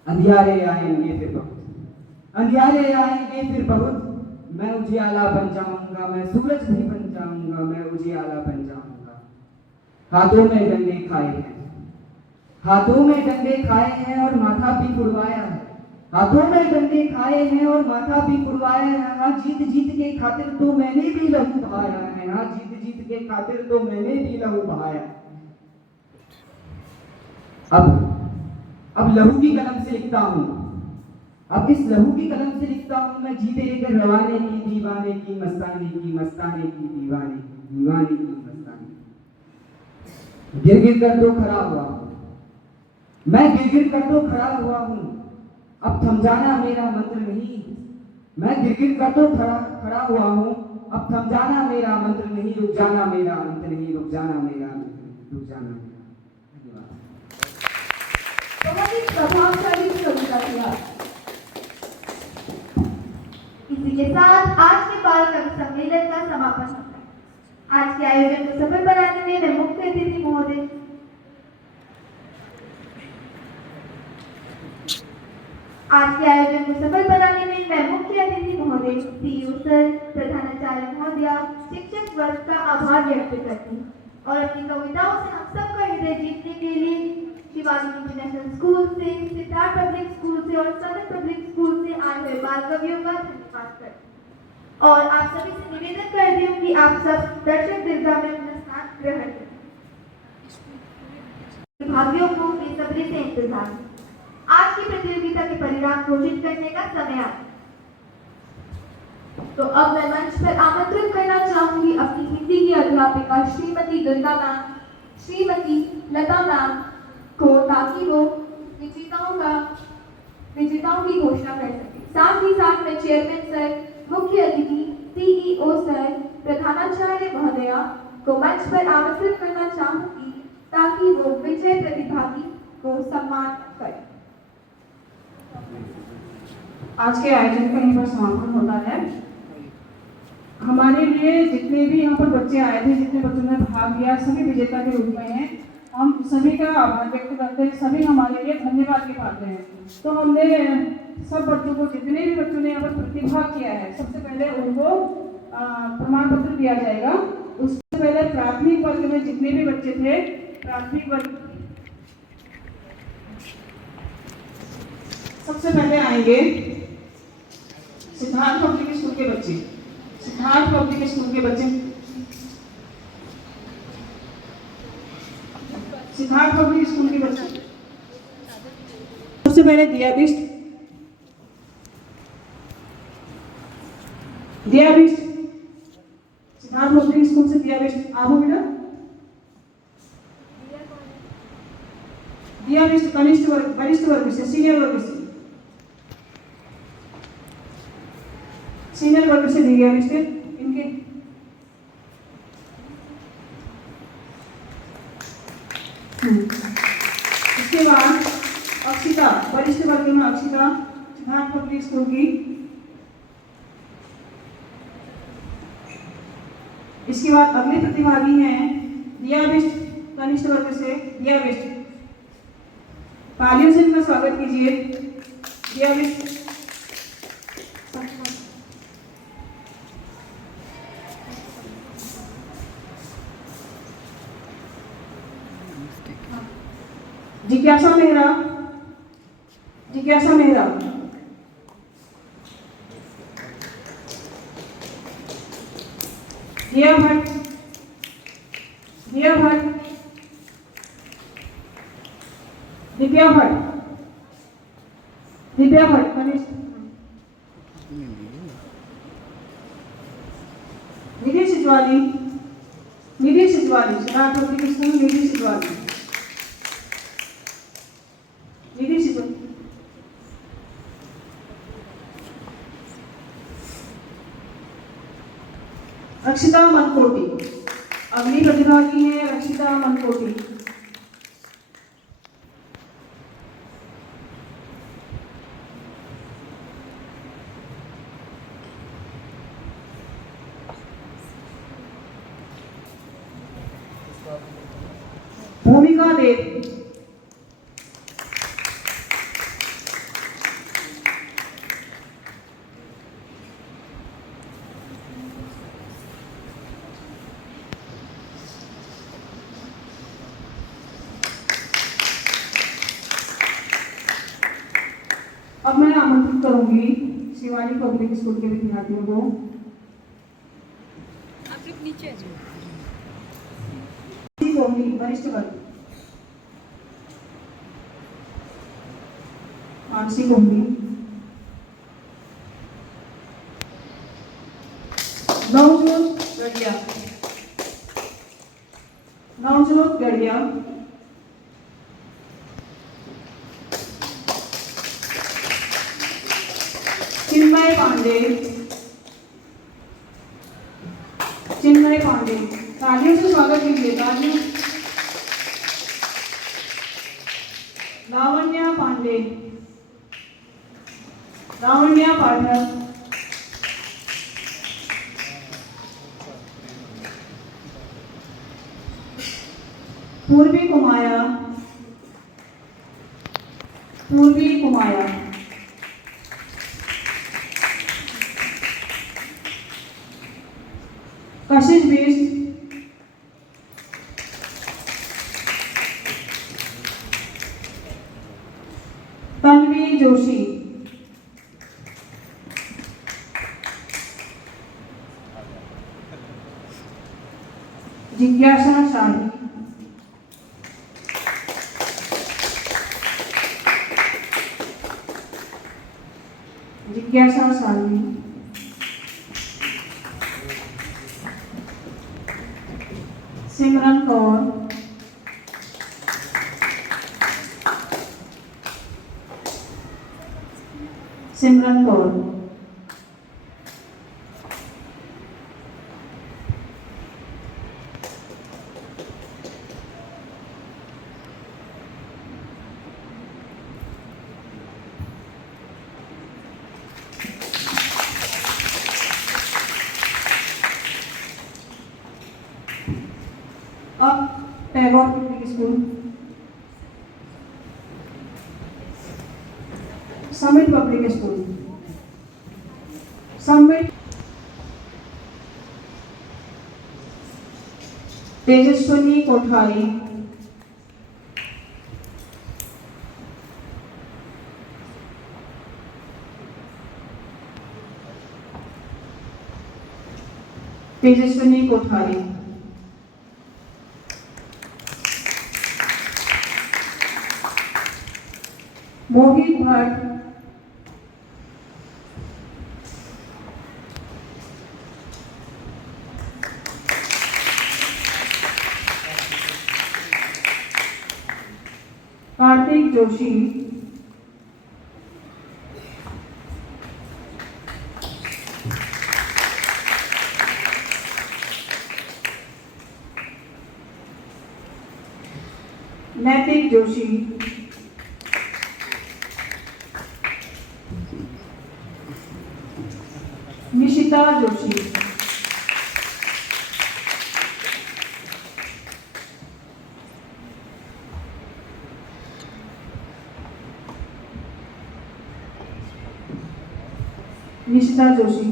अंधियारे आएंगे फिर बहुत मैं उजियाला बन जाऊंगा। मैं सूरज भी बन जाऊंगा, मैं उजियाला बन जाऊंगा। हाथों में डंडे खाए हैं और माथा भी फुड़वाया है। हाँ जीत के खातिर तो मैंने भी लहू बहाया है। अब लहू की कलम से लिखता हूँ। अब इस लहू की कलम से लिखता हूँ मैं जीते लेकर रवाने की दीवाने की मस्ताने की दीवाने की मस्ताने। गिर कर तो खड़ा हुआ हूँ मैं गिर कर तो खड़ा हुआ हूँ। अब थम जाना मेरा मंत्र नहीं। मैं गिर कर तो खड़ा हुआ हूँ। अब थम जाना मेरा मंत्र नहीं। रुक जाना मेरा अंत नहीं। रुक जाना मेरा धन्यवाद। बहुत ही प्रभावशाली कविता थी आप। इसी के साथ आज के बाल कवि सम्मेलन का समापन होता है। आज के आयोजन को सफल बनाने में मैं मुख्य अतिथि महोदय सीईओ सर, प्रधानाचार्य महोदया, शिक्षक वर्ग का आभार व्यक्त करती हूँ और अपनी कविताओं से हम सबका हृदय जीतने के लिए शिवाजी इंटरनेशनल स्कूल से, सिद्धार्थ पब्लिक स्कूल से और सदर पब्लिक स्कूल से आए हुए बाल कवियों का धन्यवाद करती हूँ और आप सभी से निवेदन करती हूँ कि आप सब दर्शक दीर्घा में अपना स्थान ग्रहण करें। भाग्यों को बेसब्री से इंतजार है। आज की प्रतियोगिता के परिणाम घोषित करने का समय आ तो अब मैं मंच पर आमंत्रित करना चाहूंगी अपनी हिंदी की अध्यापिका श्रीमती दुर्गा मैम, श्रीमती लता मैम को, ताकि वो विजेताओं की घोषणा कर सके। साथ ही साथ मैं चेयरमैन सर, मुख्य अतिथि सीईओ सर, प्रधानाचार्य महोदया को मंच पर आमंत्रित करना चाहूंगी ताकि वो विजय प्रतिभागी को सम्मान करें। आज के आयोजन का यहीं पर समापन होता है। हमारे लिए जितने भी यहाँ पर बच्चे आए थे, जितने बच्चों ने भाग लिया, सभी विजेता के रूप में हैं। हम सभी का आभार व्यक्त करते हैं। सभी हमारे लिए धन्यवाद के पात्र हैं। तो हमने सब बच्चों को, जितने भी बच्चों ने यहाँ पर प्रतिभाग किया है, सबसे पहले उनको प्रमाण पत्र दिया जाएगा। उससे पहले प्राथमिक वर्ग में जितने भी बच्चे थे, प्राथमिक वर्ग सबसे पहले आएंगे सिद्धार्थ पब्लिक स्कूल के बच्चे। सिद्धार्थ पब्लिक स्कूल के बच्चे, सिद्धार्थ पब्लिक स्कूल के बच्चे सबसे पहले दिया बिष्ट। दिया बिष्ट सिद्धार्थ पब्लिक स्कूल से दिया बिष्ट आप हो बेटा। दिया बिष्ट कनिष्ठ वर्ग वरिष्ठ वर्ग से सीनियर वर्ग से सीनियर वर्ग से दिया बिष्ट इनके इसके बाद अक्षिता वरिष्ठ वर्ग में अक्षिता सिद्धार्थ पब्लिक स्कूल की। इसके बाद अगले प्रतिभागी हैं दिया बिष्ट कनिष्ठ वर्ग से दिया बिष्ट। तालियों से इनका स्वागत कीजिए। दिया बिष्ट जिज्ञासा मेहरा जिज्ञासा मेहरा दिया भट्ट दिया भट्ट दिव्या भट्ट दिव्या भट्ट कनिष्ठ निधि सिजवाली सिद्धार्थ पब्लिक स्कूल निधि सिजवाली निधि सिजवाली। रक्षिता मनकोटी अगली प्रतिभागी है रक्षिता मनकोटी। भूमिका देव अब मैं आमंत्रित करूंगी शिवानी पब्लिक स्कूल के विद्यार्थियों को। वरिष्ठ वर्ग मानसी कोहली नवजोत गढ़िया चिन्मय पांडे तालियों से स्वागत कीजिए। तालियों लावण्या पाठक पूर्वी कुमाया कशिश बिष्ट तन्वी जोशी जिज्ञासा शाही सिमरन कौर अब Tagore Public School Summit Public School Summit Tejaswini Kothari Mohit Bhatt Shivani Joshi, Naitik Joshi, Nishita Joshi, Nishita Joshi,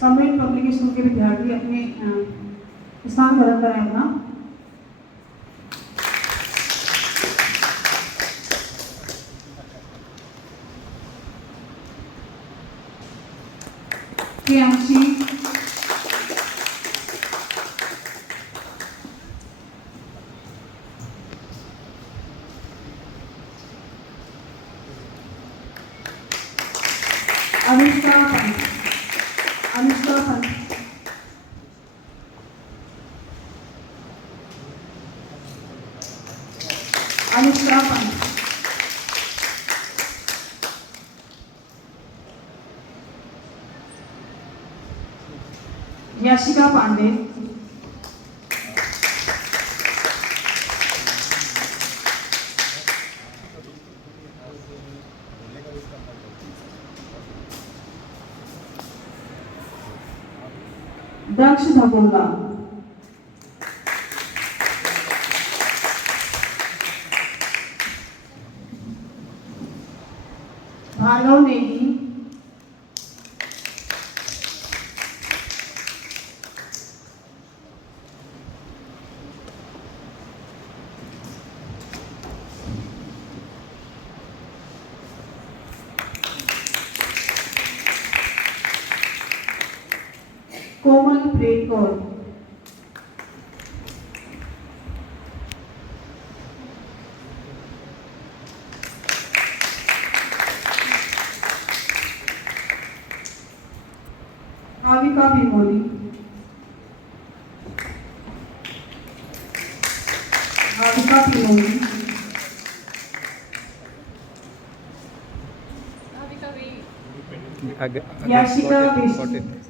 समेत पब्लिक स्कूल के विद्यार्थी अपने स्थान ग्रहण करें अपना। प्रियांशी, अनुष्का पंत, अनुष्का पंत, अनुष्का पंत, याशिका पांडे, दक्ष धगोला, भार्गव नेगी, कोमल प्रेम कौर, भाविका भिमोली, भाविका भिमोली, याशिका बिष्ट,